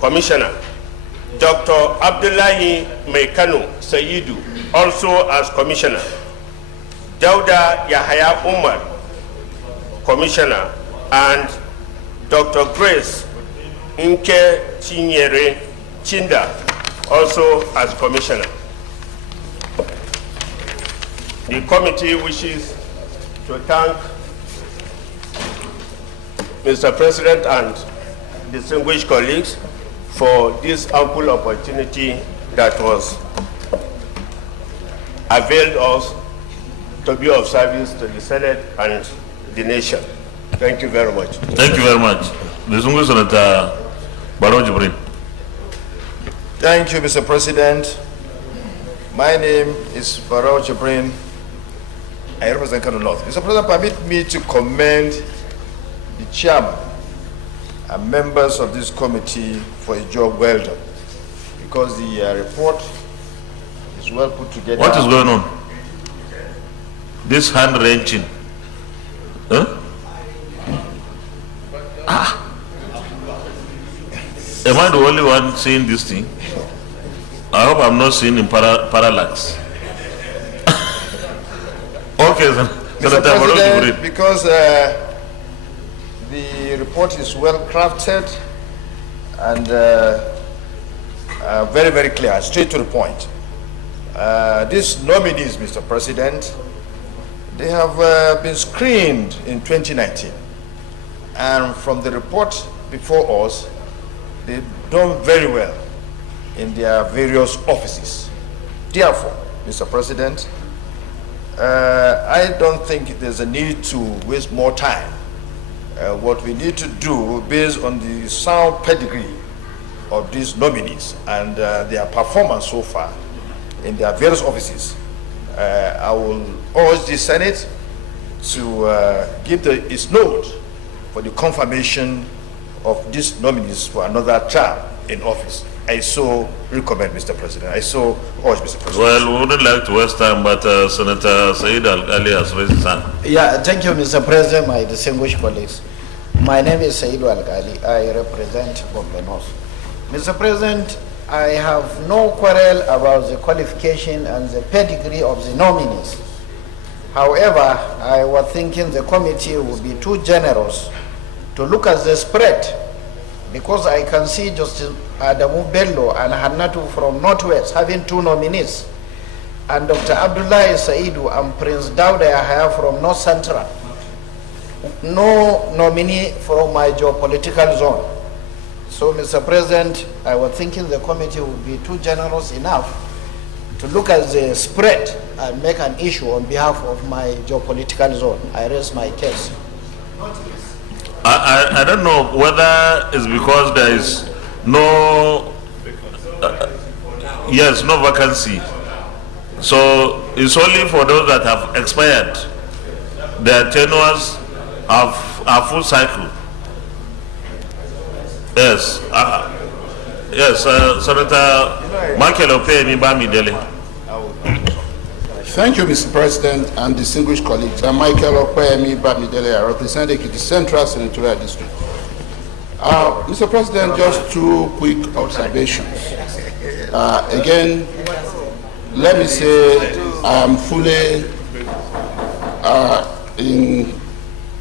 Commissioner. Dr. Abdullahi Meikanu Sayidu, also as Commissioner. Dauda Yahaya Umar, Commissioner, and Dr. Grace Nke Chinyere Chinda, also as Commissioner. The committee wishes to thank Mr. President and distinguished colleagues for this ample opportunity that was availed us to be of service to the Senate and the nation. Thank you very much. Thank you very much. Distinguished Senator Barrow Jibrin. Thank you, Mr. President. My name is Barrow Jibrin. I represent Kano North. Mr. President, permit me to commend the chairman and members of this committee for a job well done, because the report is well put together. What is going on? This hand wrenching. Huh? Am I the only one seeing this thing? I hope I'm not seeing in parallax. Okay, Mr. President, because the report is well crafted and very, very clear, straight to the point. These nominees, Mr. President, they have been screened in 2019. And from the report before us, they've done very well in their various offices. Therefore, Mr. President. I don't think there's a need to waste more time. What we need to do, based on the sound pedigree of these nominees and their performance so far in their various offices, I will urge the Senate to give its note for the confirmation of these nominees for another term in office. I so recommend, Mr. President. I so urge, Mr. President. Well, we wouldn't like to waste time, but Senator Said Al-Ali has raised his hand. Yeah, thank you, Mr. President, my distinguished colleagues. My name is Said Al-Ali. I represent Gombe North. Mr. President, I have no quarrel about the qualification and the pedigree of the nominees. However, I was thinking the committee would be too generous to look at the spread, because I can see Justice Adamu Bello and Hannatu from Northwest having 2 nominees, and Dr. Abdullahi Saidu and Prince Dauda Yahya from North Central. No nominee from my geopolitical zone. So, Mr. President, I was thinking the committee would be too generous enough to look at the spread and make an issue on behalf of my geopolitical zone. I raise my case. I don't know whether it's because there is no no vacancy. So it's only for those that have expired. Their tenures are full cycle. Yes. Senator Michael Opeyemi Bamidele. Thank you, Mr. President and distinguished colleagues. I'm Michael Opeyemi Bamidele. I represent the Central Senatorial District. Mr. President, just 2 quick observations. Again, let me say I am fully in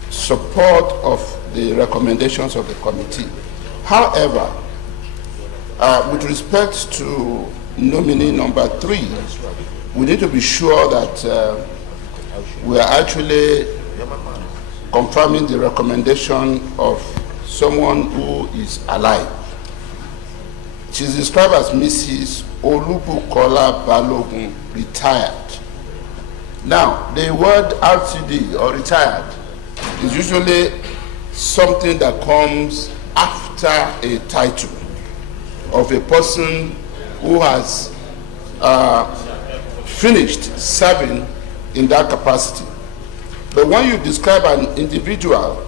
support of the recommendations of the committee. However, with respect to nominee number 3, we need to be sure that we are actually confirming the recommendation of someone who is alive. She is described as Mrs. Olubukola Balogun, retired. Now, the word RTD or retired is usually something that comes after a title of a person who has finished serving in that capacity. But when you describe an individual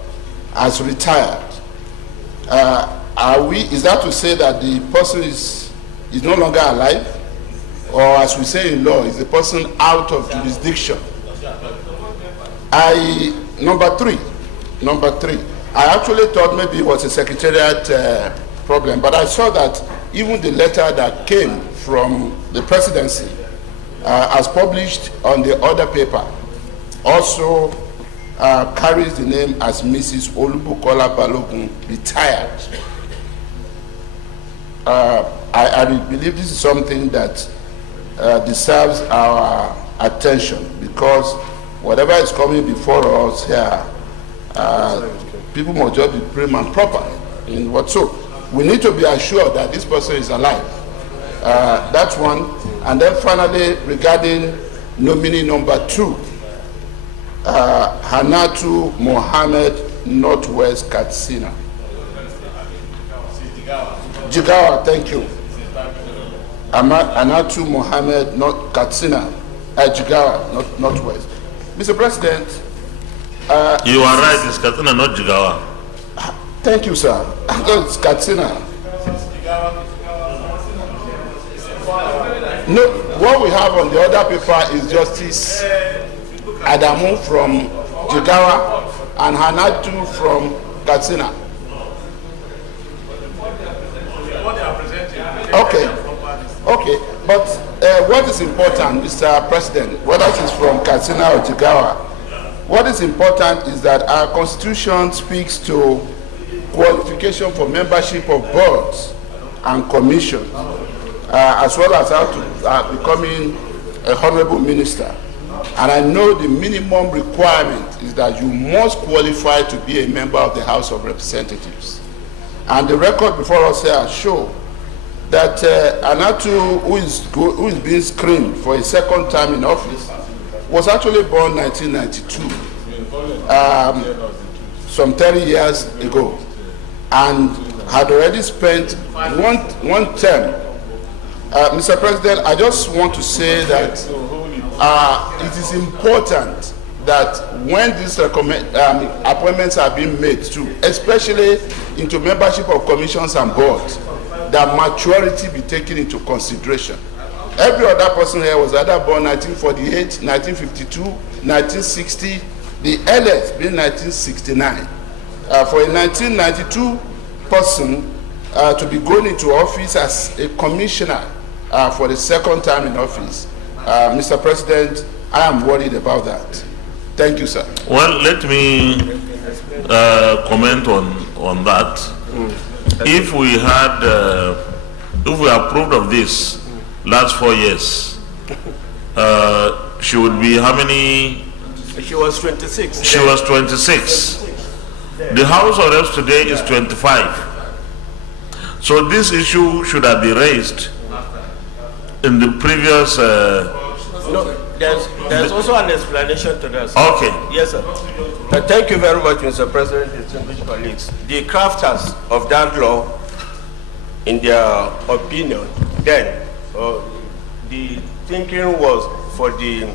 as retired, is that to say that the person is no longer alive? Or as we say in law, is the person out of jurisdiction? Number three, I actually thought maybe it was a secretariat problem, but I saw that even the letter that came from the presidency as published on the other paper also carries the name as Mrs. Olubukola Balogun, retired. I believe this is something that deserves our attention, because whatever is coming before us here, people must just be prim and proper in what so. We need to be assured that this person is alive. That's one. And then finally, regarding nominee number 2, Hannatu Mohammed, Northwest Katsina. Jigawa, thank you. Hannatu Mohammed, Katsina, Jigawa, Northwest. Mr. President. You are right, it's Katsina, not Jigawa. Thank you, sir. It's Katsina. No, what we have on the other paper is Justice Adamu from Jigawa and Hannatu from Katsina. Okay. But what is important, Mr. President, whether it is from Katsina or Jigawa, what is important is that our Constitution speaks to qualification for membership of boards and commissions, as well as how to becoming a honorable minister. And I know the minimum requirement is that you must qualify to be a member of the House of Representatives. And the record before us here show that Anatu, who is being screened for a second time in office, was actually born 1992, some 30 years ago, and had already spent one term. Mr. President, I just want to say that it is important that when these appointments are being made to, especially into membership of commissions and boards, that maturity be taken into consideration. Every other person here was either born 1948, 1952, 1960, the eldest being 1969. For a 1992 person to be going into office as a commissioner for the second time in office, Mr. President, I am worried about that. Thank you, sir. Well, let me comment on that. If we had, if we approved of this last 4 years, she would be how many? She was 26. She was 26. The House of Reps today is 25. So this issue should have been raised in the previous. No, there's also an explanation to that. Okay. Yes, sir. Thank you very much, Mr. President, distinguished colleagues. The crafters of that law, in their opinion, then the thinking was for the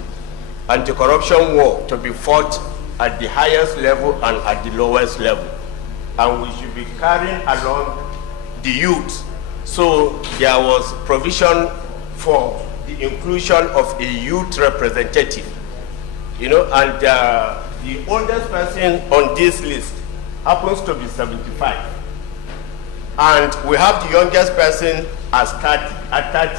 anti-corruption war to be fought at the highest level and at the lowest level, and we should be carrying along the youth. So there was provision for the inclusion of a youth representative, you know, and the oldest person on this list happens to be 75, and we have the youngest person as 30, at 30,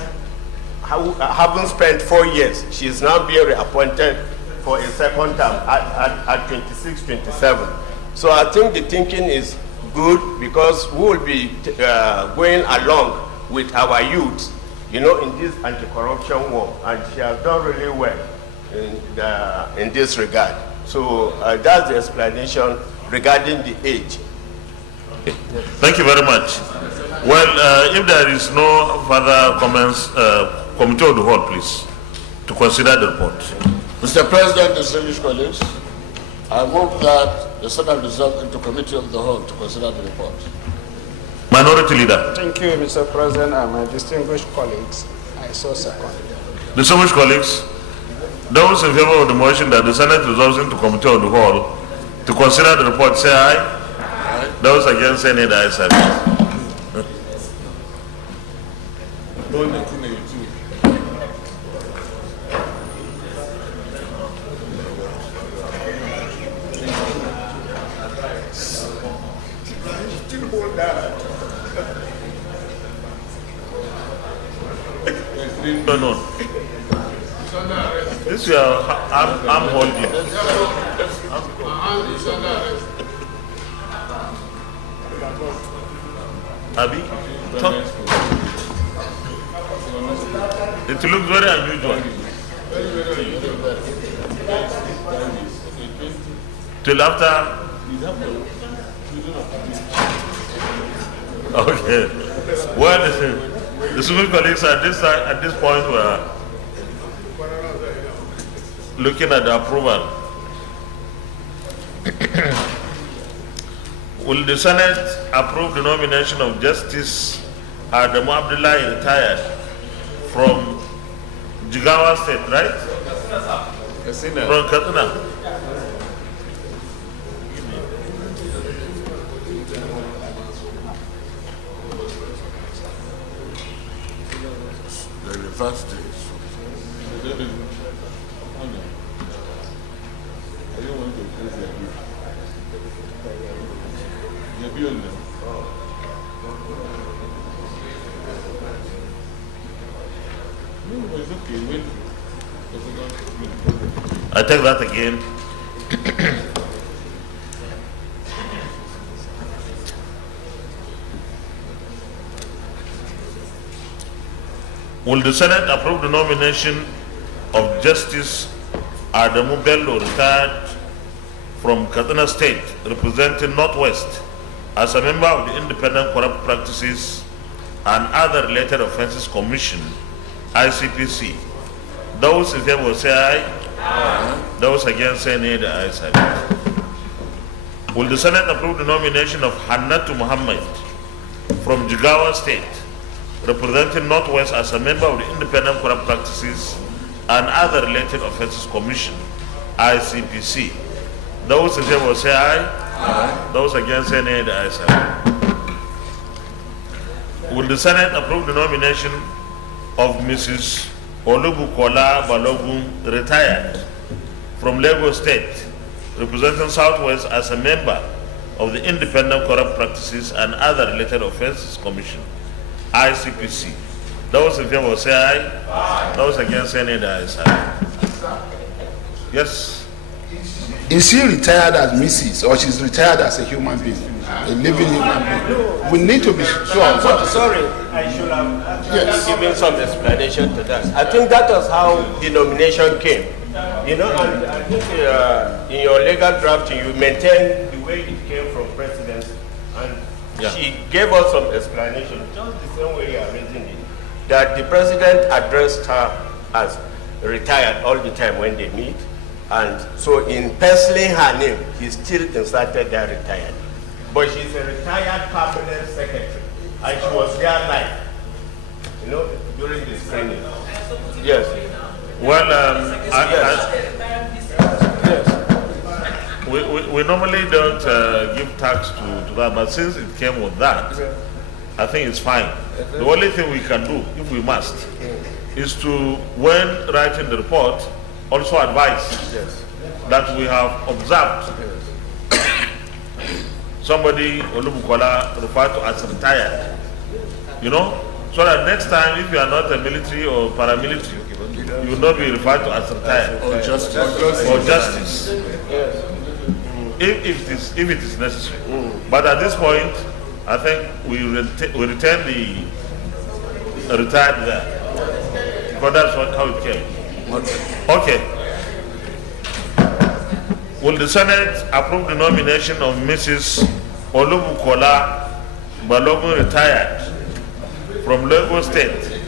having spent 4 years. She is now being reappointed for a second term at 26, 27. So I think the thinking is good, because we will be going along with our youth, you know, in this anti-corruption war, and she has done really well in this regard. So that's the explanation regarding the age. Thank you very much. Well, if there is no further comments, Committee of the Whole, please, to consider the report. Mr. President, distinguished colleagues, I move that the Senate resolve into Committee of the Whole to consider the report. Minority Leader. Thank you, Mr. President, and my distinguished colleagues. I so second. Distinguished colleagues, those in favor of the motion that the Senate resolves into Committee of the Whole to consider the report, say aye. Aye. Those against, say nay. The ayes have it. No. This we are, I'm holding. Abi, talk. It looks very unusual. Till after. Okay. Well, the civil colleagues at this point were looking at the approval. Will the Senate approve the nomination of Justice Adamu Abdullahi, retired from Jigawa State, right? From Katsina. First days. I take that again. Will the Senate approve the nomination of Justice Adamu Bello, retired from Katsina State, representing Northwest, as a member of the Independent Corrupt Practices and Other Related Offences Commission, ICPC. Those in favor will say aye. Aye. Those against say nay. The ayes have it. Will the Senate approve the nomination of Hannatu Muhammad from Jigawa State, representing Northwest, as a member of the Independent Corrupt Practices and Other Related Offences Commission, ICPC? Those in favor will say aye. Aye. Those against say nay. The ayes have it. Will the Senate approve the nomination of Mrs. Olubukola Balogun, retired, from Lagos State, representing Southwest, as a member of the Independent Corrupt Practices and Other Related Offences Commission, ICPC? Those in favor say aye. Aye. Those against say nay. The ayes have it. Yes. Is she retired as Mrs. or she's retired as a human being, a living human being? We need to be sure. Sorry, I should have given some explanation to that. I think that was how the nomination came. You know, and I think in your legal drafting, you maintain the way it came from President, and she gave us some explanation, just the same way you are raising it, that the President addressed her as retired all the time when they meet. And so in penciling her name, he still inserted that retired. But she's a retired permanent secretary, and she was there live, you know, during the screening. Yes. Well, we normally don't give tax to that, but since it came with that, I think it's fine. The only thing we can do, if we must, is to, when writing the report, also advise that we have observed somebody, Olubukola, referred to as retired. You know? So that next time, if you are not a military or paramilitary, you will not be referred to as retired. Or justice. If it is necessary. But at this point, I think we retain the retired there. Because that's how it came. Okay. Will the Senate approve the nomination of Mrs. Olubukola Balogun, retired, from Lagos State,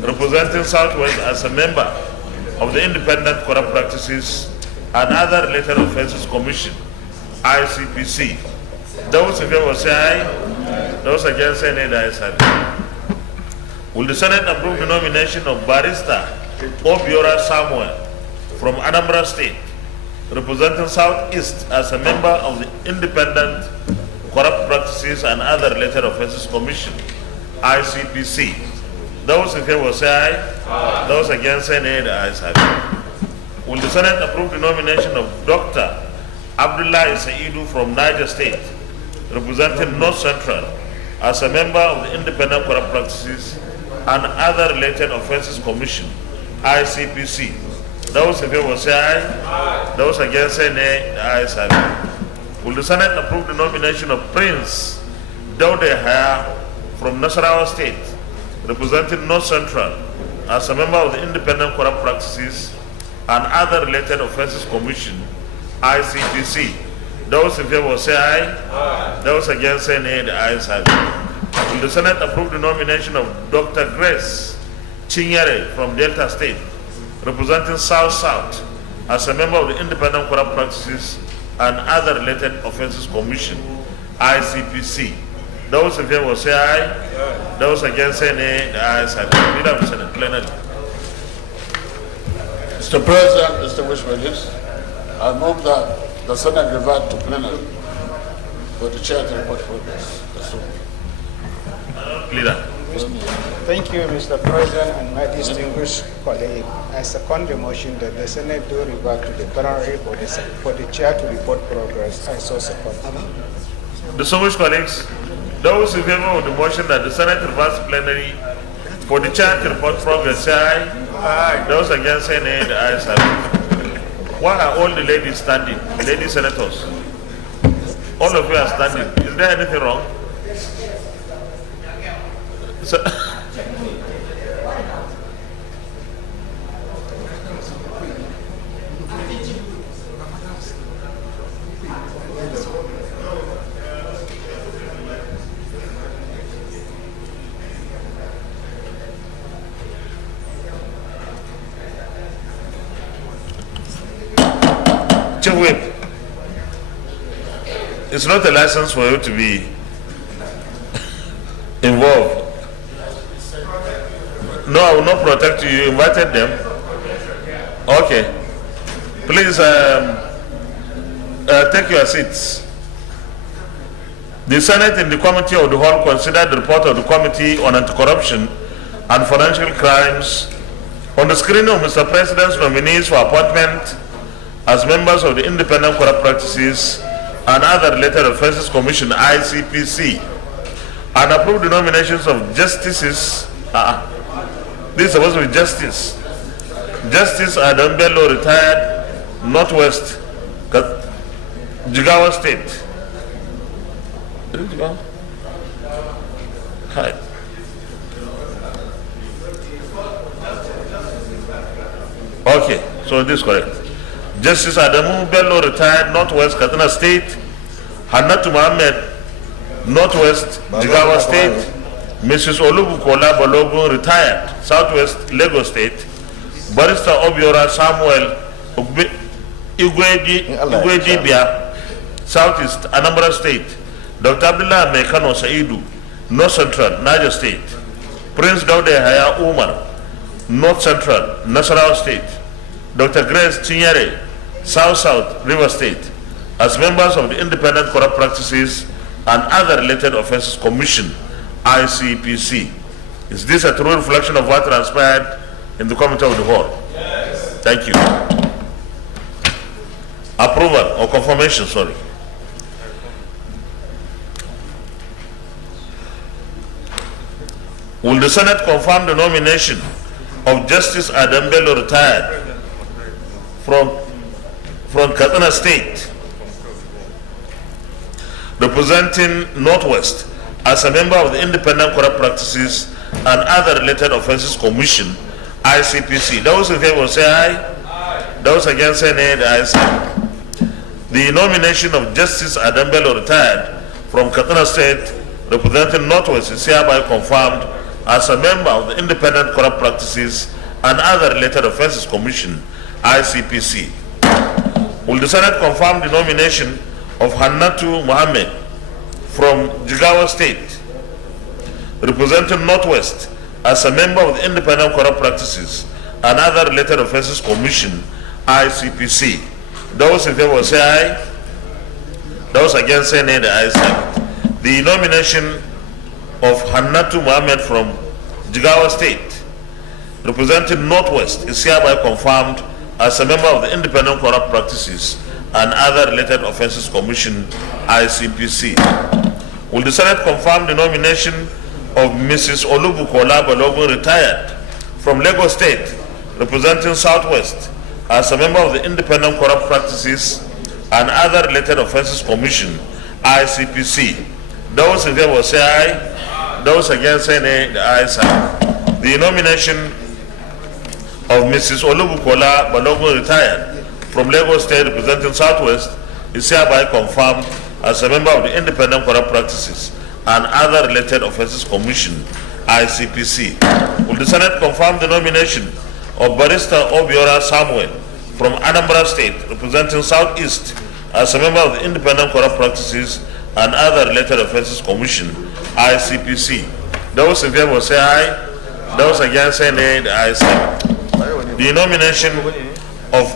representing Southwest, as a member of the Independent Corrupt Practices and Other Related Offences Commission, ICPC? Those in favor say aye. Those against say nay. The ayes have it. Will the Senate approve the nomination of Barrister Obiora Samuel from Anambra State, representing Southeast, as a member of the Independent Corrupt Practices and Other Related Offences Commission, ICPC? Those in favor say aye. Aye. Those against say nay. The ayes have it. Will the Senate approve the nomination of Dr. Abdullah Saidu from Niger State, representing North Central, as a member of the Independent Corrupt Practices and Other Related Offences Commission, ICPC? Those in favor say aye. Aye. Those against say nay. The ayes have it. Will the Senate approve the nomination of Prince Daude Haya from Nasarawa State, representing North Central, as a member of the Independent Corrupt Practices and Other Related Offences Commission, ICPC? Those in favor say aye. Aye. Those against say nay. The ayes have it. Will the Senate approve the nomination of Dr. Grace Chinyere from Delta State, representing South-South, as a member of the Independent Corrupt Practices and Other Related Offences Commission, ICPC? Those in favor say aye. Aye. Those against say nay. The ayes have it. Leader of the Senate, plenary. Mr. President, distinguished colleagues, I move that the Senate revert to plenary for the chair to report progress. Leader. Thank you, Mr. President, and my distinguished colleague. I second the motion that the Senate do revert to the plenary for the chair to report progress. I so support. Distinguished colleagues, those in favor of the motion that the Senate reverts to plenary for the chair to report progress, say aye. Aye. Those against say nay. The ayes have it. Why are all the ladies standing? Lady senators, all of you are standing. Is there anything wrong? So, Chief Whip, it's not a license for you to be involved. No, I will not protect you. You invited them. Okay. Please take your seats. The Senate in the Committee of the Whole considered the report of the Committee on Anti-Corruption and Financial Crimes on the screening of Mr. President's nominees for appointment as members of the Independent Corrupt Practices and Other Related Offences Commission, ICPC, and approved the nominations of justices. This is supposed to be Justice Adam Bello, retired, Northwest, Jigawa State. Hi. Okay, so this is correct. Justice Adamu Bello, retired, Northwest, Katsina State. Hannatu Mohammed, Northwest, Jigawa State. Mrs. Olubukola Balogun, retired, Southwest, Lagos State. Barrister Obiora Samuel Igweji Bia, Southeast, Anambra State. Dr. Abdullah Mekano Saidu, North Central, Niger State. Prince Daude Haya Umar, North Central, Nasarawa State. Dr. Grace Chinyere, South, River State, as members of the Independent Corrupt Practices and Other Related Offences Commission, ICPC. Is this a true reflection of what transpired in the Committee of the Whole? Yes. Thank you. Approval or confirmation, sorry. Will the Senate confirm the nomination of Justice Adam Bello, retired, from Katsina State, representing Northwest, as a member of the Independent Corrupt Practices and Other Related Offences Commission, ICPC? Those in favor say aye. Aye. Those against say nay. The ayes have it. The nomination of Justice Adam Bello, retired, from Katsina State, representing Northwest, is hereby confirmed as a member of the Independent Corrupt Practices and Other Related Offences Commission, ICPC. Will the Senate confirm the nomination of Hannatu Mohammed from Jigawa State, representing Northwest, as a member of the Independent Corrupt Practices and Other Related Offences Commission, ICPC? Those in favor say aye. Those against say nay. The ayes have it. The nomination of Hannatu Mohammed from Jigawa State, representing Northwest, is hereby confirmed as a member of the Independent Corrupt Practices and Other Related Offences Commission, ICPC. Will the Senate confirm the nomination of Mrs. Olubukola Balogun, retired, from Lagos State, representing Southwest, as a member of the Independent Corrupt Practices and Other Related Offences Commission, ICPC? Those in favor say aye. Those against say nay. The ayes have it. The nomination of Mrs. Olubukola Balogun, retired, from Lagos State, representing Southwest, is hereby confirmed as a member of the Independent Corrupt Practices and Other Related Offences Commission, ICPC. Will the Senate confirm the nomination of Barrister Obiora Samuel from Anambra State, representing Southeast, as a member of the Independent Corrupt Practices and Other Related Offences Commission, ICPC? Those in favor say aye. Those against say nay. The ayes have it. The nomination of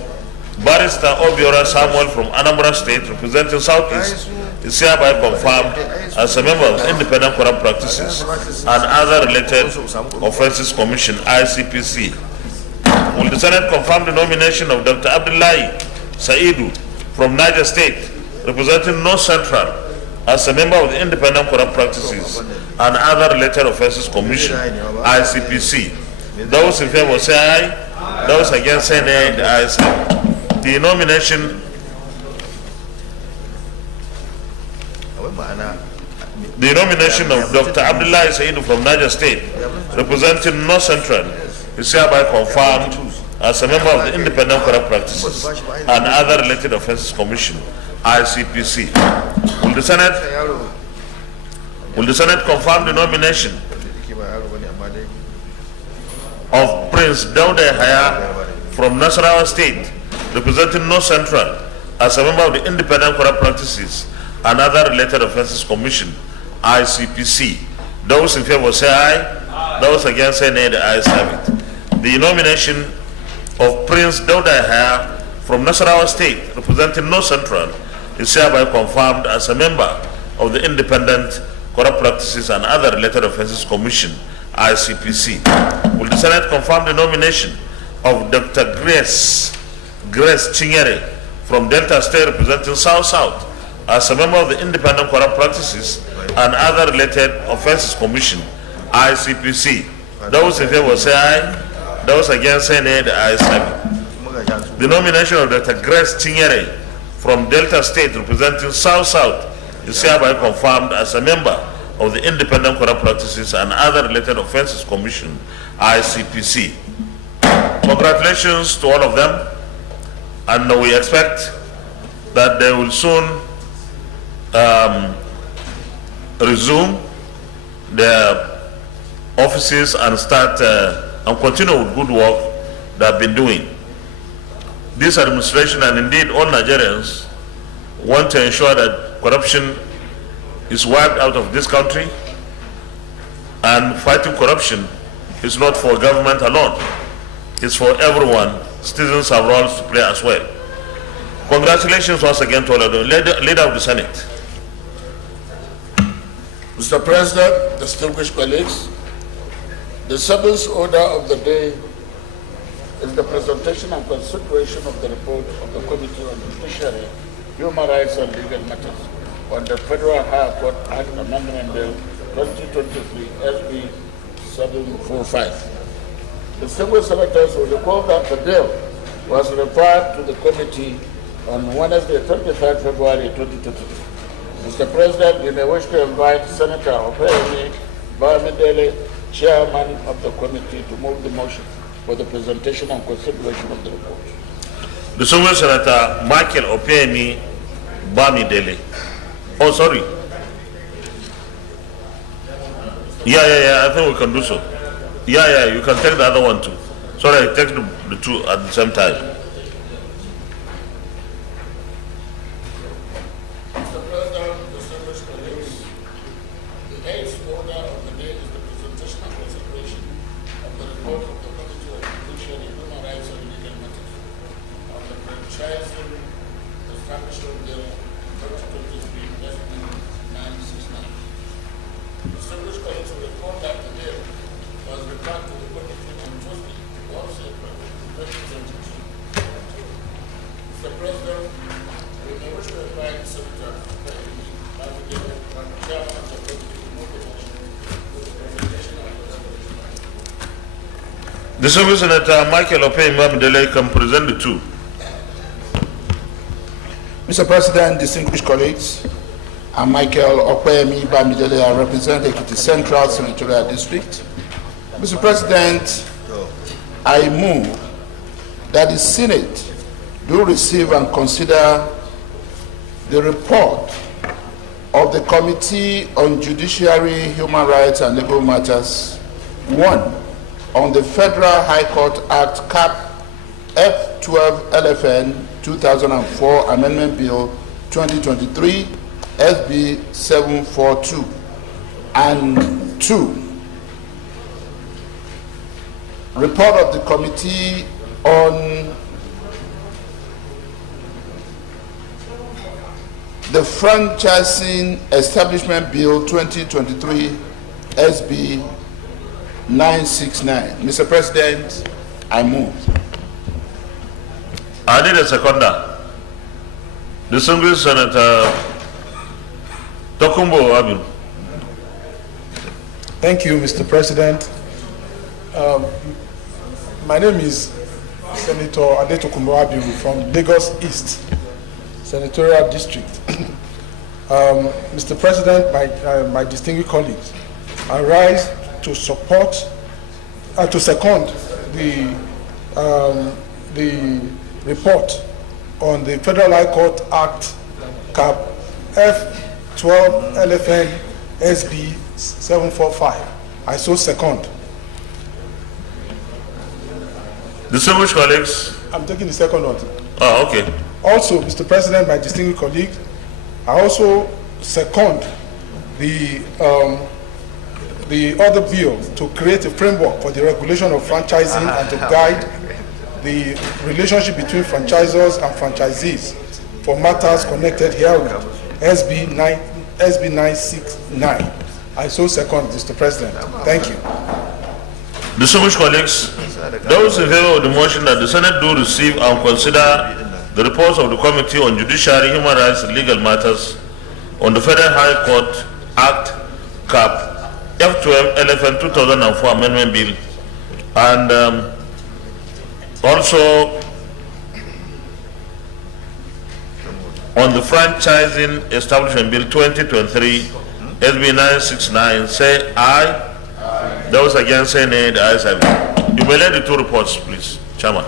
Barrister Obiora Samuel from Anambra State, representing Southeast, is hereby confirmed as a member of the Independent Corrupt Practices and Other Related Offences Commission, ICPC. Will the Senate confirm the nomination of Dr. Abdullahi Saidu from Niger State, representing North Central, as a member of the Independent Corrupt Practices and Other Related Offences Commission, ICPC? Those in favor say aye. Those against say nay. The ayes have it. The nomination of Dr. Abdullahi Saidu from Niger State, representing North Central, is hereby confirmed as a member of the Independent Corrupt Practices and Other Related Offences Commission, ICPC. Will the Senate confirm the nomination of Prince Daude Haya from Nasarawa State, representing North Central, as a member of the Independent Corrupt Practices and Other Related Offences Commission, ICPC. Those in favor say aye. Those against say nay. The ayes have it. The nomination of Prince Dauda Yahya from Nasarawa State, representing North Central, is hereby confirmed as a member of the Independent Corrupt Practices and Other Related Offences Commission, ICPC. Will the Senate confirm the nomination of Dr. Grace Chinyere from Delta State, representing South as a member of the Independent Corrupt Practices and Other Related Offences Commission, ICPC? Those in favor say aye. Those against say nay. The ayes have it. The nomination of Dr. Grace Chinyere from Delta State, representing South is hereby confirmed as a member of the Independent Corrupt Practices and Other Related Offences Commission, ICPC. Congratulations to all of them, and we expect that they will soon resume their offices and start and continue with good work they have been doing. This administration and indeed all Nigerians want to ensure that corruption is wiped out of this country, and fighting corruption is not for government alone. It's for everyone. Citizens have roles to play as well. Congratulations once again to all of them. Leader of the Senate. Mr. President, distinguished colleagues, the seventh order of the day is the presentation and consideration of the report of the Committee on Judiciary, Human Rights and Legal Matters on the Federal High Court Act Amendment Bill 2023 SB 745. Distinguished senators will recall that the bill was referred to the committee on Wednesday, 23rd February 2023. Mr. President, you may wish to invite Senator Opeyemi Bamidele, Chairman of the committee, to move the motion for the presentation and consideration of the report. Distinguished Senator Michael Opeyemi Bamidele. Oh, sorry. Yeah, I think we can do so. Yeah, you can take the other one too. Sorry, I take the two at the same time. Mr. President, distinguished colleagues, the eighth order of the day is the presentation and consideration of the report of the Committee on Judiciary, Human Rights and Legal Matters on the franchising establishment bill 2023 SB 969. Distinguished colleagues will report that the bill was referred to the committee on Tuesday, 1 April 2022. Mr. President, we may wish to invite Senator Opeyemi Bamidele, Chairman of the committee, to move the motion to the presentation and consideration. Distinguished Senator Michael Opeyemi Bamidele can present the two. Mr. President, distinguished colleagues, I'm Michael Opeyemi Bamidele. I represent Ekiti Central Senatorial District. Mr. President, I move that the Senate do receive and consider the report of the Committee on Judiciary, Human Rights and Legal Matters, 1, on the Federal High Court Act Cap F12 LFN 2004 Amendment Bill 2023 SB 742, and 2, report of the Committee on the Franchising Establishment Bill 2023 SB 969. Mr. President, I move. I need a seconder. Distinguished Senator Tokumbo Abiu. Thank you, Mr. President. My name is Senator Adetokunbo Abiu from Lagos East Senatorial District. Mr. President, my distinguished colleagues, I rise to support, to second the report on the Federal High Court Act Cap F12 LFN SB 745. I so second. Distinguished colleagues. I'm taking the second one. Oh, okay. Also, Mr. President, my distinguished colleague, I also second the other bill to create a framework for the regulation of franchising and to guide the relationship between franchisors and franchisees for matters connected herewith, SB 969. I so second, Mr. President. Thank you. Distinguished colleagues, those in favor of the motion that the Senate do receive and consider the reports of the Committee on Judiciary, Human Rights and Legal Matters on the Federal High Court Act, CAP, F12 LFN 2004 Amendment Bill, and also on the Franchising Establishment Bill 2023, SB 969, say aye. Aye. Those against say nay. The ayes have it. You may let the two reports, please, Chairman.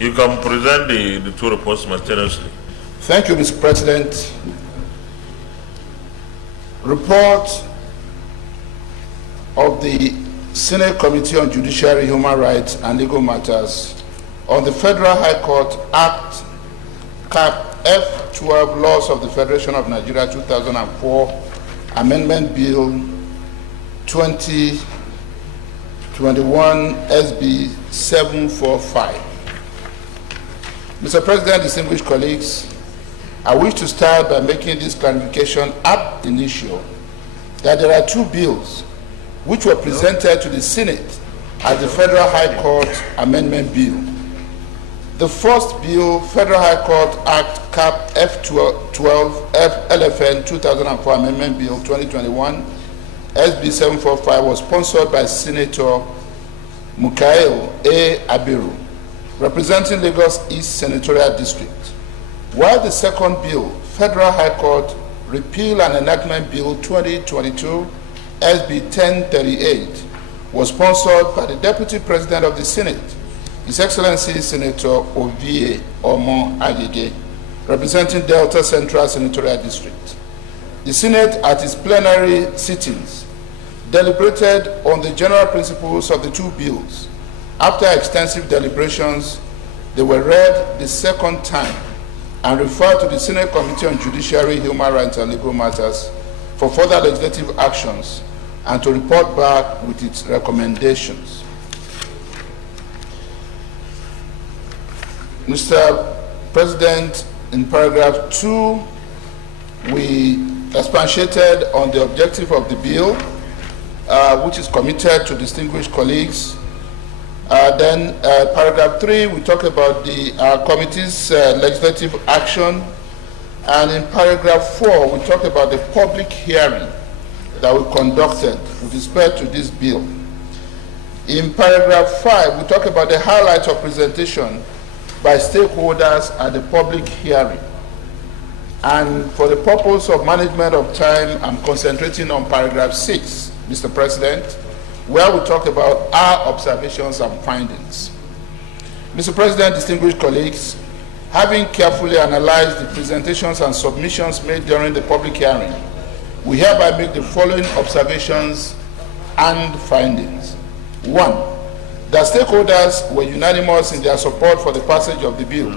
You can present the two reports simultaneously. Thank you, Mr. President. Report of the Senate Committee on Judiciary, Human Rights and Legal Matters on the Federal High Court Act, CAP F12 Laws of the Federation of Nigeria 2004, Amendment Bill 2021 SB 745. Mr. President, distinguished colleagues, I wish to start by making this clarification ab initio that there are two bills which were presented to the Senate as the Federal High Court Amendment Bill. The first bill, Federal High Court Act CAP F12 LFN 2004 Amendment Bill 2021 SB 745, was sponsored by Senator Mukael A. Abiru, representing Lagos East Senatorial District, while the second bill, Federal High Court Repeal and Enactment Bill 2022 SB 1038, was sponsored by the Deputy President of the Senate, His Excellency Senator Ovie Omo Agege, representing Delta Central Senatorial District. The Senate, at its plenary sittings, deliberated on the general principles of the two bills. After extensive deliberations, they were read the second time and referred to the Senate Committee on Judiciary, Human Rights and Legal Matters for further legislative actions and to report back with its recommendations. Mr. President, in paragraph 2, we expatiated on the objective of the bill, which is committed to distinguished colleagues. Then paragraph 3, we talk about the committee's legislative action. And in paragraph 4, we talk about the public hearing that we conducted with respect to this bill. In paragraph 5, we talk about the highlights of presentation by stakeholders at the public hearing. And for the purpose of management of time, I'm concentrating on paragraph 6, Mr. President, where we talk about our observations and findings. Mr. President, distinguished colleagues, having carefully analyzed the presentations and submissions made during the public hearing, we hereby make the following observations and findings. 1, that stakeholders were unanimous in their support for the passage of the bill,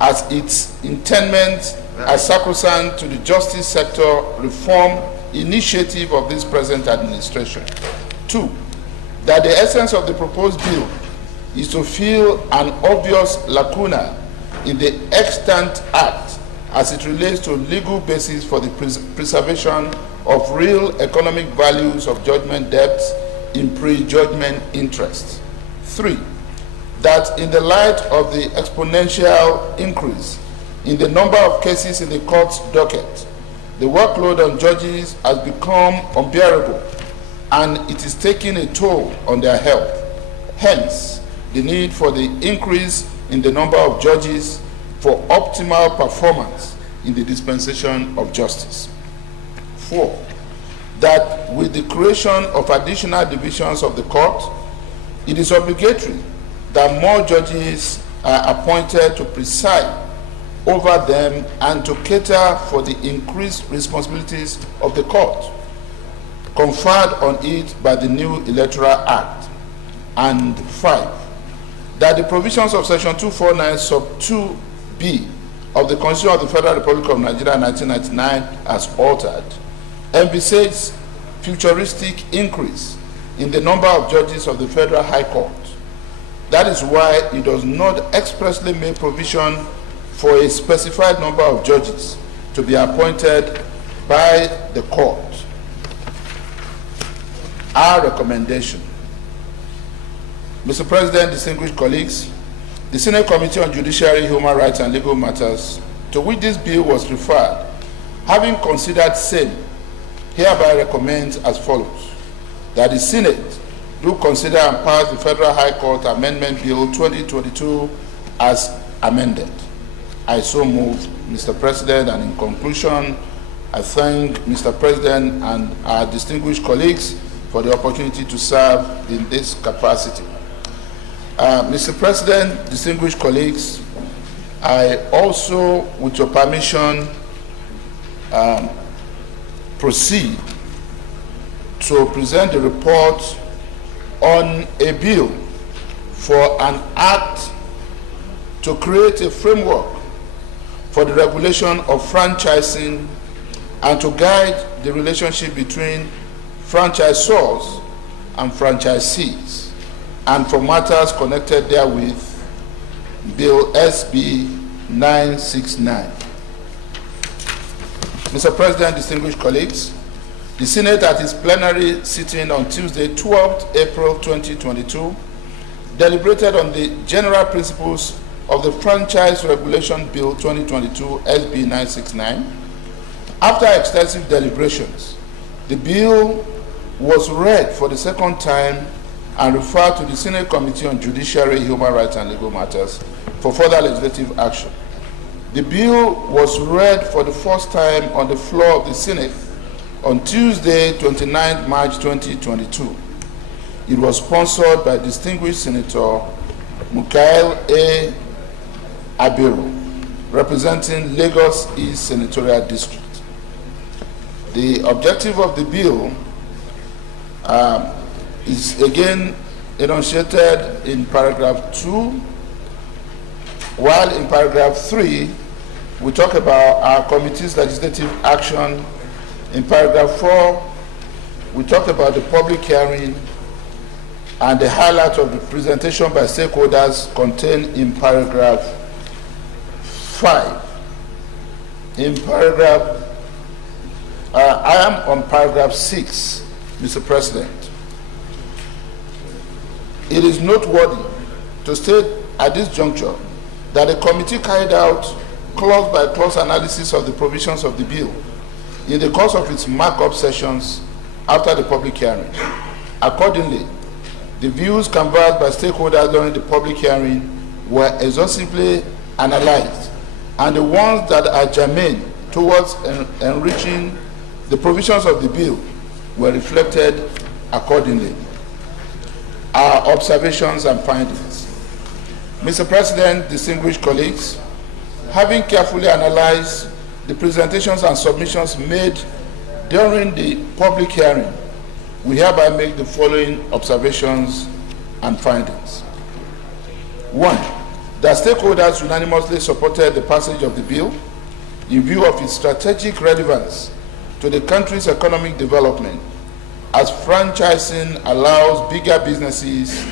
as its intendment as sacrosanct to the justice sector reform initiative of this present administration. 2, that the essence of the proposed bill is to fill an obvious lacuna in the extant act as it relates to legal basis for the preservation of real economic values of judgment debts in pre-judgment interest. 3, that in the light of the exponential increase in the number of cases in the court's docket, the workload on judges has become unbearable, and it is taking a toll on their health. Hence, the need for the increase in the number of judges for optimal performance in the dispensation of justice. 4, that with the creation of additional divisions of the court, it is obligatory that more judges are appointed to preside over them and to cater for the increased responsibilities of the court conferred on it by the new Electoral Act. And 5, that the provisions of Section 249 sub 2b of the Constitution of the Federal Republic of Nigeria 1999 as altered envisages futuristic increase in the number of judges of the Federal High Court. That is why it does not expressly make provision for a specified number of judges to be appointed by the court. Our recommendation. Mr. President, distinguished colleagues, the Senate Committee on Judiciary, Human Rights and Legal Matters, to which this bill was referred, having considered same, hereby recommends as follows: that the Senate do consider and pass the Federal High Court Amendment Bill 2022 as amended. I so move, Mr. President, and in conclusion, I thank Mr. President and our distinguished colleagues for the opportunity to serve in this capacity. Mr. President, distinguished colleagues, I also, with your permission, proceed to present the report on a bill for an act to create a framework for the regulation of franchising and to guide the relationship between franchisors and franchisees, and for matters connected therewith, Bill SB 969. Mr. President, distinguished colleagues, the Senate at its plenary sitting on Tuesday, 12th April 2022, deliberated on the general principles of the Franchise Regulation Bill 2022 SB 969. After extensive deliberations, the bill was read for the second time and referred to the Senate Committee on Judiciary, Human Rights and Legal Matters for further legislative action. The bill was read for the first time on the floor of the Senate on Tuesday, 29 March 2022. It was sponsored by distinguished Senator Mukail A. Abiru, representing Lagos East Senatorial District. The objective of the bill is again enunciated in paragraph 2, while in paragraph 3 we talk about our committee's legislative action. In paragraph 4 we talk about the public hearing and the highlight of the presentation by stakeholders contained in paragraph 5. In paragraph I am on paragraph 6, Mr. President. It is noteworthy to state at this juncture that the committee carried out clause-by-clause analysis of the provisions of the bill in the course of its markup sessions after the public hearing. Accordingly, the views canvassed by stakeholders during the public hearing were exhaustively analyzed, and the ones that are germane towards enriching the provisions of the bill were reflected accordingly. Our observations and findings. Mr. President, distinguished colleagues, having carefully analyzed the presentations and submissions made during the public hearing, we hereby make the following observations and findings. 1, that stakeholders unanimously supported the passage of the bill in view of its strategic relevance to the country's economic development, as franchising allows bigger businesses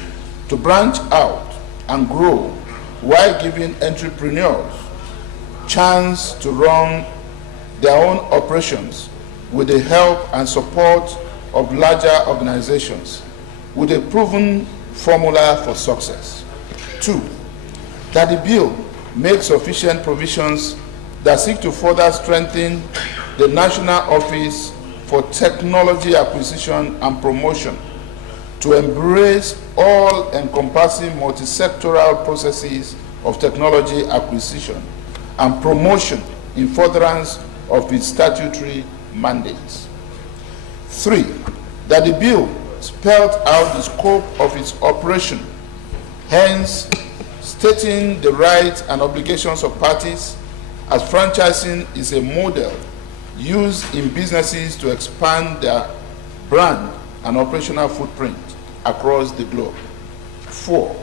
to branch out and grow while giving entrepreneurs chance to run their own operations with the help and support of larger organizations with a proven formula for success. 2, that the bill makes sufficient provisions that seek to further strengthen the National Office for technology acquisition and promotion to embrace all-encompassing multi-sectoral processes of technology acquisition and promotion in furtherance of its statutory mandates. 3, that the bill spelled out the scope of its operation, hence stating the rights and obligations of parties, as franchising is a model used in businesses to expand their brand and operational footprint across the globe. 4,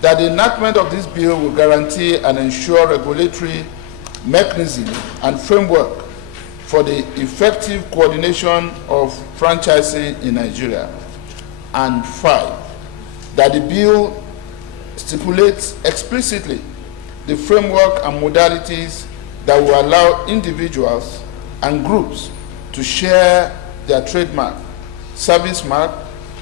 that the enactment of this bill will guarantee and ensure regulatory mechanism and framework for the effective coordination of franchising in Nigeria. And 5, that the bill stipulates explicitly the framework and modalities that will allow individuals and groups to share their trademark, service mark,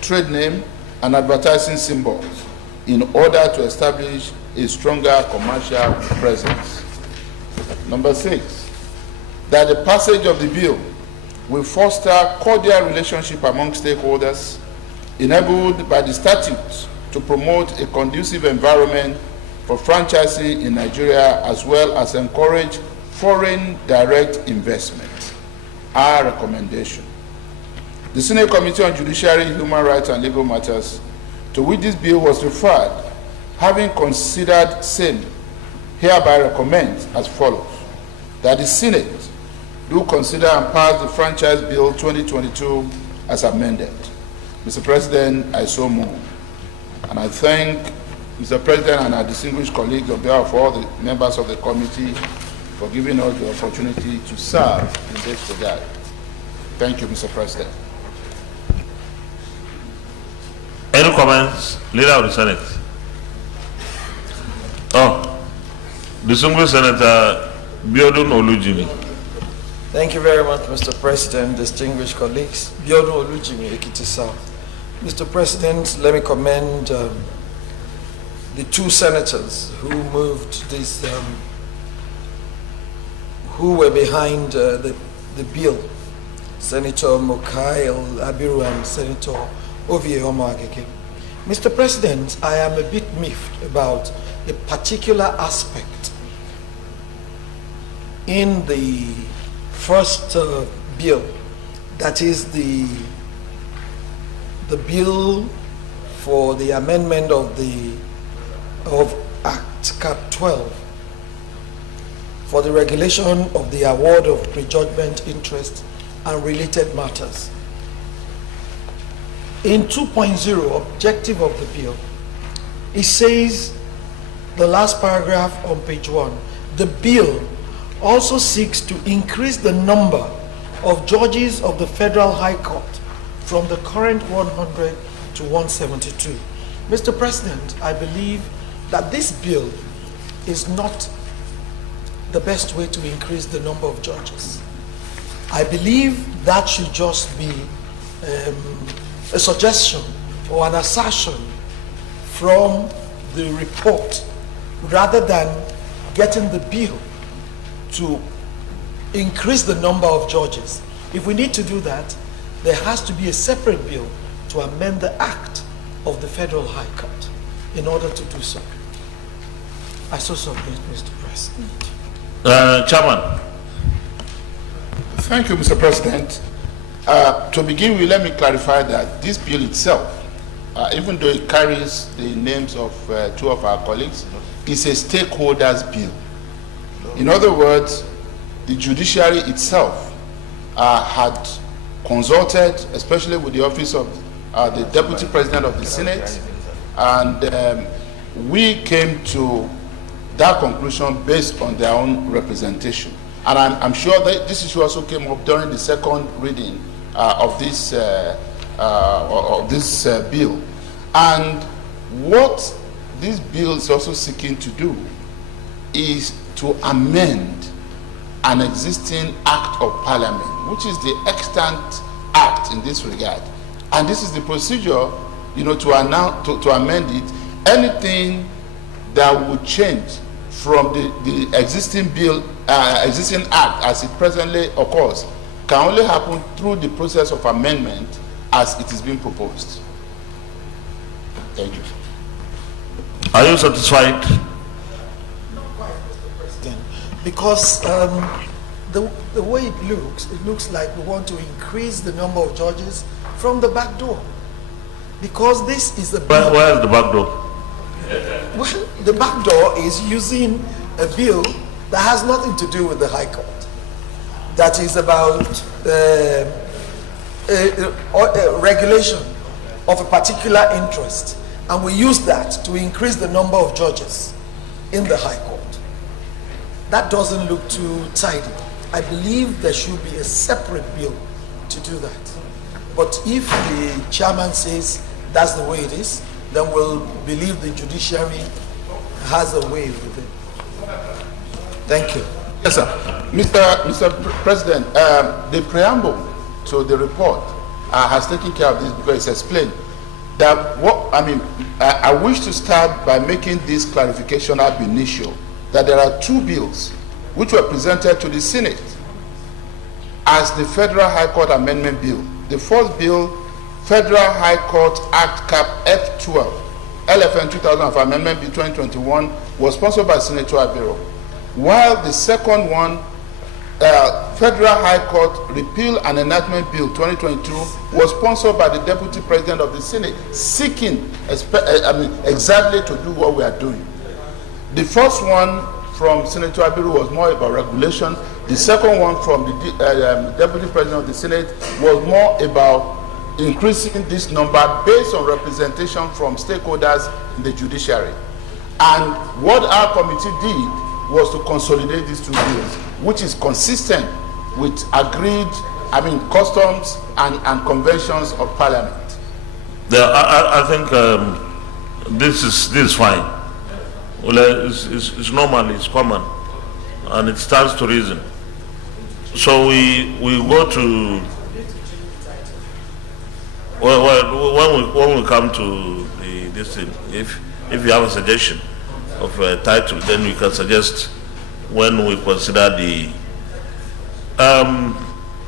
trade name, and advertising symbols in order to establish a stronger commercial presence. Number 6, that the passage of the bill will foster cordial relationship among stakeholders enabled by the statutes to promote a conducive environment for franchising in Nigeria, as well as encourage foreign direct investment. Our recommendation. The Senate Committee on Judiciary, Human Rights and Legal Matters, to which this bill was referred, having considered same, hereby recommends as follows: that the Senate do consider and pass the Franchise Bill 2022 as amended. Mr. President, I so move. And I thank Mr. President and our distinguished colleagues on behalf of all the members of the committee for giving us the opportunity to serve in this regard. Thank you, Mr. President. Any comments? Leader of the Senate. Distinguished Senator Biodun Olujimi. Thank you very much, Mr. President, distinguished colleagues. Biodun Olujimi, Ekiti South. Mr. President, let me commend the 2 senators who moved this, who were behind the bill, Senator Mokail Abiru and Senator Ovie Omageke. Mr. President, I am a bit miffed about a particular aspect in the first bill, that is the bill for the amendment of Act Cap 12 for the regulation of the award of prejudgment interest and related matters. In 2.0, objective of the bill, it says, the last paragraph on page 1, the bill also seeks to increase the number of judges of the Federal High Court from the current 100 to 172. Mr. President, I believe that this bill is not the best way to increase the number of judges. I believe that should just be a suggestion or an assertion from the report, rather than getting the bill to increase the number of judges. If we need to do that, there has to be a separate bill to amend the Act of the Federal High Court in order to do so. I so submit, Mr. President. Chairman. Thank you, Mr. President. To begin with, let me clarify that this bill itself, even though it carries the names of 2 of our colleagues, is a stakeholders bill. In other words, the judiciary itself had consulted, especially with the office of the Deputy President of the Senate, and we came to that conclusion based on their own representation. And I'm sure that this issue also came up during the second reading of this bill. And what this bill is also seeking to do is to amend an existing Act of Parliament, which is the extant act in this regard. And this is the procedure, to amend it. Anything that would change from the existing bill, existing act as it presently occurs, can only happen through the process of amendment as it is being proposed. Thank you. Are you satisfied? Because the way it looks like we want to increase the number of judges from the back door. Because this is the bill. Where is the back door? Well, the back door is using a bill that has nothing to do with the High Court. That is about a regulation of a particular interest. And we use that to increase the number of judges in the High Court. That doesn't look too tidy. I believe there should be a separate bill to do that. But if the chairman says that's the way it is, then we'll believe the judiciary has a way with it. Thank you. Yes, sir. Mr. President, the preamble to the report has taken care of this because it's explained that I wish to start by making this clarification ab initio that there are two bills which were presented to the Senate as the Federal High Court Amendment Bill. The first bill, Federal High Court Act Cap F12, LFN 2000 for Amendment Bill 2021, was sponsored by Senator Abiro, while the second one, Federal High Court Repeal and Enactment Bill 2022, was sponsored by the Deputy President of the Senate, seeking exactly to do what we are doing. The first one from Senator Abiru was more about regulation. The second one from the Deputy President of the Senate was more about increasing this number based on representation from stakeholders in the judiciary. And what our committee did was to consolidate these two bills, which is consistent with agreed, customs and conventions of Parliament. I think this is fine. Well, it's normal, it's common, and it stands to reason. So we go to, when we come to this thing, if you have a suggestion of a title, then we can suggest when we consider the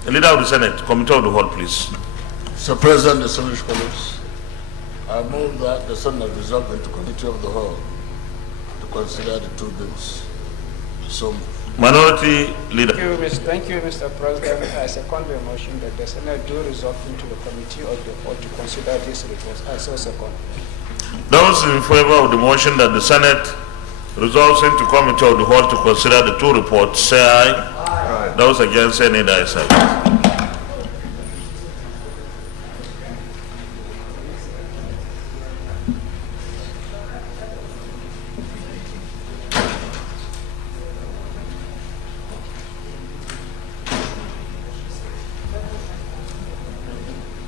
leader of the Senate, Committee of the Whole, please. Mr. President, distinguished colleagues, I move that the Senate resolve into Committee of the Whole to consider the two bills. So, Minority Leader. Thank you, Mr. President. I second the motion that the Senate do resolve into the Committee of the Whole to consider this report. I so second. Those in favor of the motion that the Senate resolves into Committee of the Whole to consider the two reports, say aye. Aye. Those against, say nay. The ayes have it.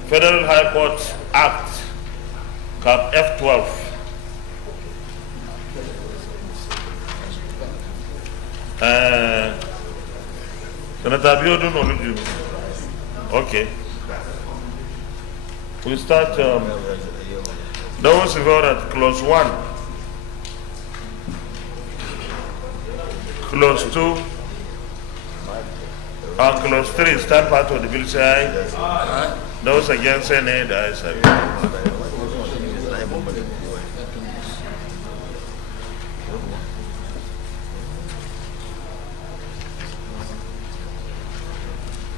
Federal High Court Act, Cap F12. Senator Abiodun Oluju. Okay. We start, those who vote at clause 1, clause 2, and clause 3, stand part of the bill, say aye. Aye. Those against, say nay. The ayes have it.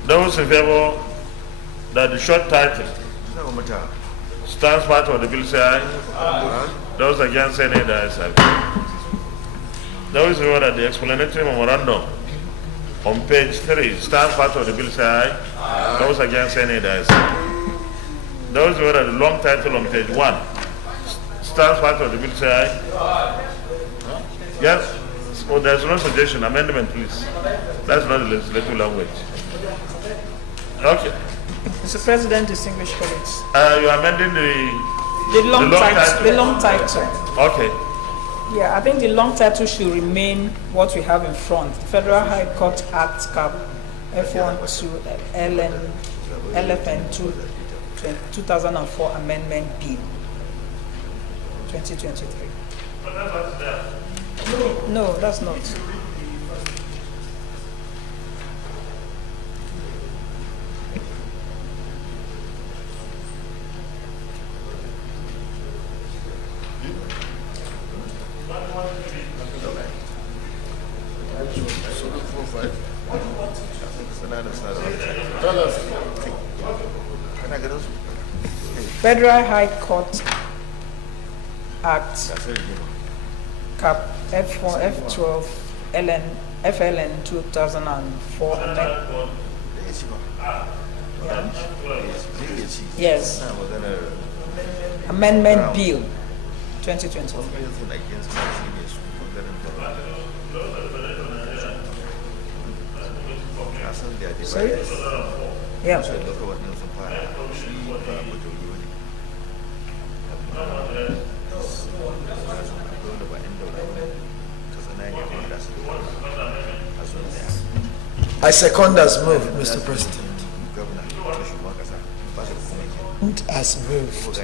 Those in favor that the short title stands part of the bill, say aye. Aye. Those against, say nay. The ayes have it. Those in favor that the explanatory memorandum on page 3 stands part of the bill, say aye. Aye. Those against, say nay. The ayes have it. Those who are the long title on page 1 stands part of the bill, say aye. Aye. Yes? Oh, there's no suggestion. Amendment, please. That's not the legislative language. Okay. Mr. President, distinguished colleagues. You are amending the long title. The long title. Okay. Yeah, I think the long title should remain what we have in front. The Federal High Court Act Cap F12 LFN 2004 Amendment Bill 2023. No, that's not. Federal High Court Act Cap F12 FLN 2004 Yes. Amendment Bill 2020. Sorry? Yeah. I second as moved, Mr. President. As moved.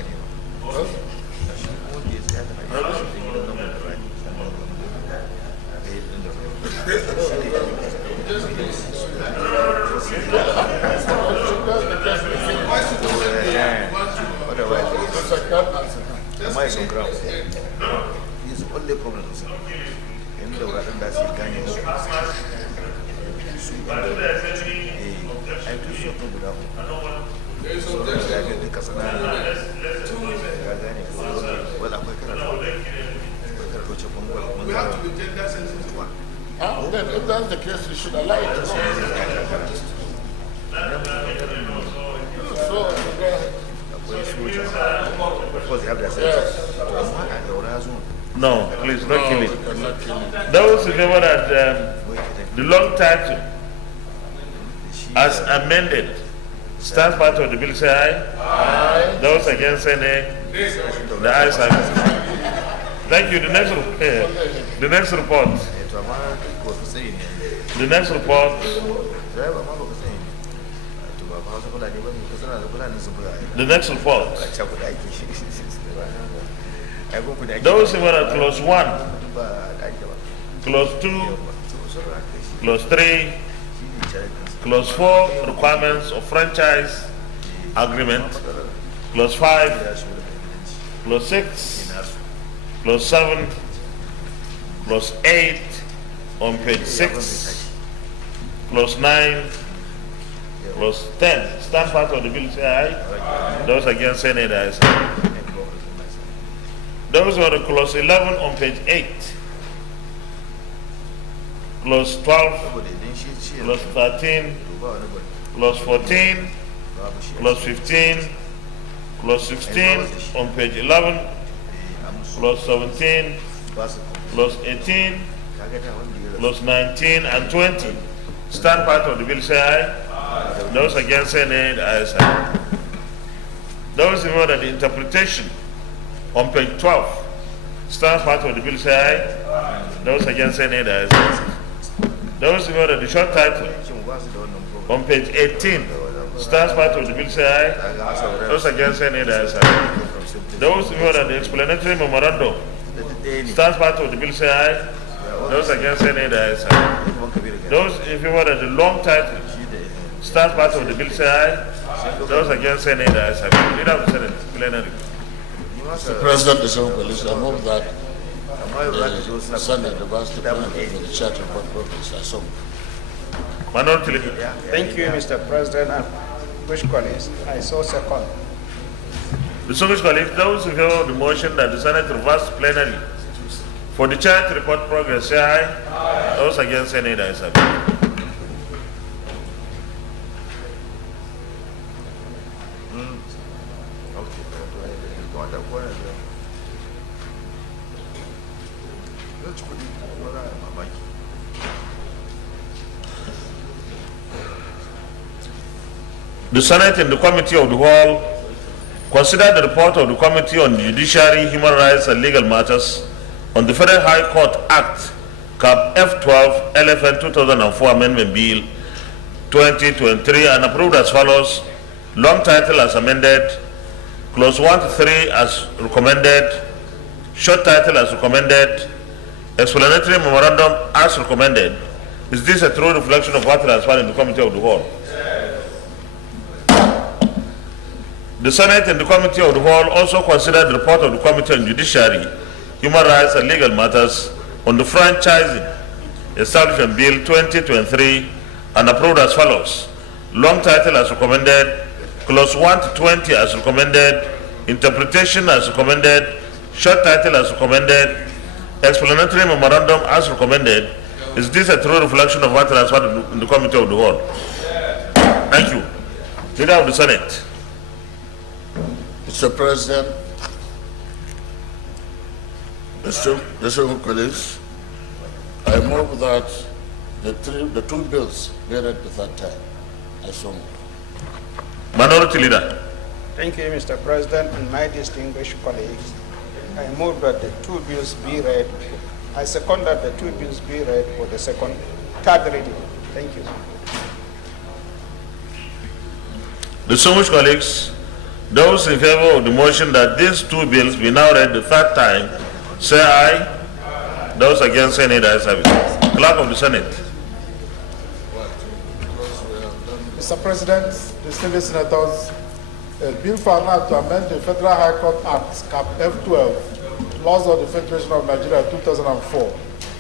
Then if that's the case, you should allow it. No, please, not killing. Those who favor that the long title as amended stands part of the bill, say aye. Aye. Those against say nay. The ayes have it. Thank you. The next report. The next report. The next report. The next report. Those who were at clause 1, clause 2, clause 3, clause 4, requirements of franchise agreement, clause 5, clause 6, clause 7, clause 8 on page 6, clause 9, clause 10. Stand part of the bill, say aye. Those against say nay, the ayes have it. Those were the clause 11 on page 8, clause 12, clause 13, clause 14, clause 15, clause 16 on page 11, clause 17, clause 18, clause 19 and 20. Stand part of the bill, say aye. Those against say nay, the ayes have it. Those in order the interpretation on page 12, stand part of the bill, say aye. Those against say nay, the ayes have it. Those in order the short title on page 18, stands part of the bill, say aye. Those against say nay, the ayes have it. Those in order the explanatory memorandum, stands part of the bill, say aye. Those against say nay, the ayes have it. Those in favor of the long title, stands part of the bill, say aye. Those against say nay, the ayes have it. Leader of the Senate, plenary. Mr. President, I move that the Senate reverse the plenary for the charter report progress. I so move. Minority Leader. Thank you, Mr. President. And which colleagues? I so second. Distinguished colleagues, those who favor the motion that the Senate reverse plenary for the charter report progress, say aye. Aye. Those against say nay, the ayes have it. The Senate and the Committee of the Whole considered the report of the Committee on Judiciary, Human Rights and Legal Matters on the Federal High Court Act, Cap F12 LFN 2004 Amendment Bill 2023 and approved as follows. Long title as amended, clause 1 to 3 as recommended, short title as recommended, explanatory memorandum as recommended. Is this a true reflection of what transpired in the Committee of the Whole? The Senate and the Committee of the Whole also considered the report of the Committee on Judiciary, Human Rights and Legal Matters on the Franchising Establishment Bill 2023 and approved as follows. Long title as recommended, clause 1 to 20 as recommended, interpretation as recommended, short title as recommended, explanatory memorandum as recommended. Is this a true reflection of what transpired in the committee of the whole? Thank you. Leader of the Senate. Mr. President, distinguished colleagues, I move that the two bills be read the third time. I so move. Minority Leader. Thank you, Mr. President, and my distinguished colleagues. I move that the two bills be read. I second that the two bills be read for the third reading. Thank you. Distinguished colleagues, those in favor of the motion that these two bills be now read the third time, say aye. Those against, say nay. The ayes have it. Clerk of the Senate. Mr. President, distinguished senators, a bill for an act to amend the Federal High Court Act, Cap F12, Laws of the Federation of Nigeria 2004,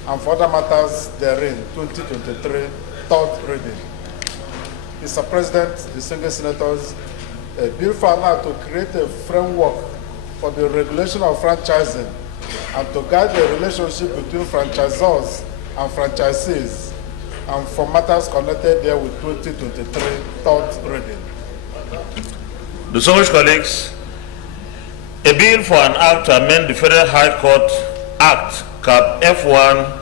and for other matters therein, 2023, third reading. Mr. President, distinguished senators, a bill for an act to create a framework for the regulation of franchising and to guide the relationship between franchisors and franchisees, and for matters connected there with 2023, third reading. Distinguished colleagues, a bill for an act to amend the Federal High Court Act, Cap F1.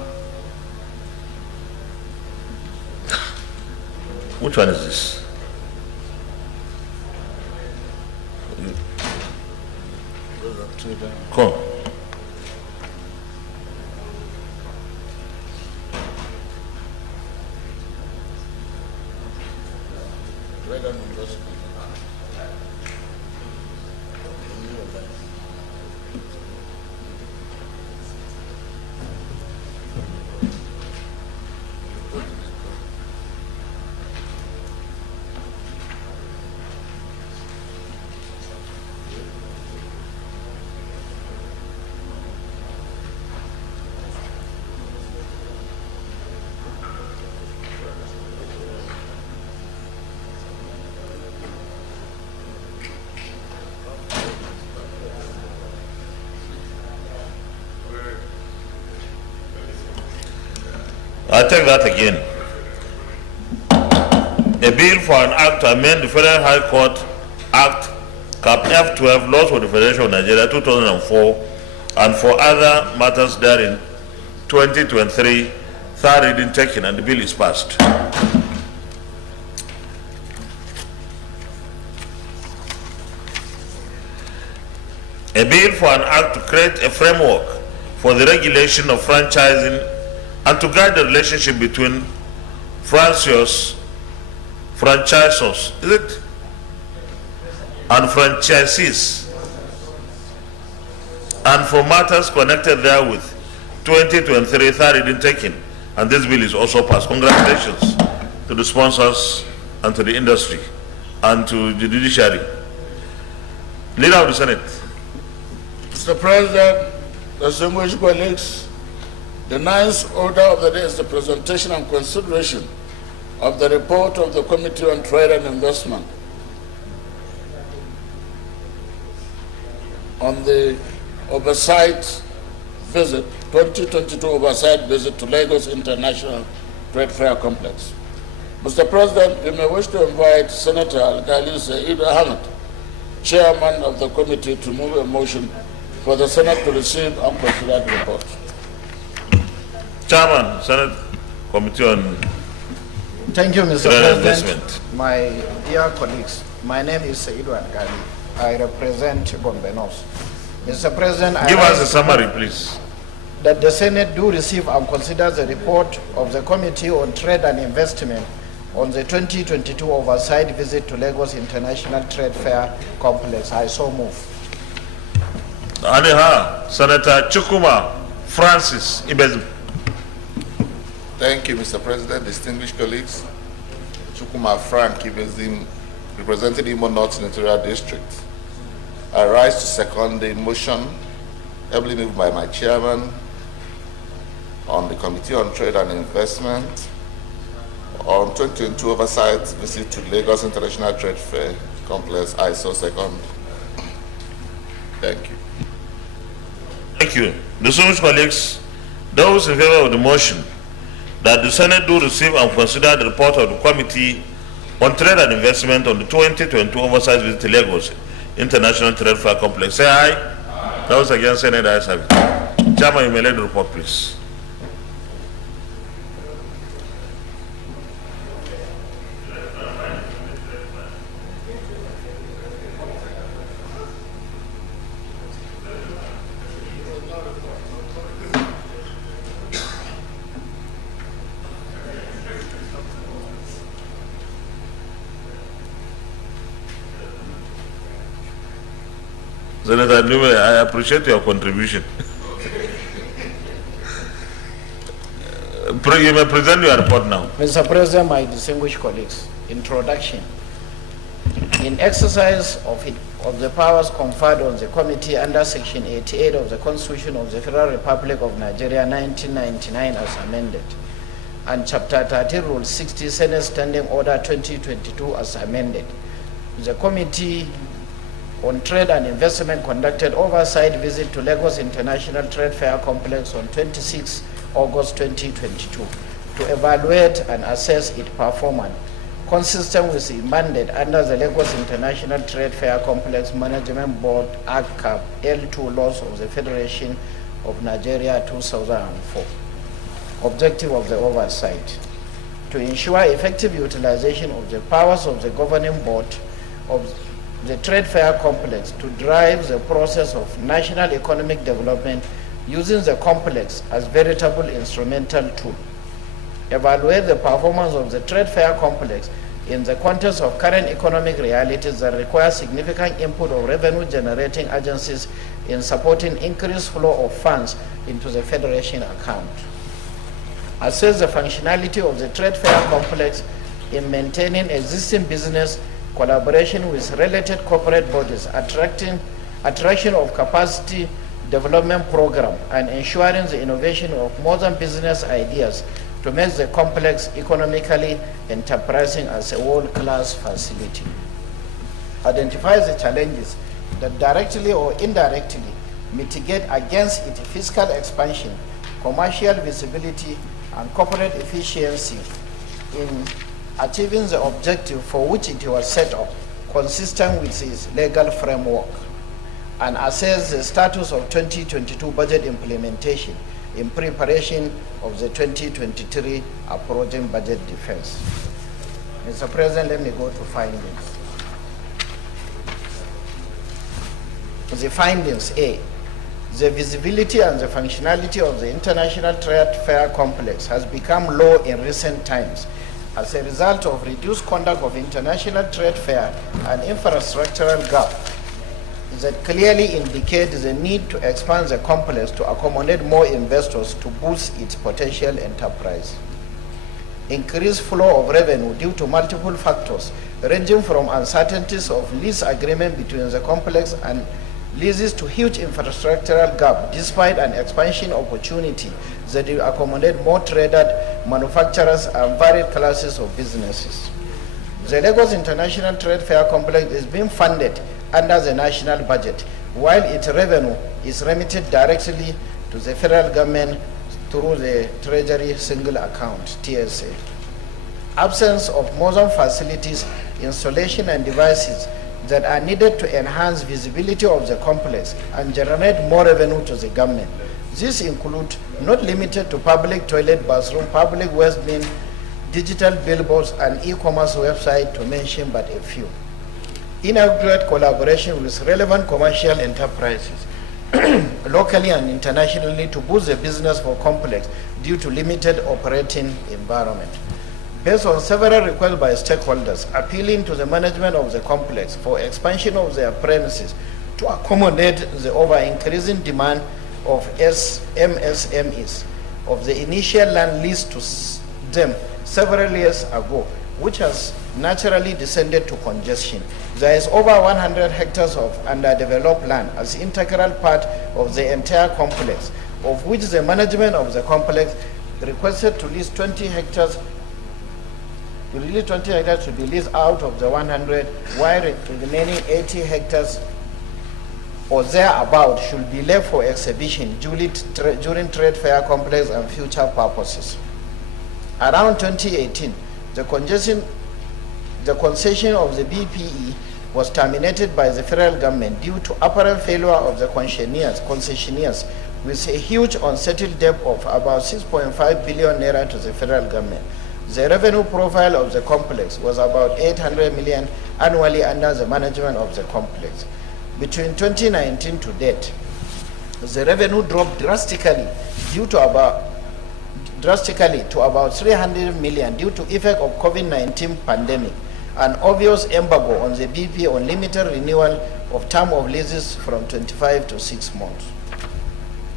Which one is this? Come. I take that again. A bill for an act to amend the Federal High Court Act, Cap F12, Laws of the Federation of Nigeria 2004, and for other matters therein, 2023, third reading taken, and the bill is passed. A bill for an act to create a framework for the regulation of franchising and to guide the relationship between franchisors, is it? And franchisees, and for matters connected therewith, 2023, third reading taken, and this bill is also passed. Congratulations to the sponsors and to the industry and to the judiciary. Leader of the Senate. Mr. President, distinguished colleagues, the ninth order of the day is the presentation and consideration of the report of the Committee on Trade and Investment on the oversight visit, 2022 oversight visit to Lagos International Trade Fair Complex. Mr. President, you may wish to invite Senator Al-Ghali Said Ahmed, Chairman of the committee, to move a motion for the Senate to receive and consider the report. Chairman, Senate Committee on Thank you, Mr. Trade and President. Investment. My dear colleagues, my name is Saidu Al-Ghali. I represent Gombe North. Mr. President, Give us a summary, please. That the Senate do receive and consider the report of the Committee on Trade and Investment on the 2022 oversight visit to Lagos International Trade Fair Complex. I so move. Senator Chukuma Francis Ibezim. Thank you, Mr. President, distinguished colleagues. Chukuma Frank Ibezim, representing Imo North Senatorial District. I rise to second the motion, ably moved by my chairman, on the Committee on Trade and Investment on 2022 oversight visit to Lagos International Trade Fair Complex, ISO second. Thank you. Thank you. Distinguished colleagues, those in favor of the motion that the Senate do receive and consider the report of the Committee on Trade and Investment on the 2022 oversight visit to Lagos International Trade Fair Complex, say aye. Those against, Senate ayes have it. Chairman, you may lead the report, please. Senator Nume, I appreciate your contribution. You may present your report now. Mr. President, my distinguished colleagues, introduction. In exercise of the powers conferred on the committee under Section 88 of the Constitution of the Federal Republic of Nigeria 1999 as amended, and Chapter 13, Rule 60, Senate Standing Order 2022 as amended, the Committee on Trade and Investment conducted oversight visit to Lagos International Trade Fair Complex on 26 August 2022 to evaluate and assess its performance consistent with the mandate under the Lagos International Trade Fair Complex Management Board Act Cap L2 laws of the Federation of Nigeria 2004. Objective of the oversight: to ensure effective utilization of the powers of the governing board of the trade fair complex to drive the process of national economic development using the complex as veritable instrumental tool. Evaluate the performance of the trade fair complex in the context of current economic realities that require significant input of revenue generating agencies in supporting increased flow of funds into the federation account. Assess the functionality of the trade fair complex in maintaining existing business, collaboration with related corporate bodies, attraction of capacity development program, and ensuring the innovation of modern business ideas to make the complex economically enterprising as a world-class facility. Identify the challenges that directly or indirectly mitigate against its fiscal expansion, commercial visibility, and corporate efficiency in achieving the objective for which it was set up, consistent with its legal framework, and assess the status of 2022 budget implementation in preparation of the 2023 approaching budget defense. Mr. President, let me go to findings. The findings: A, the visibility and the functionality of the International Trade Fair Complex has become low in recent times as a result of reduced conduct of international trade fair and infrastructural gap that clearly indicate the need to expand the complex to accommodate more investors to boost its potential enterprise. Increased flow of revenue due to multiple factors ranging from uncertainties of lease agreement between the complex and leases to huge infrastructural gap despite an expansion opportunity that will accommodate more traded manufacturers and varied classes of businesses. The Lagos International Trade Fair Complex is being funded under the national budget, while its revenue is remitted directly to the federal government through the Treasury Single Account, TSA. Absence of modern facilities, installation, and devices that are needed to enhance visibility of the complex and generate more revenue to the government. These include, not limited to public toilet, bathroom, public waste bin, digital billboards, and e-commerce website, to mention but a few. Inadequate collaboration with relevant commercial enterprises, locally and internationally, to boost the business for complex due to limited operating environment. Based on several requests by stakeholders appealing to the management of the complex for expansion of their premises to accommodate the over-increasing demand of MSMEs of the initial land leased to them several years ago, which has naturally descended to congestion. There is over 100 hectares of underdeveloped land as integral part of the entire complex, of which the management of the complex requested to lease 20 hectares The released 20 hectares should be leased out of the 100, while the remaining 80 hectares or thereabout should be left for exhibition during trade fair complex and future purposes. Around 2018, the concession of the BPE was terminated by the federal government due to apparent failure of the concessionaires with a huge unsettled debt of about 6.5 billion naira to the federal government. The revenue profile of the complex was about 800 million annually under the management of the complex. Between 2019 to date, the revenue dropped drastically to about 300 million due to effect of COVID-19 pandemic, an obvious embargo on the BP on limited renewal of term of leases from 25 to 6 months.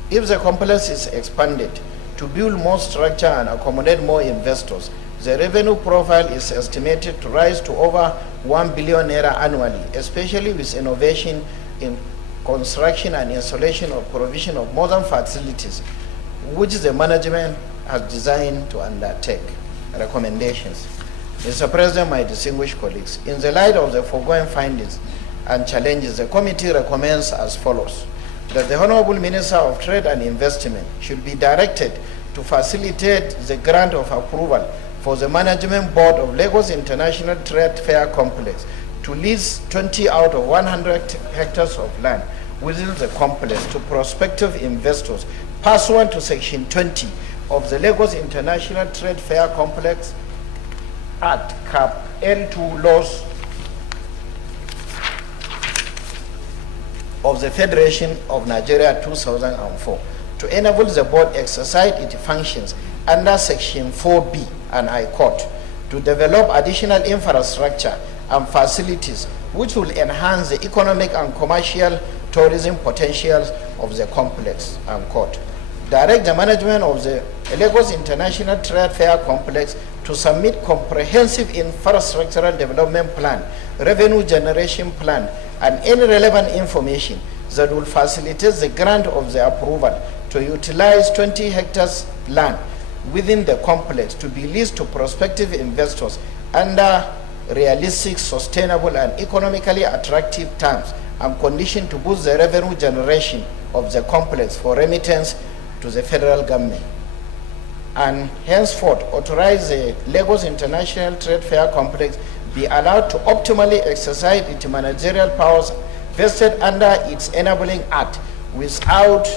If the complex is expanded to build more structure and accommodate more investors, the revenue profile is estimated to rise to over 1 billion naira annually, especially with innovation in construction and installation of provision of modern facilities, which the management has designed to undertake. Recommendations. Mr. President, my distinguished colleagues, in the light of the foregoing findings and challenges, the committee recommends as follows: that the Honorable Minister of Trade and Investment should be directed to facilitate the grant of approval for the Management Board of Lagos International Trade Fair Complex to lease 20 out of 100 hectares of land within the complex to prospective investors pursuant to Section 20 of the Lagos International Trade Fair Complex Act Cap L2 laws of the Federation of Nigeria 2004 to enable the board exercise its functions under Section 4B, and I quote, to develop additional infrastructure and facilities which will enhance the economic and commercial tourism potentials of the complex, unquote. Direct the management of the Lagos International Trade Fair Complex to submit comprehensive infrastructural development plan, revenue generation plan, and any relevant information that will facilitate the grant of the approval to utilize 20 hectares land within the complex to be leased to prospective investors under realistic, sustainable, and economically attractive terms and conditions to boost the revenue generation of the complex for remittance to the federal government. And henceforth, authorize the Lagos International Trade Fair Complex be allowed to optimally exercise its managerial powers vested under its enabling act without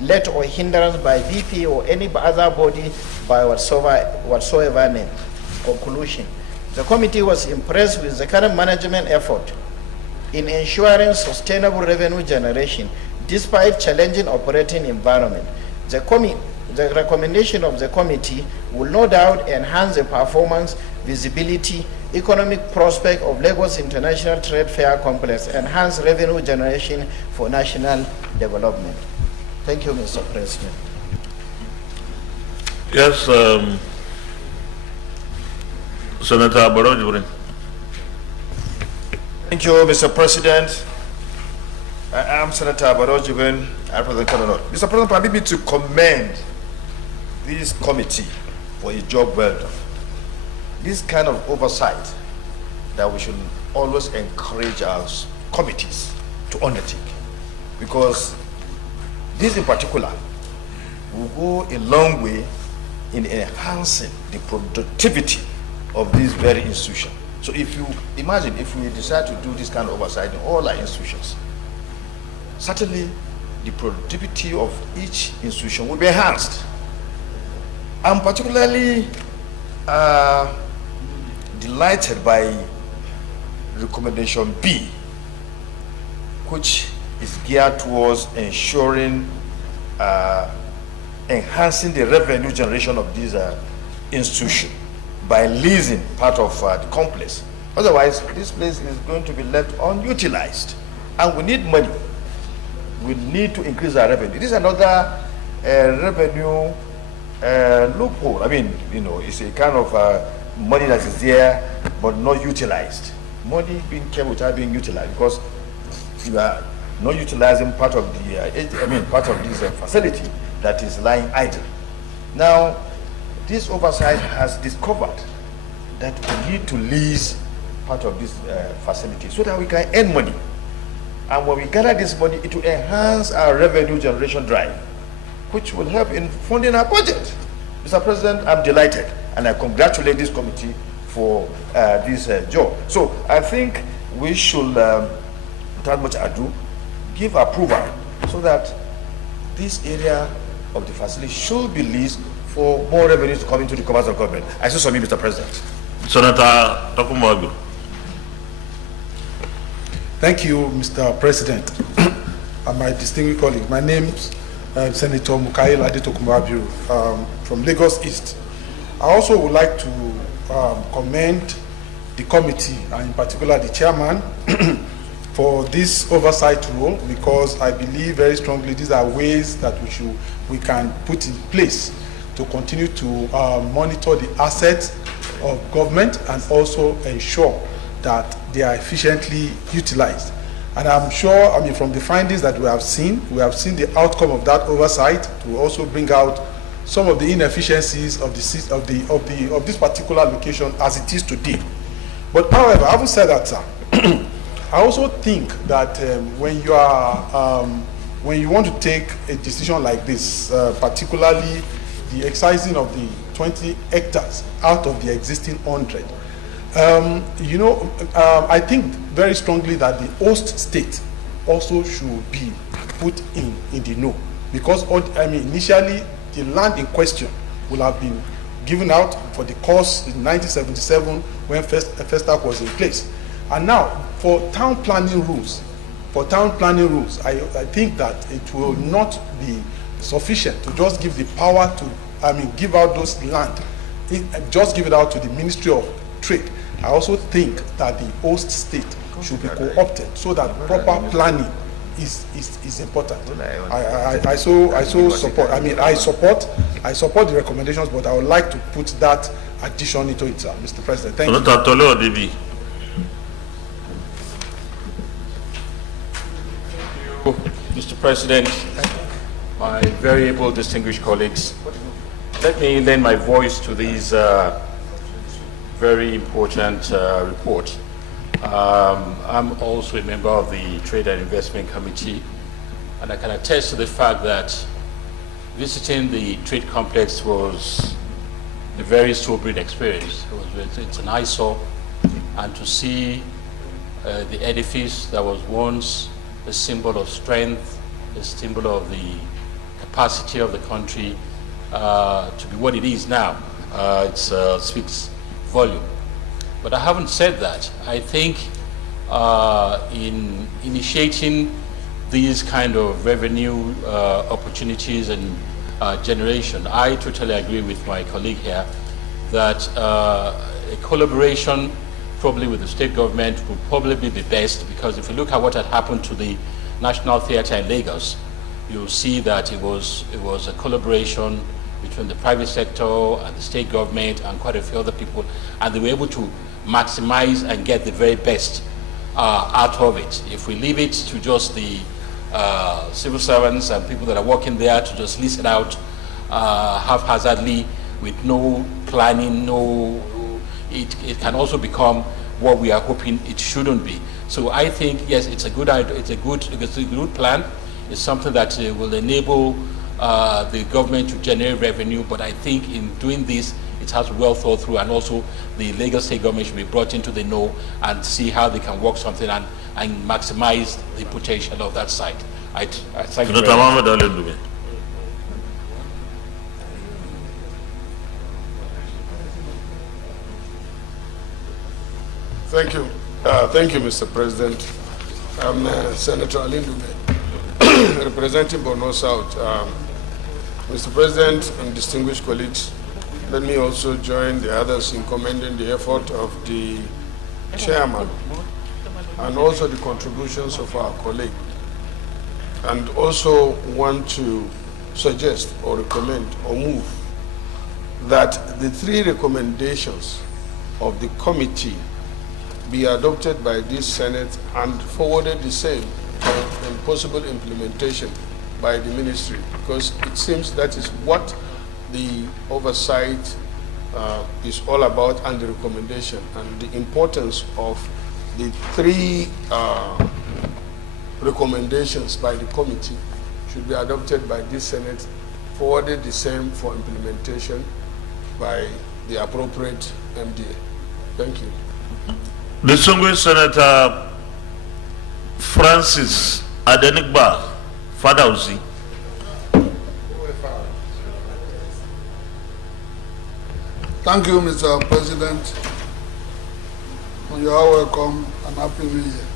let or hindrance by BP or any other body by whatsoever name. Conclusion. The committee was impressed with the current management effort in ensuring sustainable revenue generation despite challenging operating environment. The recommendation of the committee will no doubt enhance the performance, visibility, economic prospect of Lagos International Trade Fair Complex, enhance revenue generation for national development. Thank you, Mr. President. Yes, Senator Barrow. Thank you, Mr. President. I am Senator Barrow. I represent Kano. Mr. President, permit me to commend this committee for a job well done. This kind of oversight that we should always encourage our committees to undertake, because this in particular will go a long way in enhancing the productivity of this very institution. So if you imagine if we decide to do this kind of oversight in all our institutions, certainly the productivity of each institution will be enhanced. I'm particularly delighted by recommendation B, which is geared towards ensuring enhancing the revenue generation of this institution by leasing part of the complex. Otherwise, this place is going to be left unutilized, and we need money. We need to increase our revenue. This is another revenue loophole. I mean, it's a kind of money that is there but not utilized. Money being kept without being utilized because you are not utilizing part of the, part of this facility that is lying idle. Now, this oversight has discovered that we need to lease part of this facility so that we can earn money. And when we gather this money, it will enhance our revenue generation drive, which will help in funding our budget. Mr. President, I'm delighted, and I congratulate this committee for this job. So I think we should, without much ado, give approval so that this area of the facility should be leased for more revenues to come into the commerce of government. I so submit, Mr. President. Senator Tokumagu. Thank you, Mr. President, and my distinguished colleague. My name is Senator Mukaila Adetokunbo from Lagos East. I also would like to commend the committee, and in particular the chairman, for this oversight role, because I believe very strongly these are ways that we can put in place to continue to monitor the assets of government and also ensure that they are efficiently utilized. And I'm sure, from the findings that we have seen the outcome of that oversight to also bring out some of the inefficiencies of this particular location as it is today. But however, having said that, sir, I also think that when you want to take a decision like this, particularly the excising of the 20 hectares out of the existing 100, I think very strongly that the host state also should be put in the know, because initially the land in question will have been given out for the course in 1977 when Festac was in place, and now for town planning rules, I think that it will not be sufficient to just give the power to give out those land, just give it out to the Ministry of Trade. I also think that the host state should be co-opted so that proper planning is important. I support. I support the recommendations, but I would like to put that addition into it, Mr. President. Thank you. Mr. President, my very able distinguished colleagues, let me lend my voice to these very important report. I'm also a member of the Trade and Investment Committee, and I can attest to the fact that visiting the trade complex was a very sobering experience. It's an eyesore, and to see the edifice that was once a symbol of strength, a symbol of the capacity of the country, to be what it is now, it speaks volume. But I haven't said that. I think in initiating these kind of revenue opportunities and generation, I totally agree with my colleague here that a collaboration probably with the state government would probably be the best, because if you look at what had happened to the National Theatre in Lagos, you'll see that it was a collaboration between the private sector and the state government and quite a few other people, and they were able to maximize and get the very best out of it. If we leave it to just the civil servants and people that are working there to just lease it out haphazardly with no planning, it can also become what we are hoping it shouldn't be. So I think, yes, it's a good idea, it's a good plan. It's something that will enable the government to generate revenue, but I think in doing this, it has well thought through, and also the Lagos State government should be brought into the know and see how they can work something and maximize the potential of that site. I thank you very much. Thank you, Mr. President. I'm Senator Alindube, representing Borno South. Mr. President and distinguished colleagues, let me also join the others in commending the effort of the chairman and also the contributions of our colleague, and also want to suggest or recommend or move that the 3 recommendations of the committee be adopted by this Senate and forwarded the same in possible implementation by the ministry, because it seems that is what the oversight is all about and the recommendation and the importance of the three recommendations by the committee should be adopted by this Senate, forwarded the same for implementation by the appropriate MDA. Thank you. Distinguished Senator Francis Adenigba Fadausi. Thank you, Mr. President. You are welcome and Happy New Year.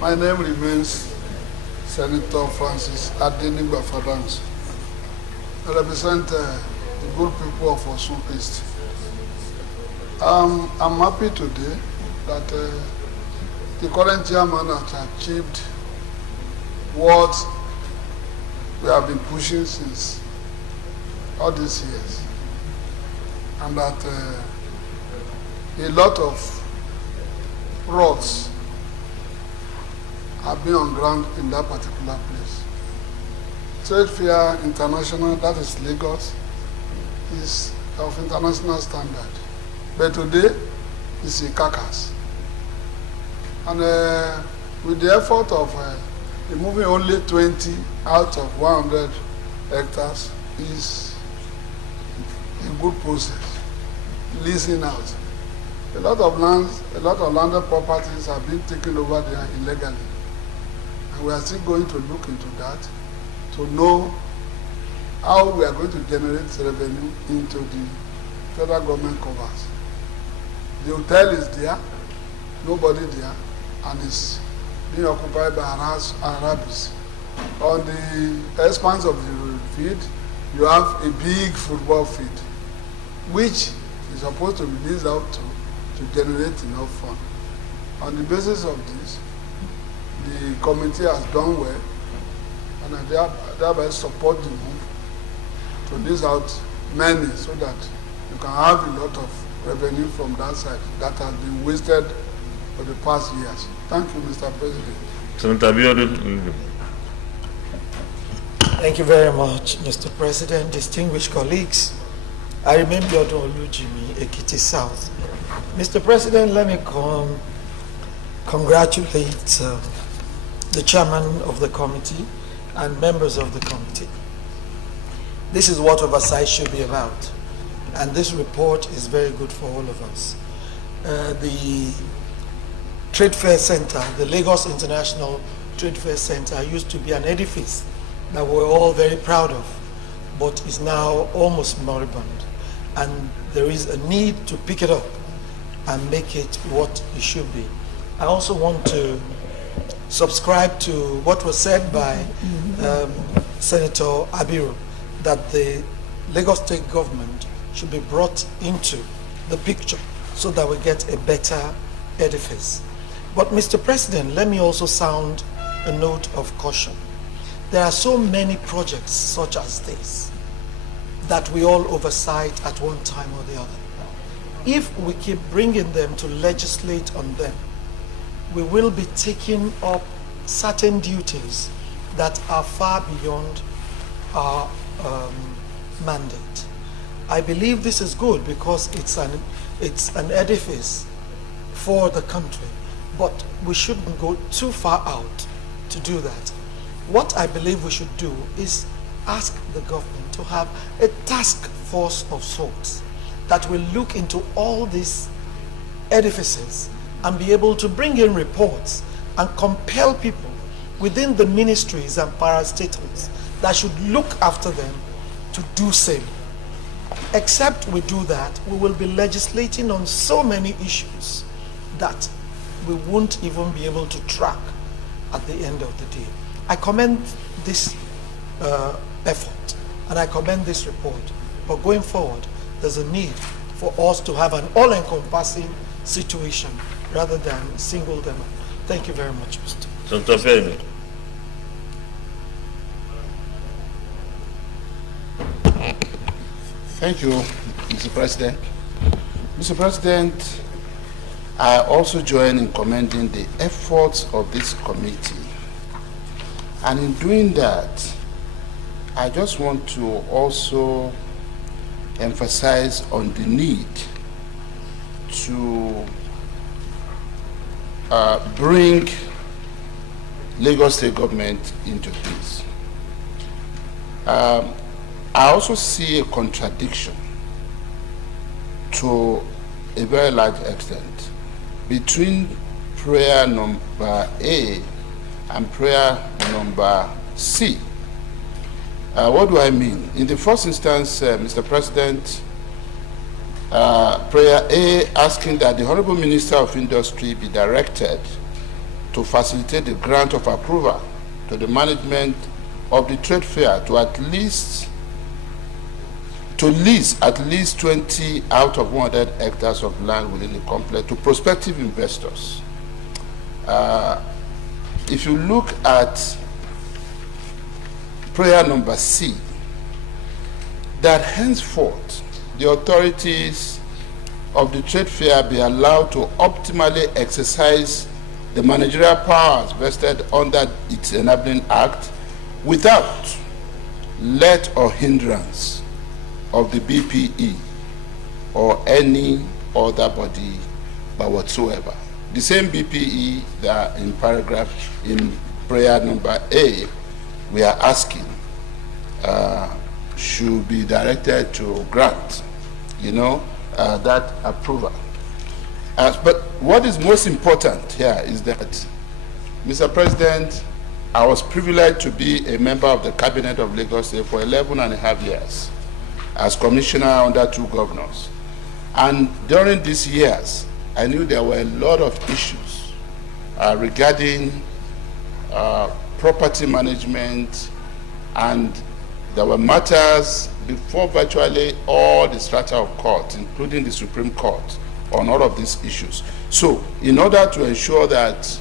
My name remains Senator Francis Adenigba Fadausi. I represent the good people of Osun East. I'm happy today that the current chairman has achieved what we have been pushing since all these years, and that a lot of roads have been on ground in that particular place. Trade Fair International, that is Lagos, is of international standard. But today, it's a carcass. And with the effort of removing only 20 out of 100 hectares is a good process. Leasing out. A lot of landed properties have been taken over there illegally. And we are still going to look into that to know how we are going to generate revenue into the federal government covers. The hotel is there, nobody there, and it's being occupied by Arabs. On the expanse of the field, you have a big football field, which is supposed to be leased out to generate enough fund. On the basis of this, the committee has done well, and I thereby support the move to lease out many so that you can have a lot of revenue from that side that has been wasted for the past years. Thank you, Mr. President. Senator Abiodun. Thank you very much, Mr. President, distinguished colleagues. I remain Biodun Olujimi, Ekiti South. Mr. President, let me congratulate the chairman of the committee and members of the committee. This is what oversight should be about. And this report is very good for all of us. The Trade Fair Center, the Lagos International Trade Fair Center, used to be an edifice that we're all very proud of, but is now almost moribund. And there is a need to pick it up and make it what it should be. I also want to subscribe to what was said by Senator Abiru, that the Lagos State government should be brought into the picture so that we get a better edifice. But Mr. President, let me also sound a note of caution. There are so many projects such as this that we all oversight at one time or the other. If we keep bringing them to legislate on them, we will be taking up certain duties that are far beyond our mandate. I believe this is good because it's an edifice for the country, but we shouldn't go too far out to do that. What I believe we should do is ask the government to have a task force of sorts that will look into all these edifices and be able to bring in reports and compel people within the ministries and parastatals that should look after them to do same. Except we do that, we will be legislating on so many issues that we won't even be able to track at the end of the day. I commend this effort and I commend this report, but going forward, there's a need for us to have an all-encompassing situation rather than single them out. Thank you very much, Mr. Senator Femi. Thank you, Mr. President. Mr. President, I also join in commending the efforts of this committee. And in doing that, I just want to also emphasize on the need to bring Lagos State government into this. I also see a contradiction to a very large extent between prayer number A and prayer number C. What do I mean? In the first instance, Mr. President, prayer A asking that the Honorable Minister of Industry be directed to facilitate the grant of approval to the management of the trade fair to lease at least 20 out of 100 hectares of land within the complex to prospective investors. If you look at prayer number C, that henceforth the authorities of the trade fair be allowed to optimally exercise the managerial powers vested under its enabling act without let or hindrance of the BPE or any other body but whatsoever. The same BPE that in prayer number A we are asking should be directed to grant, that approval. But what is most important here is that, Mr. President, I was privileged to be a member of the cabinet of Lagos State for 11.5 years as commissioner under 2 governors. And during these years, I knew there were a lot of issues regarding property management, and there were matters before virtually all the strata of court, including the Supreme Court, on all of these issues. So in order to ensure that,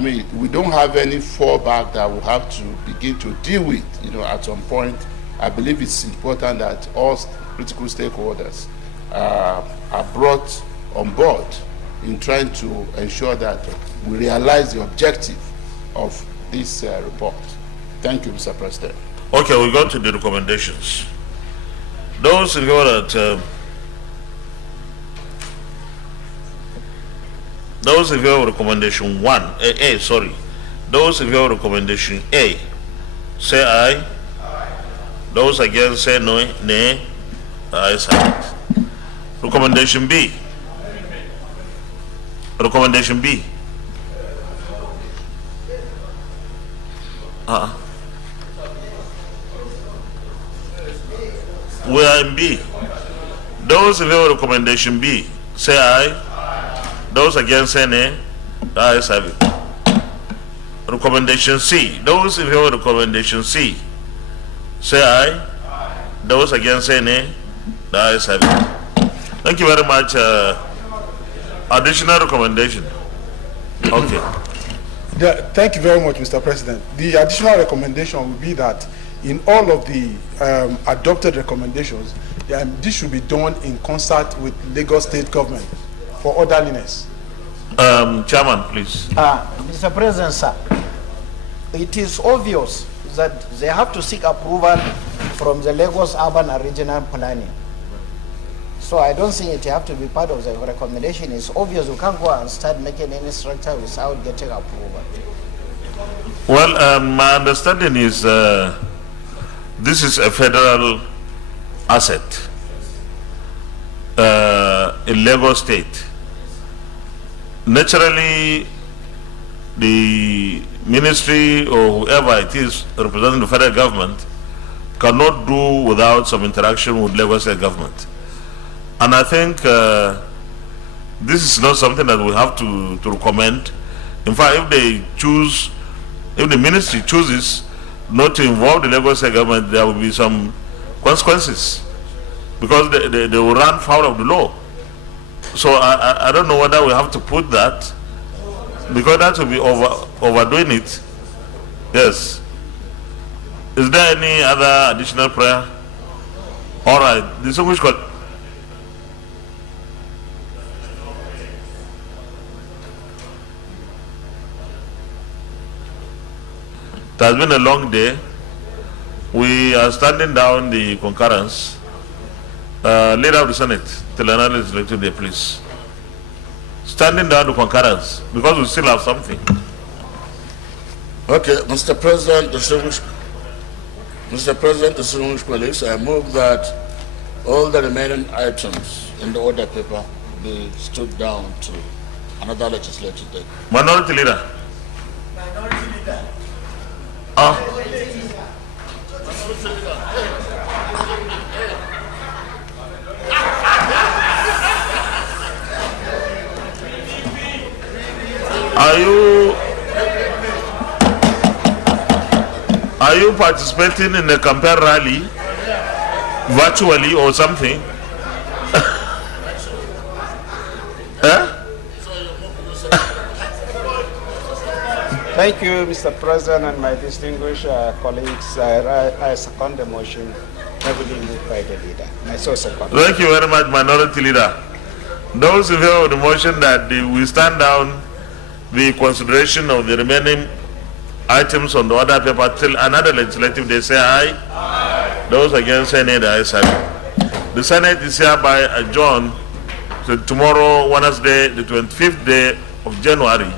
we don't have any fallback that we'll have to begin to deal with, at some point, I believe it's important that all critical stakeholders are brought on board in trying to ensure that we realize the objective of this report. Thank you, Mr. President. Okay, we go to the recommendations. Those in favor that those in favor of recommendation 1, those in favor of recommendation A, say aye. Those against say no, nay. Ayes have it. Recommendation B. Recommendation B. We are in B. Those in favor of recommendation B, say aye. Those against say nay. Ayes have it. Recommendation C. Those in favor of recommendation C, say aye. Those against say nay. The ayes have it. Thank you very much. Additional recommendation. Okay. Thank you very much, Mr. President. The additional recommendation would be that in all of the adopted recommendations, this should be done in concert with Lagos State government for orderliness. Chairman, please. Mr. President, sir, it is obvious that they have to seek approval from the Lagos Urban and Regional Planning. So I don't think it have to be part of the recommendation. It's obvious we can't go and start making any structure without getting approval. Well, my understanding is this is a federal asset in Lagos State. Naturally, the ministry or whoever it is representing the federal government cannot do without some interaction with Lagos State government. And I think this is not something that we have to recommend. In fact, if the ministry chooses not to involve the Lagos State government, there will be some consequences because they will run foul of the law. So I don't know whether we have to put that, because that will be overdoing it. Yes. Is there any other additional prayer? All right. Distinguished colleague. It has been a long day. We are standing down the concurrence Leader of the Senate, Plenary Legislative Day, please. Standing down to concurrence, because we still have something. Okay, Mr. President, distinguished colleagues, I move that all the remaining items in the order paper be stood down to another legislative day. Minority Leader. Are you participating in a campaign rally virtually or something? Thank you, Mr. President, and my distinguished colleagues. I second the motion heavily moved by the leader. I so second. Thank you very much, Minority Leader. Those in favor of the motion that we stand down the consideration of the remaining items on the order paper till another legislative day, say aye. Aye. Those against, say nay. The ayes have it. The Senate is hereby adjourned to tomorrow, Wednesday, the 25th day of January,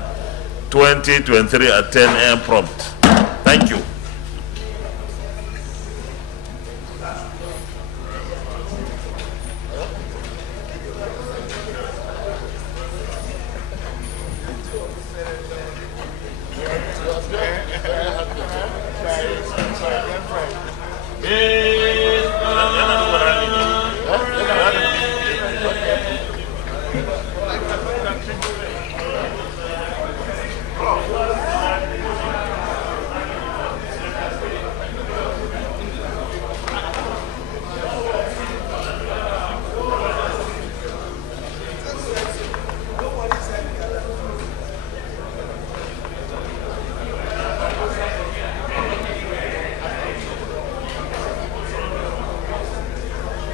2023 at 10 a.m. prompt. Thank you.